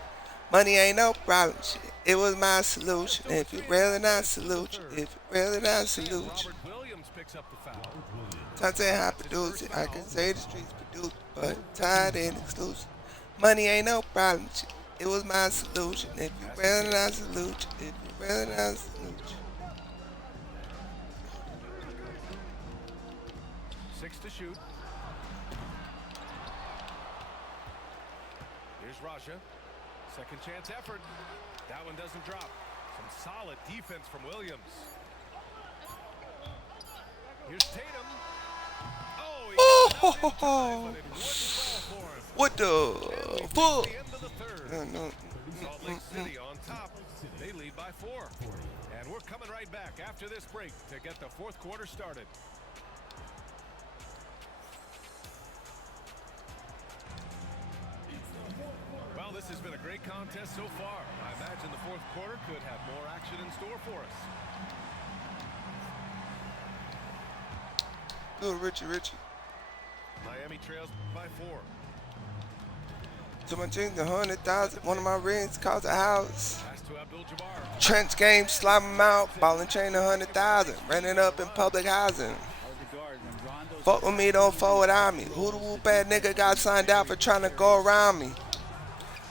Money ain't no problem. Shit. It was my solution. If you really not salute you. If you really not salute you. Williams picks up the foul. Talk how to do it. I can say the streets do, but tied in, it's loose. Money ain't no problem. Shit. It was my solution. If you really not salute you. If you really not salute you. 6 to shoot. Here's Raja. Second chance effort. That one doesn't drop. Some solid defense from Williams. Here's Tatum. Oh, Oh, what the fuck? No. Salt Lake City on top. They lead by 4. And we're coming right back after this break to get the fourth quarter started. Well, this has been a great contest so far. I imagine the fourth quarter could have more action in store for us. Good, Richie. Miami trails by 4. To my dreams, 100,000. One of my rings cost a house. Pass to Abdul-Jabbar. Trench game, slime them out. Ball and chain 100,000. Renting up in public housing. Fuck with me, don't fuck without me. Who the whoop bad nigga got signed out for trying to go around me?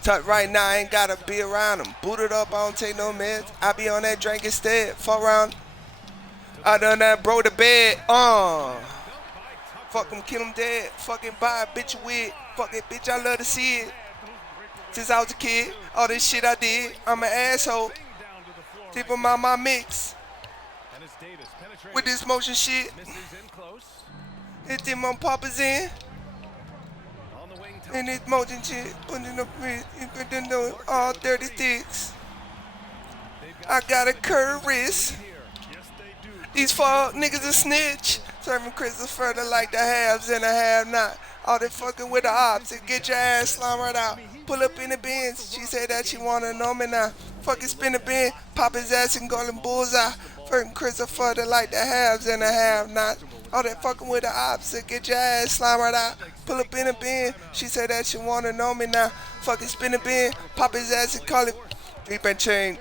Tuck right now, I ain't gotta be around him. Booted up, I don't take no meds. I be on that drink instead. Fuck around. I done that, bro, the bed. Fuck him, kill him dead. Fucking buy a bitch a wig. Fuck it, bitch, I love to see it. Since I was a kid, all this shit I did, I'm an asshole. Tip him out my mix. With this motion shit. Hit them on poppers in. And this motion shit. Putting up all 36. I got a curved wrist. These fuck niggas a snitch. Serving Christopher like the haves and the have not. All they fucking with the ops and get your ass slime right out. Pull up in the bins. She said that she wanna know me now. Fucking spin the bin, pop his ass and go and bullseye. Fucking Christopher like the haves and the have not. All that fucking with the ops and get your ass slime right out. Pull up in the bin. She said that she wanna know me now. Fucking spin the bin, pop his ass and call it. Deep and chain.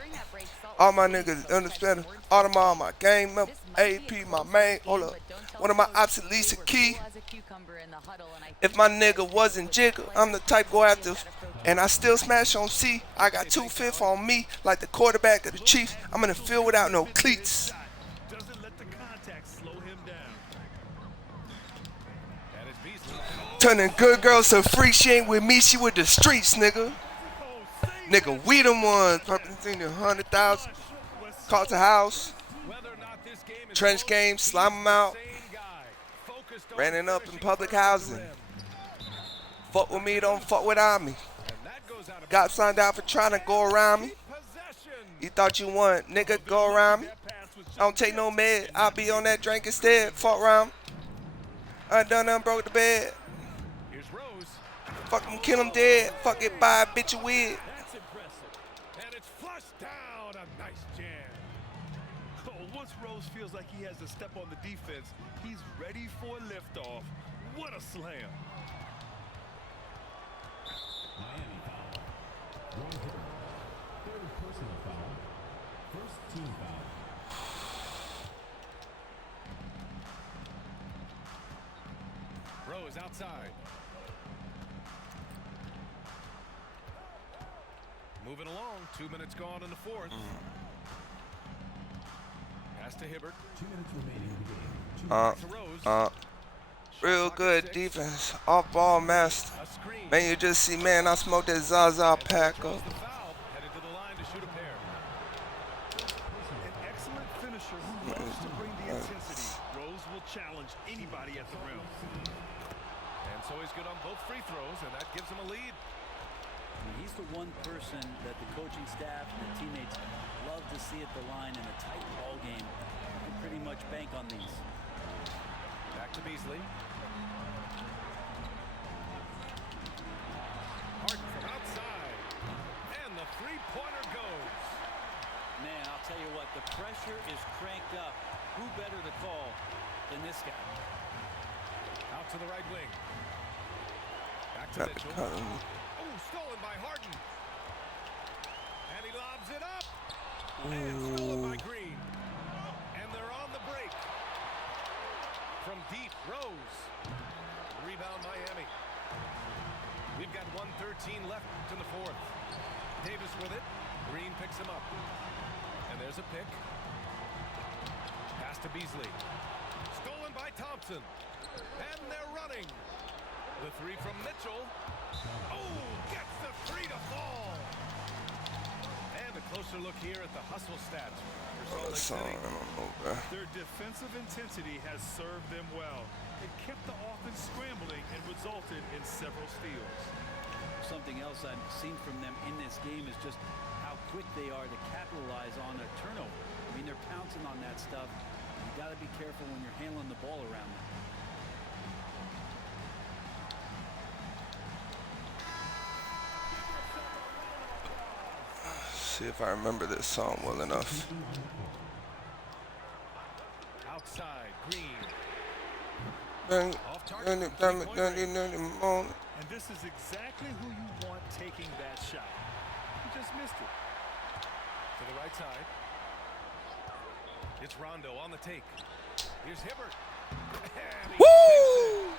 All my niggas understand. All them all my game up. AP, my main. Hold up. One of my ops at least a key. If my nigga wasn't Jigger, I'm the type go after. And I still smash on C. I got 2/5 on me, like the quarterback of the Chiefs. I'm in the field without no cleats. Turning good girls to free. She ain't with me, she with the streets, nigga. Nigga, we them ones. Representing 100,000. Cost a house. Trench game, slime them out. Renting up in public housing. Fuck with me, don't fuck without me. Got signed out for trying to go around me. You thought you won, nigga, go around me. I don't take no med, I'll be on that drink instead. Fuck around. I done broke the bed. Fuck him, kill him dead. Fuck it, buy a bitch a wig. Rose feels like he has to step on the defense. He's ready for liftoff. What a slam. Miami foul. One hitter. Third personal foul. First team foul. Rose outside. Moving along. 2 minutes gone in the fourth. Pass to Hibbert. 2 minutes remaining in the game. Real good defense. Off ball master. Man, you just see, man, I smoked that Zaza pack up. Headed to the line to shoot a pair. An excellent finisher who loves to bring the intensity. Rose will challenge anybody at the rim. And so he's good on both free throws, and that gives him a lead. He's the one person that the coaching staff and the teammates love to see at the line in a tight ball game. And pretty much bank on these. Back to Beasley. Harden from outside. And the three-pointer goes. Man, I'll tell you what, the pressure is cranked up. Who better to call than this guy? Out to the right wing. Back to Mitchell. Oh, stolen by Harden. And he lobs it up. And stolen by Green. And they're on the break. From deep, Rose. Rebound, Miami. We've got 1:13 left in the fourth. Davis with it. Green picks him up. And there's a pick. Pass to Beasley. Stolen by Thompson. And they're running. The three from Mitchell. Oh, gets the three to fall. And a closer look here at the hustle stats. Their defensive intensity has served them well. It kept the offense scrambled resulted in several steals. Something else I've seen from them in this game is just how quick they are to capitalize on a turnover. I mean, they're pouncing on that stuff. You got to be careful when you're handling the ball around them. See if I remember this song well enough. Outside, Green. And this is exactly who you want taking that shot. He just missed it. To the right side. It's Rondo on the take. Here's Hibbert. Woo!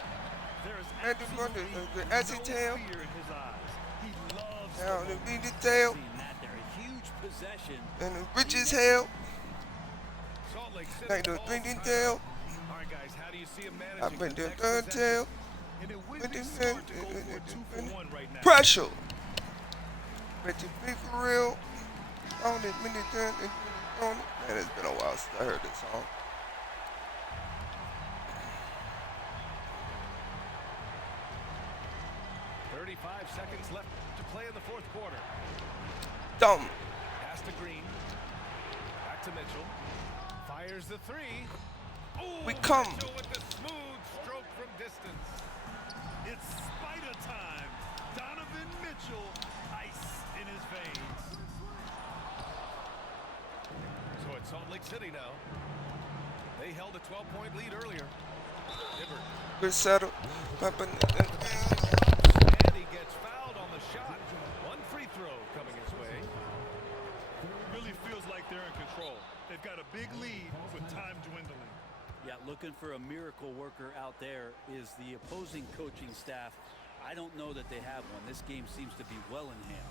There's absolutely no tail. fear in his eyes. He loves Now the tail. Possession. And the richest hell. Salt Lake City Like the thinking tail. All right, guys, how do you see him managing I've been the the next third possession? tail. And it wouldn't be smart to go for a 2-for-1 right now. Pressure. But to be for real, on it, minute turn, on it. Man, it's been a while since I heard this song. Seconds left to play in the fourth quarter. Dumb. Pass to Green. Back to Mitchell. Fires the three. Ooh, we come. Mitchell with the smooth stroke from distance. It's spider time. Donovan Mitchell, ice in his veins. So it's Salt Lake City now. They held a 12-point lead earlier. Hibbert. Good settle. Gets fouled on the shot. One free throw coming his way. Really feels like they're in control. They've got a big lead with time dwindling. Yeah, looking for a miracle worker out there is the opposing coaching staff. I don't know that they have one. This game seems to be well in hand.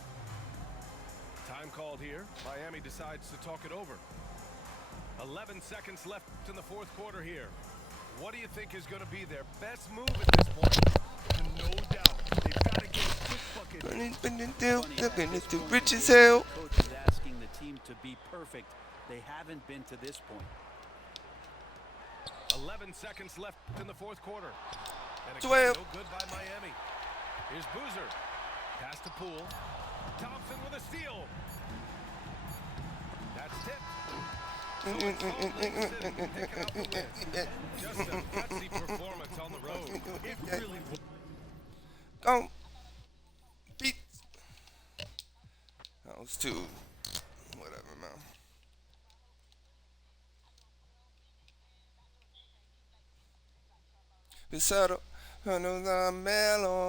Time called here. Miami decides to talk it over. 11 seconds left in the fourth quarter here. What do you think is going to be their best move at this point? No doubt. They've got to get a quick bucket. Looking at the rich as hell. Coach is asking the team to be perfect. They haven't been to this point. 11 seconds left in the fourth quarter. And 12. No good by Miami. Here's Boozer. Pass to Poole. Thompson with a steal. That's tipped. So it's Salt Lake City picking up the win. Just a gutsy performance on the road. It really was. Go. Beat. That was too. Whatever, man. We settled. I know that I'm mellow.